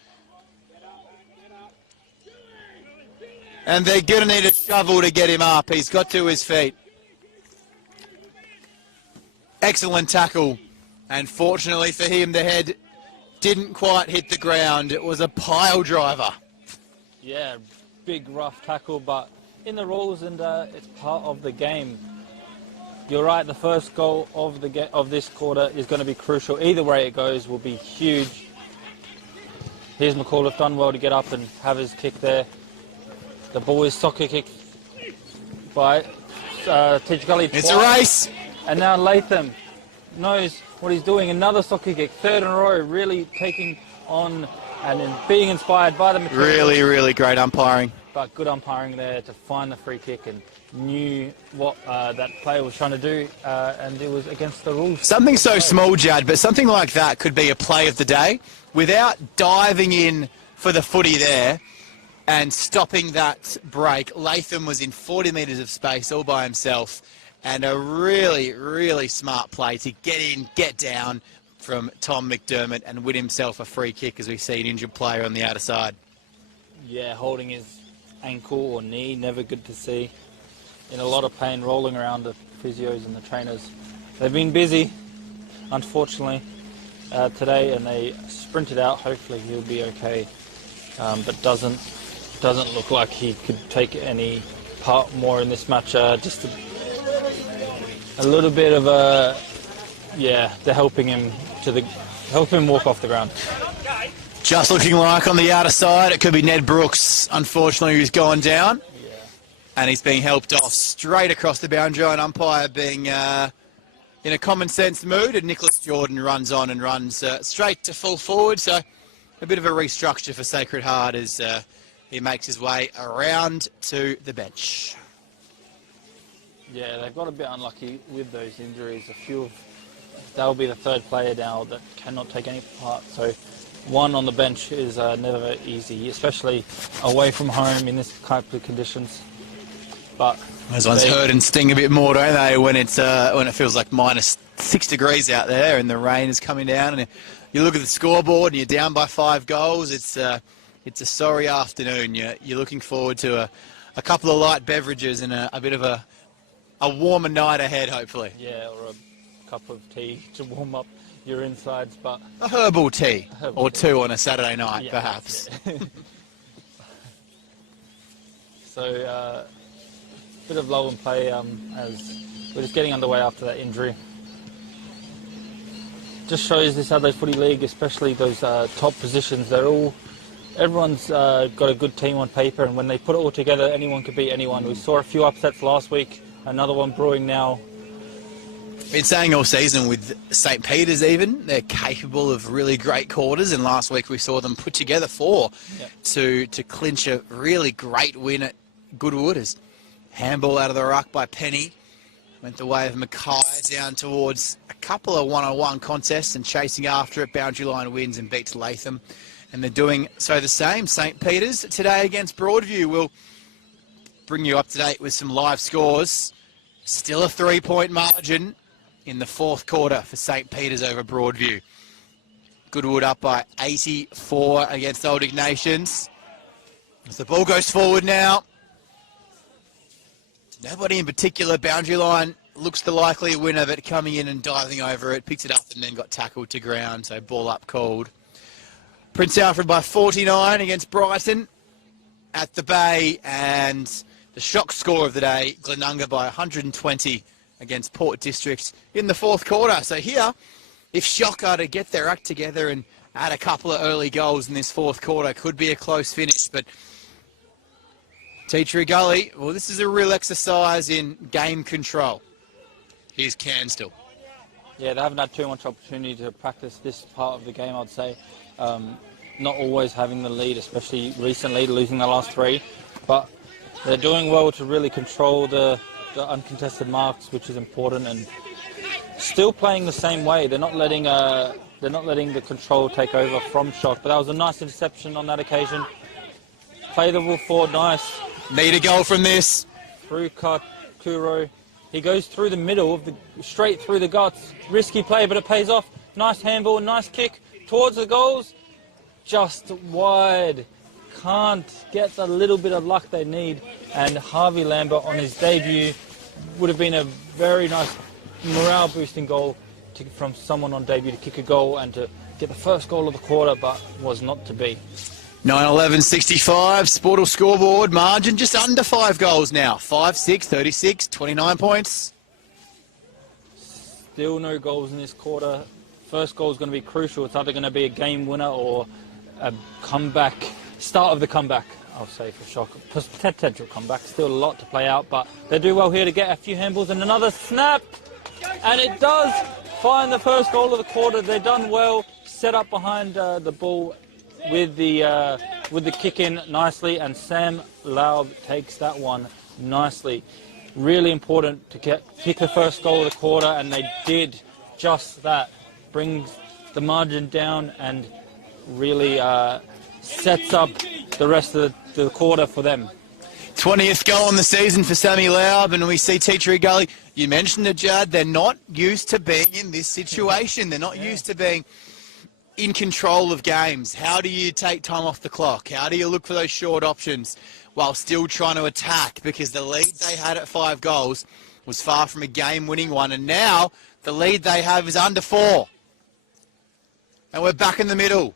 And they're going to need a shovel to get him up. He's got to his feet. Excellent tackle. And fortunately for him, the head didn't quite hit the ground. It was a pile driver. Yeah, big rough tackle, but in the rules, and it's part of the game. You're right, the first goal of this quarter is going to be crucial. Either way it goes will be huge. Here's McAuliffe, done well to get up and have his kick there. The ball is soccer kicked by Gully. It's a race. And now Latham knows what he's doing. Another soccer kick, third in a row, really taking on and being inspired by the material. Really, really great umpiring. But good umpiring there to find the free kick and knew what that player was trying to do, and it was against the rules. Something so small, Jad, but something like that could be a play of the day. Without diving in for the footy there and stopping that break, Latham was in 40 metres of space all by himself, and a really, really smart play to get in, get down from Tom McDermott and win himself a free kick as we see an injured player on the outer side. Yeah, holding his ankle or knee, never good to see. In a lot of pain, rolling around the physios and the trainers. They've been busy, unfortunately, today, and they sprinted out. Hopefully he'll be okay, but doesn't look like he could take any part more in this match. Just a little bit of a, yeah, they're helping him walk off the ground. Just looking like on the outer side, it could be Ned Brooks, unfortunately, who's gone down. Yeah. And he's being helped off straight across the boundary line. Umpire being in a common sense mood, and Nicholas Jordan runs on and runs straight to full forward. So a bit of a restructure for Sacred Heart as he makes his way around to the bench. Yeah, they've got a bit unlucky with those injuries. They'll be the third player now that cannot take any part. So one on the bench is never easy, especially away from home in this type of conditions. But those ones hurt and sting a bit more, don't they, when it feels like minus 6 degrees out there and the rain is coming down, and you look at the scoreboard and you're down by 5 goals. It's a sorry afternoon. You're looking forward to a couple of light beverages and a bit of a warmer night ahead, hopefully. Yeah, or a cup of tea to warm up your insides, but a herbal tea or two on a Saturday night, perhaps. Yeah. So, bit of lull and play as we're just getting underway after that injury. Just shows this Adelaide Footy League, especially those top positions. Everyone's got a good team on paper, and when they put it all together, anyone could beat anyone. We saw a few upsets last week. Another one brewing now. Been saying all season with St. Peter's even, they're capable of really great quarters, and last week we saw them put together 4 to clinch a really great win at Goodwood. As handball out of the ruck by Penny went the way of Mackay down towards a couple of one-on-one contests and chasing after it. Boundary line wins and beats Latham, and they're doing so the same. St. Peter's today against Broadview. We'll bring you up to date with some live scores. Still a 3-point margin in the fourth quarter for St. Peter's over Broadview. Goodwood up by 84 against Old Ignatians. As the ball goes forward now, nobody in particular. Boundary line looks the likely winner, but coming in and diving over it, picked it up and then got tackled to ground, so ball up called. Prince Alfred by 49 against Brighton at the Bay, and the shock score of the day, Glenunga by 120 against Port District in the fourth quarter. So here, if Shock are to get their act together and add a couple of early goals in this fourth quarter, could be a close finish. But Teacher Gully, well, this is a real exercise in game control. Here's Cairnsdale. Yeah, they haven't had too much opportunity to practice this part of the game, I'd say. Not always having the lead, especially recently, losing the last 3. But they're doing well to really control the uncontested marks, which is important, and still playing the same way. They're not letting the control take over from Shock. But that was a nice interception on that occasion. Play the ball forward, nice. Need a goal from this. Through Kuro. He goes through the middle, straight through the guts. Risky play, but it pays off. Nice handball, nice kick towards the goals. Just wide. Can't get the little bit of luck they need. And Harvey Lambert on his debut would have been a very nice morale-boosting goal from someone on debut to kick a goal and to get the first goal of the quarter, but was not to be. 9-11-65, Sportal scoreboard margin just under 5 goals now. 5-6, 36, 29 points. Still no goals in this quarter. First goal is going to be crucial. It's either going to be a game winner or a comeback, start of the comeback, I'll say, for Shock. Potential comeback, still a lot to play out, but they do well here to get a few handballs and another snap. And it does find the first goal of the quarter. They've done well, set up behind the ball with the kick in nicely, and Sam Laub takes that one nicely. Really important to kick the first goal of the quarter, and they did just that. Brings the margin down and really sets up the rest of the quarter for them. 20th goal in the season for Sammy Laub, and we see Teacher Gully. You mentioned it, Judd. They're not used to being in this situation. They're not used to being in control of games. How do you take time off the clock? How do you look for those short options while still trying to attack? Because the lead they had at 5 goals was far from a game-winning one, and now the lead they have is under 4. And we're back in the middle.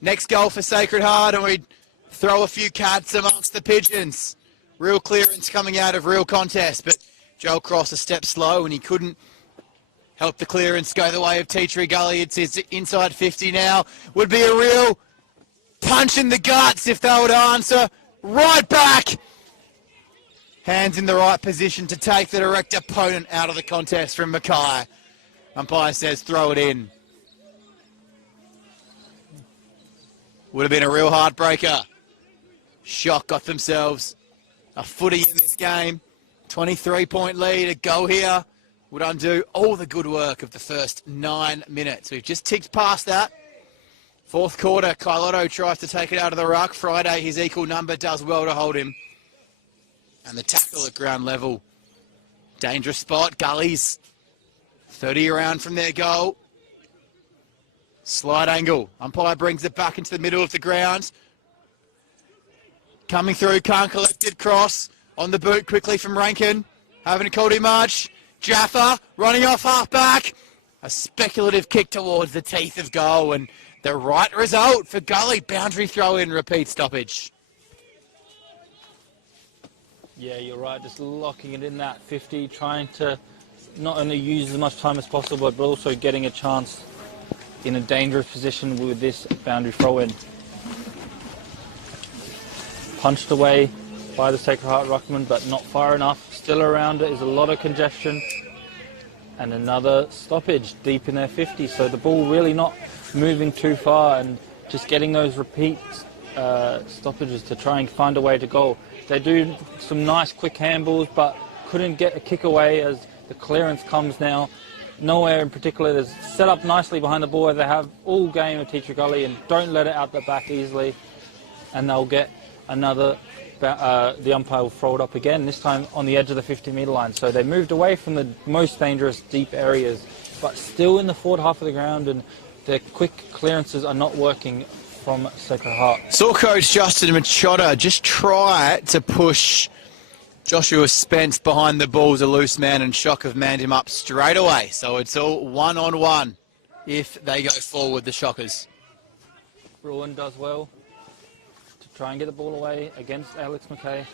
Next goal for Sacred Heart, and we throw a few cats amongst the pigeons. Real clearance coming out of real contest, but Joel Cross a step slow, and he couldn't help the clearance go the way of Teacher Gully. It's inside 50 now. Would be a real punch in the guts if they would answer. Right back. Hands in the right position to take the direct opponent out of the contest from Mackay. Umpire says throw it in. Would have been a real heartbreaker. Shock got themselves a footy in this game. 23-point lead. A goal here would undo all the good work of the first 9 minutes. We've just ticked past that. Fourth quarter, Kailotto tries to take it out of the ruck. Friday, his equal number, does well to hold him. And the tackle at ground level. Dangerous spot. Gullies 30 around from their goal. Slide angle. Umpire brings it back into the middle of the ground. Coming through, can't collect it. Cross on the boot quickly from Rankin. Haven't called him much. Jaffa running off half back. A speculative kick towards the teeth of goal, and the right result for Gully. Boundary throw in, repeat stoppage. Yeah, you're right. Just locking it in that 50, trying to not only use as much time as possible, but also getting a chance in a dangerous position with this boundary throw-in. Punched away by the Sacred Heart Ruckman, but not far enough. Still around it is a lot of congestion. And another stoppage deep in their 50, so the ball really not moving too far and just getting those repeat stoppages to try and find a way to goal. They do some nice quick handballs, but couldn't get a kick away as the clearance comes now. Nowhere in particular. They're set up nicely behind the ball. They have all game of Teacher Gully and don't let it out the back easily. And they'll get another, the umpire will throw it up again, this time on the edge of the 50-metre line. So they moved away from the most dangerous deep areas, but still in the forward half of the ground, and their quick clearances are not working from Sacred Heart. Saw coach Justin Machota just try to push Joshua Spence behind the ball as a loose man, and Shock have manned him up straight away. So it's all one-on-one if they go forward, the Shockers. Bruin does well to try and get the ball away against Alex McKay.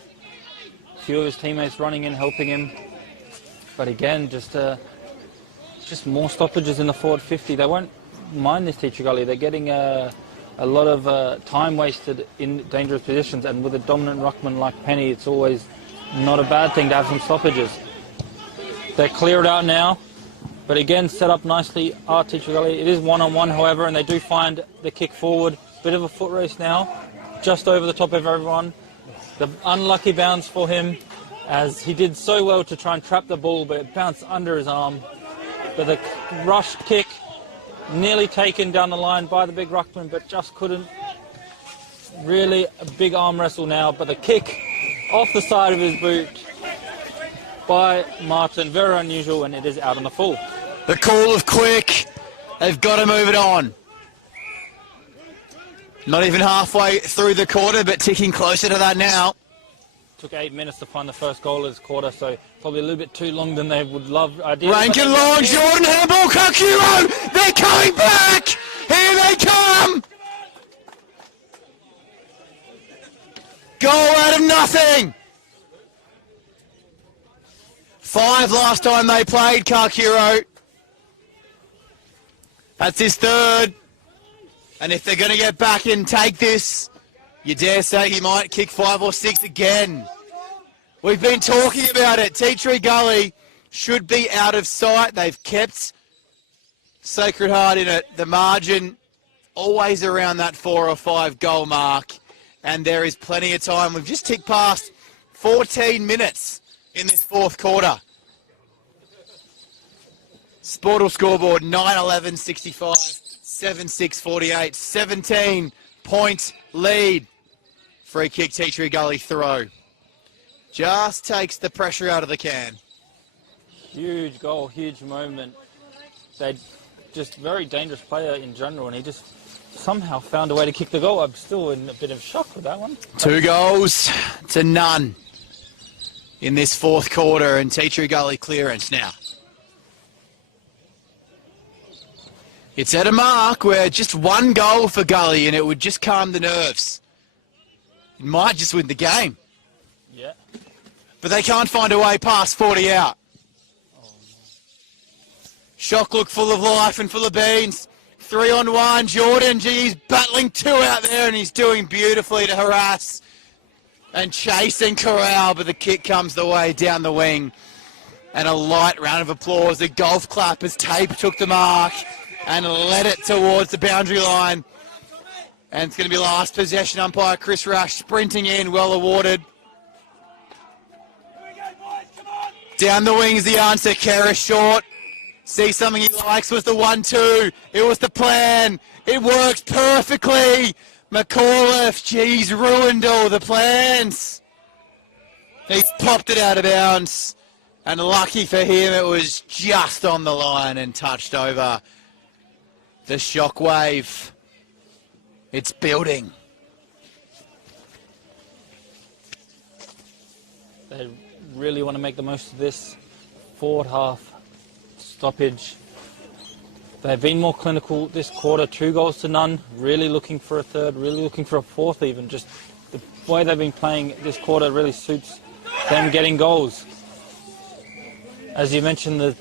A few of his teammates running in, helping him. But again, just more stoppages in the forward 50. They won't mind this Teacher Gully. They're getting a lot of time wasted in dangerous positions, and with a dominant ruckman like Penny, it's always not a bad thing to have some stoppages. They're cleared out now, but again, set up nicely are Teacher Gully. It is one-on-one, however, and they do find the kick forward. Bit of a foot race now, just over the top of everyone. The unlucky bounce for him, as he did so well to try and trap the ball, but it bounced under his arm. But the rush kick, nearly taken down the line by the big ruckman, but just couldn't. Really a big arm wrestle now, but the kick off the side of his boot by Martin, very unusual, and it is out on the full. The call of quick, they've got to move it on. Not even halfway through the quarter, but ticking closer to that now. Took 8 minutes to find the first goal of this quarter, so probably a little bit too long than they would love. Rankin long, Jordan handball, Kakuro, they're coming back! Here they come! Goal out of nothing! 5 last time they played, Kakuro. That's his third. And if they're going to get back and take this, you dare say he might kick 5 or 6 again. We've been talking about it. Teacher Gully should be out of sight. They've kept Sacred Heart in it. The margin always around that 4 or 5 goal mark. And there is plenty of time. We've just ticked past 14 minutes in this fourth quarter. Sportal scoreboard 9-11, 65, 7-6, 48, 17-point lead. Free kick, Teacher Gully throw. Just takes the pressure out of the can. Huge goal, huge moment. They're just very dangerous player in general, and he just somehow found a way to kick the goal. I'm still in a bit of shock with that one. 2 goals to none in this fourth quarter, and Teacher Gully clearance now. It's at a mark where just 1 goal for Gully and it would just calm the nerves. It might just win the game. Yeah. But they can't find a way past 40 out. Oh, no. Shock look full of life and full of beans. 3-on-1, Jordan, he's battling 2 out there and he's doing beautifully to harass and chase and corral, but the kick comes the way down the wing. And a light round of applause. The golf clap as Tape took the mark and led it towards the boundary line. And it's going to be last possession. Umpire Chris Rash sprinting in, well awarded. Down the wing is the answer. Kerr short. See something he likes was the 1-2. It was the plan. It worked perfectly. McAuliffe, geez, ruined all the plans. He's popped it out of bounds. And lucky for him, it was just on the line and touched over. The shockwave. It's building. They really want to make the most of this forward half stoppage. They've been more clinical this quarter, 2 goals to none, really looking for a third, really looking for a fourth even. Just the way they've been playing this quarter really suits them getting goals. As you mentioned, the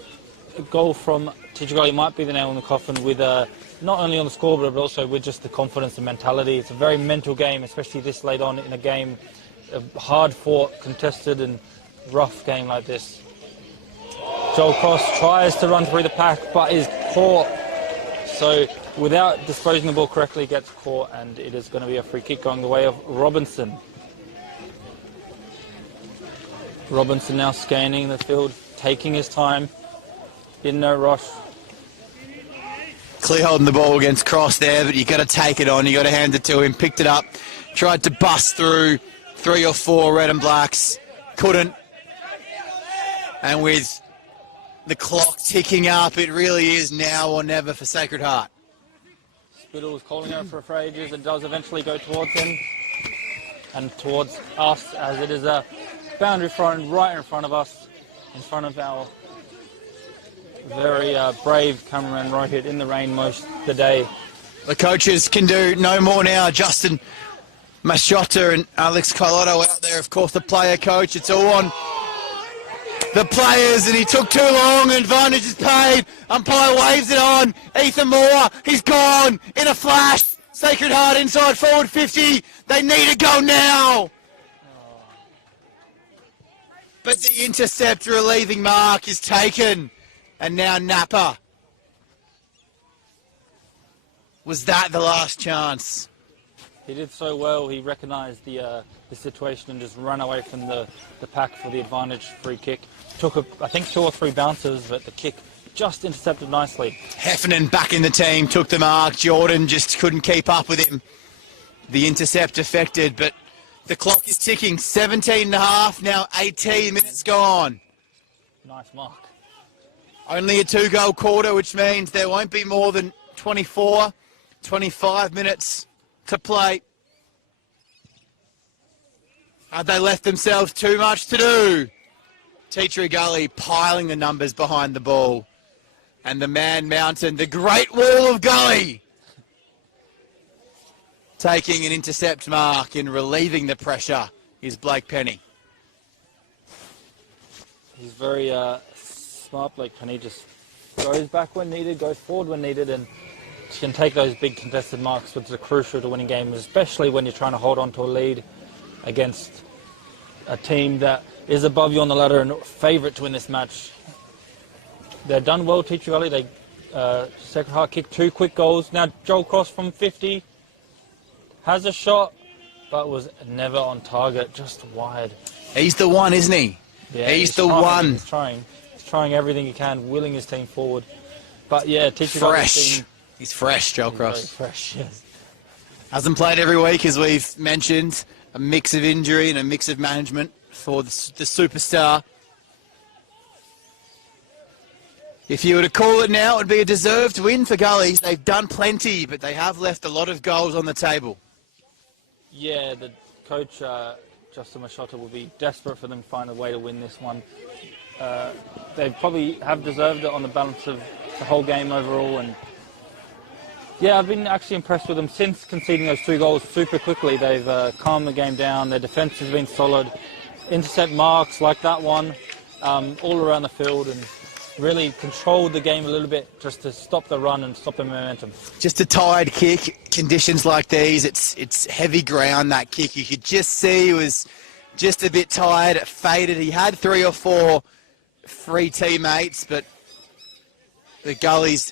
goal from Teacher Gully might be the nail in the coffin with not only on the scoreboard but also with just the confidence and mentality. It's a very mental game, especially this late on in a game, a hard-fought, contested and rough game like this. Joel Cross tries to run through the pack, but is caught. So without disposing the ball correctly, gets caught, and it is going to be a free kick going the way of Robinson. Robinson now scanning the field, taking his time, in no rush. Clear holding the ball against Cross there, but you got to take it on. You got to hand it to him. Picked it up, tried to bust through 3 or 4 red and blacks, couldn't. And with the clock ticking up, it really is now or never for Sacred Heart. Spittle was calling out for ages and does eventually go towards him and towards us, as it is a boundary front right in front of us, in front of our very brave cameraman Rohit in the rain most of the day. The coaches can do no more now. Justin Machota and Alex Carlotto out there, of course, the player coach. It's all on the players, and he took too long. Advantage is paid. Umpire waves it on. Ethan Moore, he's gone in a flash. Sacred Heart inside forward 50. They need to go now. But the intercept relieving mark is taken. And now Napa. Was that the last chance? He did so well. He recognised the situation and just ran away from the pack for the advantage free kick. Took, I think, 2 or 3 bounces, but the kick just intercepted nicely. Heffernan back in the team, took the mark. Jordan just couldn't keep up with him. The intercept affected, but the clock is ticking. 17 and a half, now 18 minutes gone. Nice mark. Only a 2-goal quarter, which means there won't be more than 24, 25 minutes to play. Have they left themselves too much to do? Teacher Gully piling the numbers behind the ball. And the Man Mountain, the Great Wall of Gully, taking an intercept mark and relieving the pressure is Blake Penny. He's very smart, Blake Penny. Just goes back when needed, goes forward when needed, and can take those big contested marks, which are crucial to winning games, especially when you're trying to hold on to a lead against a team that is above you on the ladder and favourite to win this match. They've done well, Teacher Gully. They Sacred Heart kicked 2 quick goals. Now Joel Cross from 50 has a shot, but was never on target, just wide. He's the one, isn't he? Yeah, he's the one. He's trying everything he can, willing his team forward. But yeah, Teacher fresh. He's fresh, Joel Cross. Very fresh, yes. Hasn't played every week, as we've mentioned. A mix of injury and a mix of management for the superstar. If you were to call it now, it would be a deserved win for Gullies. They've done plenty, but they have left a lot of goals on the table. Yeah, the coach, Justin Machota, will be desperate for them to find a way to win this one. They probably have deserved it on the balance of the whole game overall. And yeah, I've been actually impressed with them since conceding those 2 goals super quickly. They've calmed the game down. Their defence has been solid. Intercept marks like that one all around the field, and really controlled the game a little bit just to stop the run and stop the momentum. Just a tired kick. Conditions like these, it's heavy ground, that kick. You could just see he was just a bit tired. It faded. He had 3 or 4 free teammates, but the Gullies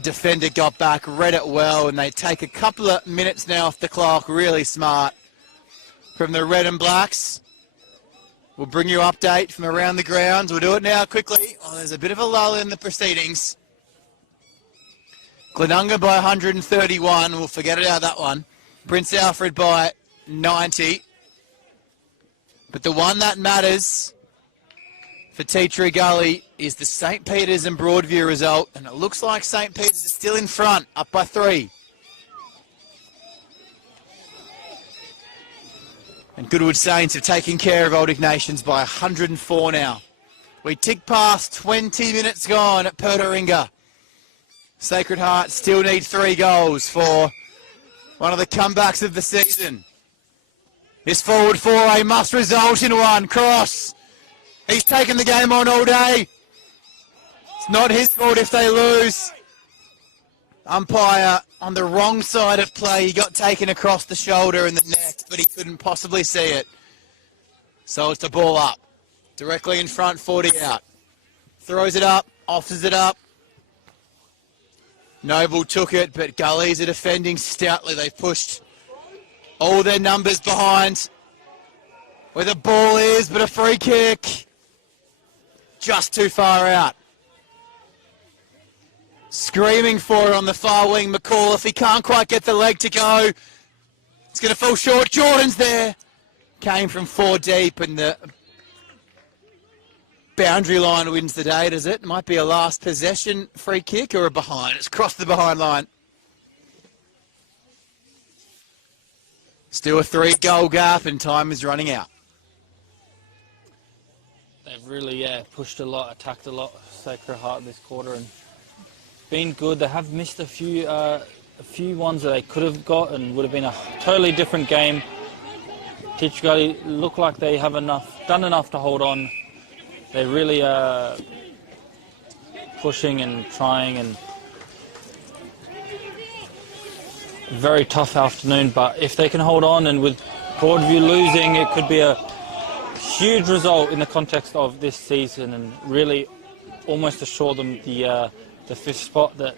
defender got back, read it well, and they take a couple of minutes now off the clock. Really smart from the Red and Blacks. We'll bring you an update from around the grounds. We'll do it now quickly. Oh, there's a bit of a lull in the proceedings. Glenunga by 131. We'll forget about that one. Prince Alfred by 90. But the one that matters for Teacher Gully is the St. Peter's and Broadview result. And it looks like St. Peter's is still in front, up by 3. And Goodwood Saints have taken care of Old Ignatians by 104 now. We tick past 20 minutes gone at Pertaringa. Sacred Heart still need 3 goals for one of the comebacks of the season. This forward foray must result in one. Cross. He's taken the game on all day. It's not his fault if they lose. Umpire on the wrong side of play. He got taken across the shoulder and the neck, but he couldn't possibly see it. So it's a ball up. Directly in front, 40 out. Throws it up, offers it up. Noble took it, but Gullies are defending stoutly. They've pushed all their numbers behind where the ball is, but a free kick. Just too far out. Screaming for it on the far wing, McCall. If he can't quite get the leg to go, it's going to fall short. Jordan's there. Came from 4 deep, and the boundary line wins the day, does it? Might be a last possession free kick or a behind. It's crossed the behind line. Still a 3-goal gap, and time is running out. They've really pushed a lot, attacked a lot, Sacred Heart this quarter, and been good. They have missed a few ones that they could have got and would have been a totally different game. Teach Gully look like they have done enough to hold on. They're really pushing and trying, and very tough afternoon. But if they can hold on, and with Broadview losing, it could be a huge result in the context of this season, and really almost assure them the 5th spot that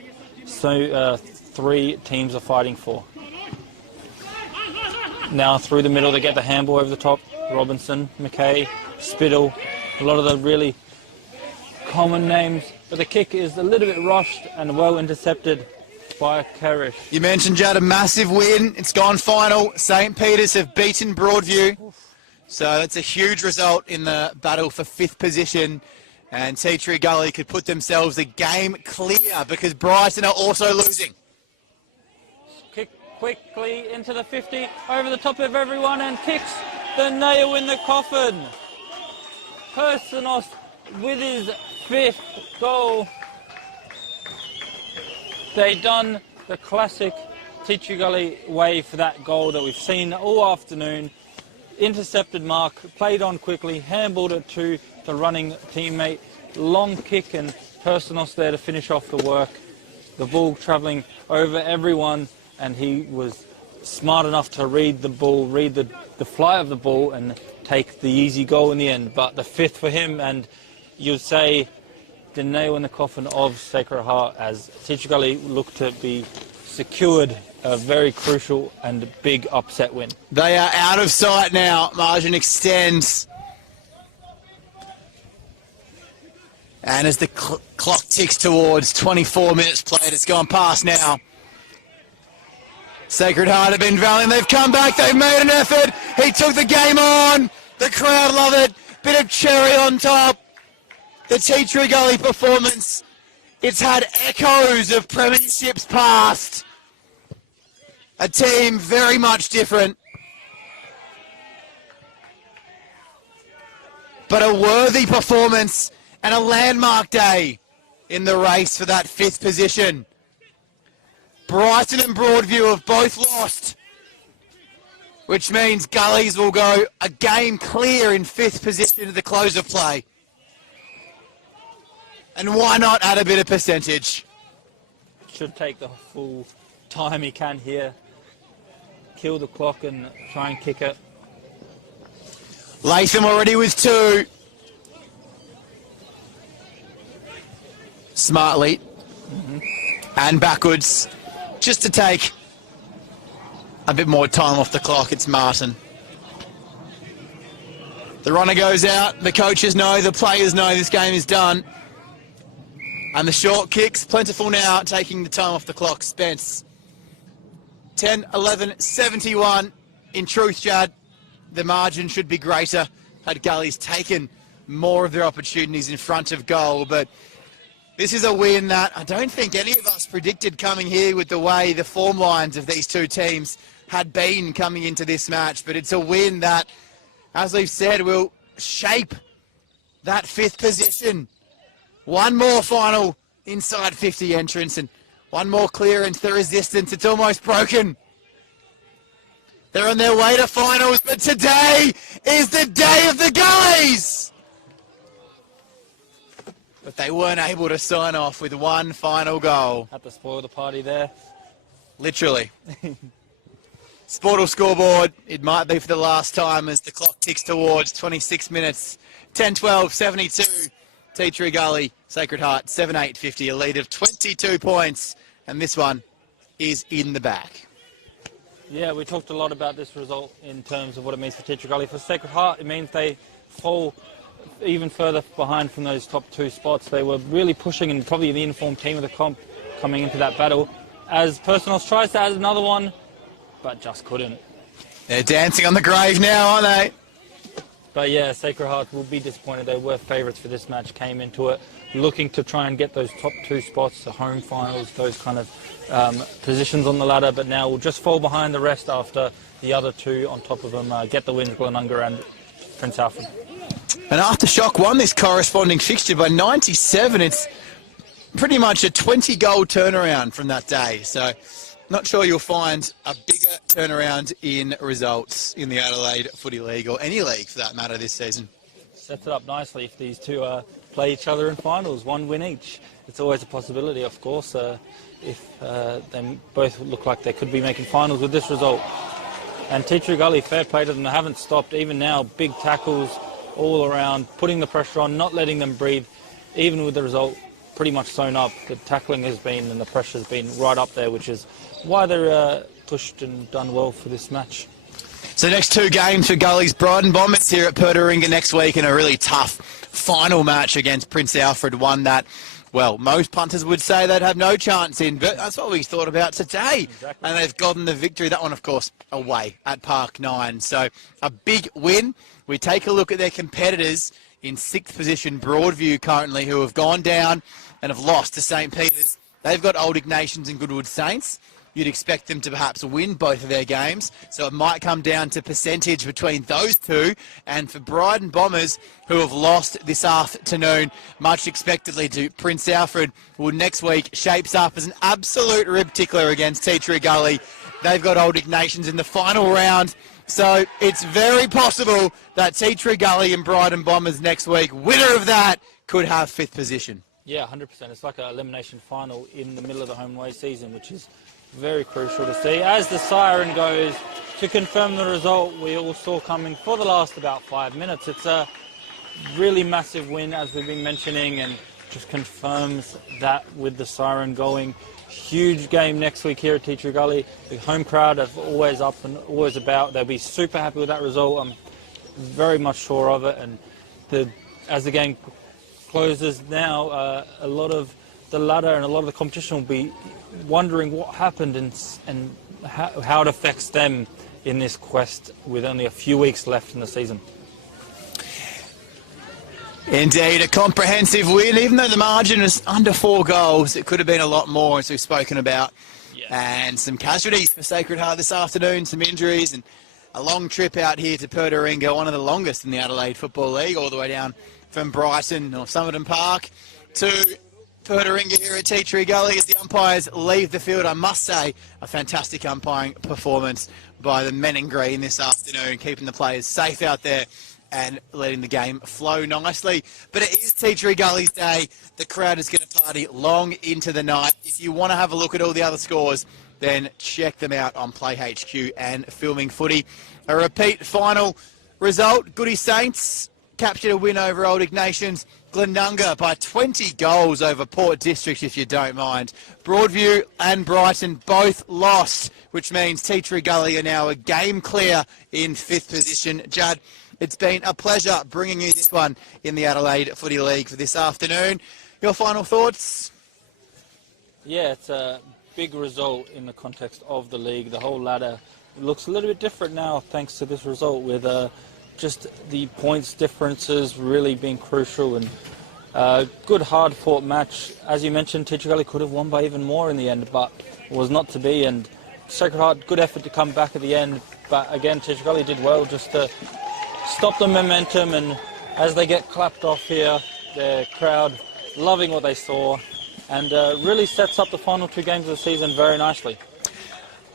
3 teams are fighting for. Now through the middle, they get the handball over the top. Robinson, McKay, Spittle, a lot of the really common names. But the kick is a little bit rushed and well intercepted by Karish. You mentioned, Judd, a massive win. It's gone final. St. Peter's have beaten Broadview. So that's a huge result in the battle for 5th position. And Tea Tree Gully could put themselves a game clear because Brighton are also losing. Kick quickly into the 50, over the top of everyone, and kicks the nail in the coffin. Pertaringa with his 5th goal. They done the classic Tea Tree Gully way for that goal that we've seen all afternoon. Intercepted mark, played on quickly, handballed it to the running teammate. Long kick, and Pertaringa there to finish off the work. The ball travelling over everyone, and he was smart enough to read the ball, read the fly of the ball, and take the easy goal in the end. But the 5th for him, and you'd say the nail in the coffin of Sacred Heart as Tea Tree Gully look to be secured a very crucial and big upset win. They are out of sight now. Margin extends. And as the clock ticks towards 24 minutes played, it's gone past now. Sacred Heart have been valiant. They've come back. They've made an effort. He took the game on. The crowd love it. Bit of cherry on top. The Tea Tree Gully performance. It's had echoes of premierships past. A team very much different. But a worthy performance and a landmark day in the race for that 5th position. Brighton and Broadview have both lost, which means Gullies will go a game clear in 5th position at the close of play. And why not add a bit of percentage? Should take the full time he can here. Kill the clock and try and kick it. Latham already with 2. Smartly. And backwards. Just to take a bit more time off the clock, it's Martin. The runner goes out. The coaches know, the players know this game is done. And the short kicks, plentiful now, taking the time off the clock. Spence. 10-11, 71. In truth, Jad, the margin should be greater had Gully's taken more of their opportunities in front of goal. But this is a win that I don't think any of us predicted coming here with the way the form lines of these 2 teams had been coming into this match. But it's a win that, as we've said, will shape that 5th position. One more final inside 50 entrance and one more clearance. The resistance, it's almost broken. They're on their way to finals, but today is the day of the Gullies. But they weren't able to sign off with one final goal. Had to spoil the party there. Literally. Sportal scoreboard, it might be for the last time as the clock ticks towards 26 minutes. 10-12, 72. Tea Tree Gully, Sacred Heart, 7-8-50, a lead of 22 points. And this one is in the back. Yeah, we talked a lot about this result in terms of what it means for Tea Tree Gully. For Sacred Heart, it means they fall even further behind from those top 2 spots. They were really pushing, and probably the informed team of the comp coming into that battle. As Personals tries to add another one, but just couldn't. They're dancing on the grave now, aren't they? But yeah, Sacred Heart will be disappointed. They were favourites for this match, came into it looking to try and get those top 2 spots, the home finals, those kind of positions on the ladder, but now will just fall behind the rest after the other 2 on top of them get the wins, Glenunga and Prince Alfred. And Aftershock won this corresponding fixture by 97. It's pretty much a 20-goal turnaround from that day. So not sure you'll find a bigger turnaround in results in the Adelaide Footy League, or any league for that matter, this season. Sets it up nicely if these 2 play each other in finals, 1 win each. It's always a possibility, of course, if they both look like they could be making finals with this result. And Tea Tree Gully, fair play to them, they haven't stopped. Even now, big tackles all around, putting the pressure on, not letting them breathe, even with the result pretty much sewn up. The tackling has been and the pressure has been right up there, which is why they're pushed and done well for this match. So next 2 games for Gully's Brighton Bombers here at Pertaringa next week, and a really tough final match against Prince Alfred, one that, well, most punters would say they'd have no chance in, but that's what we thought about today. Exactly. And they've gotten the victory. That one, of course, away at Park 9. So a big win. We take a look at their competitors in 6th position, Broadview currently, who have gone down and have lost to St. Peter's. They've got Old Ignatians and Goodwood Saints. You'd expect them to perhaps win both of their games, so it might come down to percentage between those 2. And for Brighton Bombers, who have lost this afternoon, much expectedly to Prince Alfred, well, next week shapes up as an absolute rib tickler against Tea Tree Gully. They've got Old Ignatians in the final round, so it's very possible that Tea Tree Gully and Brighton Bombers next week, winner of that, could have 5th position. Yeah, 100%. It's like an elimination final in the middle of the home away season, which is very crucial to see. As the siren goes to confirm the result we all saw coming for the last about 5 minutes. It's a really massive win, as we've been mentioning, and just confirms that with the siren going. Huge game next week here at Tea Tree Gully. The home crowd are always up and always about. They'll be super happy with that result. I'm very much sure of it. And as the game closes now, a lot of the ladder and a lot of the competition will be wondering what happened and how it affects them in this quest with only a few weeks left in the season. Indeed, a comprehensive win. Even though the margin is under 4 goals, it could have been a lot more, as we've spoken about. Yeah. And some casualties for Sacred Heart this afternoon, some injuries, and a long trip out here to Pertaringa, one of the longest in the Adelaide Football League, all the way down from Brighton or Somerton Park to Pertaringa here at Tea Tree Gully as the umpires leave the field. I must say, a fantastic umpiring performance by the men in green this afternoon, keeping the players safe out there and letting the game flow nicely. But it is Tea Tree Gully's day. The crowd is going to party long into the night. If you want to have a look at all the other scores, then check them out on Play HQ and Filming Footy. A repeat final result. Goody Saints captured a win over Old Ignatians. Glenunga by 20 goals over Port District, if you don't mind. Broadview and Brighton both lost, which means Tea Tree Gully are now a game clear in 5th position. Judd, it's been a pleasure bringing you this one in the Adelaide Footy League for this afternoon. Your final thoughts? Yeah, it's a big result in the context of the league. The whole ladder looks a little bit different now thanks to this result, with just the points differences really being crucial, and good hard-fought match. As you mentioned, Tea Tree Gully could have won by even more in the end, but it was not to be. And Sacred Heart, good effort to come back at the end, but again, Tea Tree Gully did well just to stop the momentum. And as they get clapped off here, the crowd loving what they saw, and really sets up the final 2 games of the season very nicely.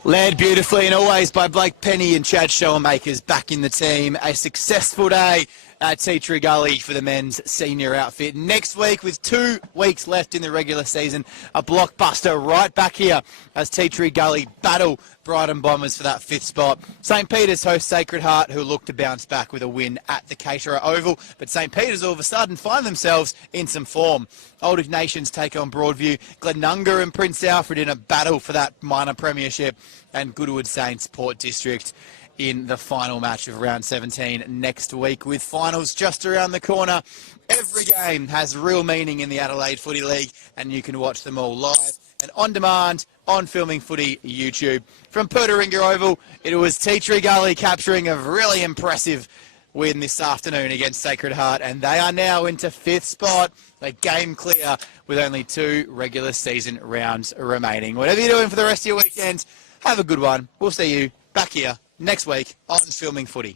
Led beautifully and always by Blake Penny and Chad Showermakers back in the team. A successful day at Tea Tree Gully for the men's senior outfit. Next week, with 2 weeks left in the regular season, a blockbuster right back here as Tea Tree Gully battle Brighton Bombers for that 5th spot. St. Peter's host Sacred Heart, who look to bounce back with a win at the Caterer Oval, but St. Peter's all of a sudden find themselves in some form. Old Ignatians take on Broadview, Glenunga and Prince Alfred in a battle for that minor premiership, and Goodwood Saints Port District in the final match of round 17 next week, with finals just around the corner. Every game has real meaning in the Adelaide Footy League, and you can watch them all live and on demand on Filming Footy YouTube. From Pertaringa Oval, it was Tea Tree Gully capturing a really impressive win this afternoon against Sacred Heart, and they are now into 5th spot. They game clear with only 2 regular season rounds remaining. Whatever you're doing for the rest of your weekend, have a good one. We'll see you back here next week on Filming Footy.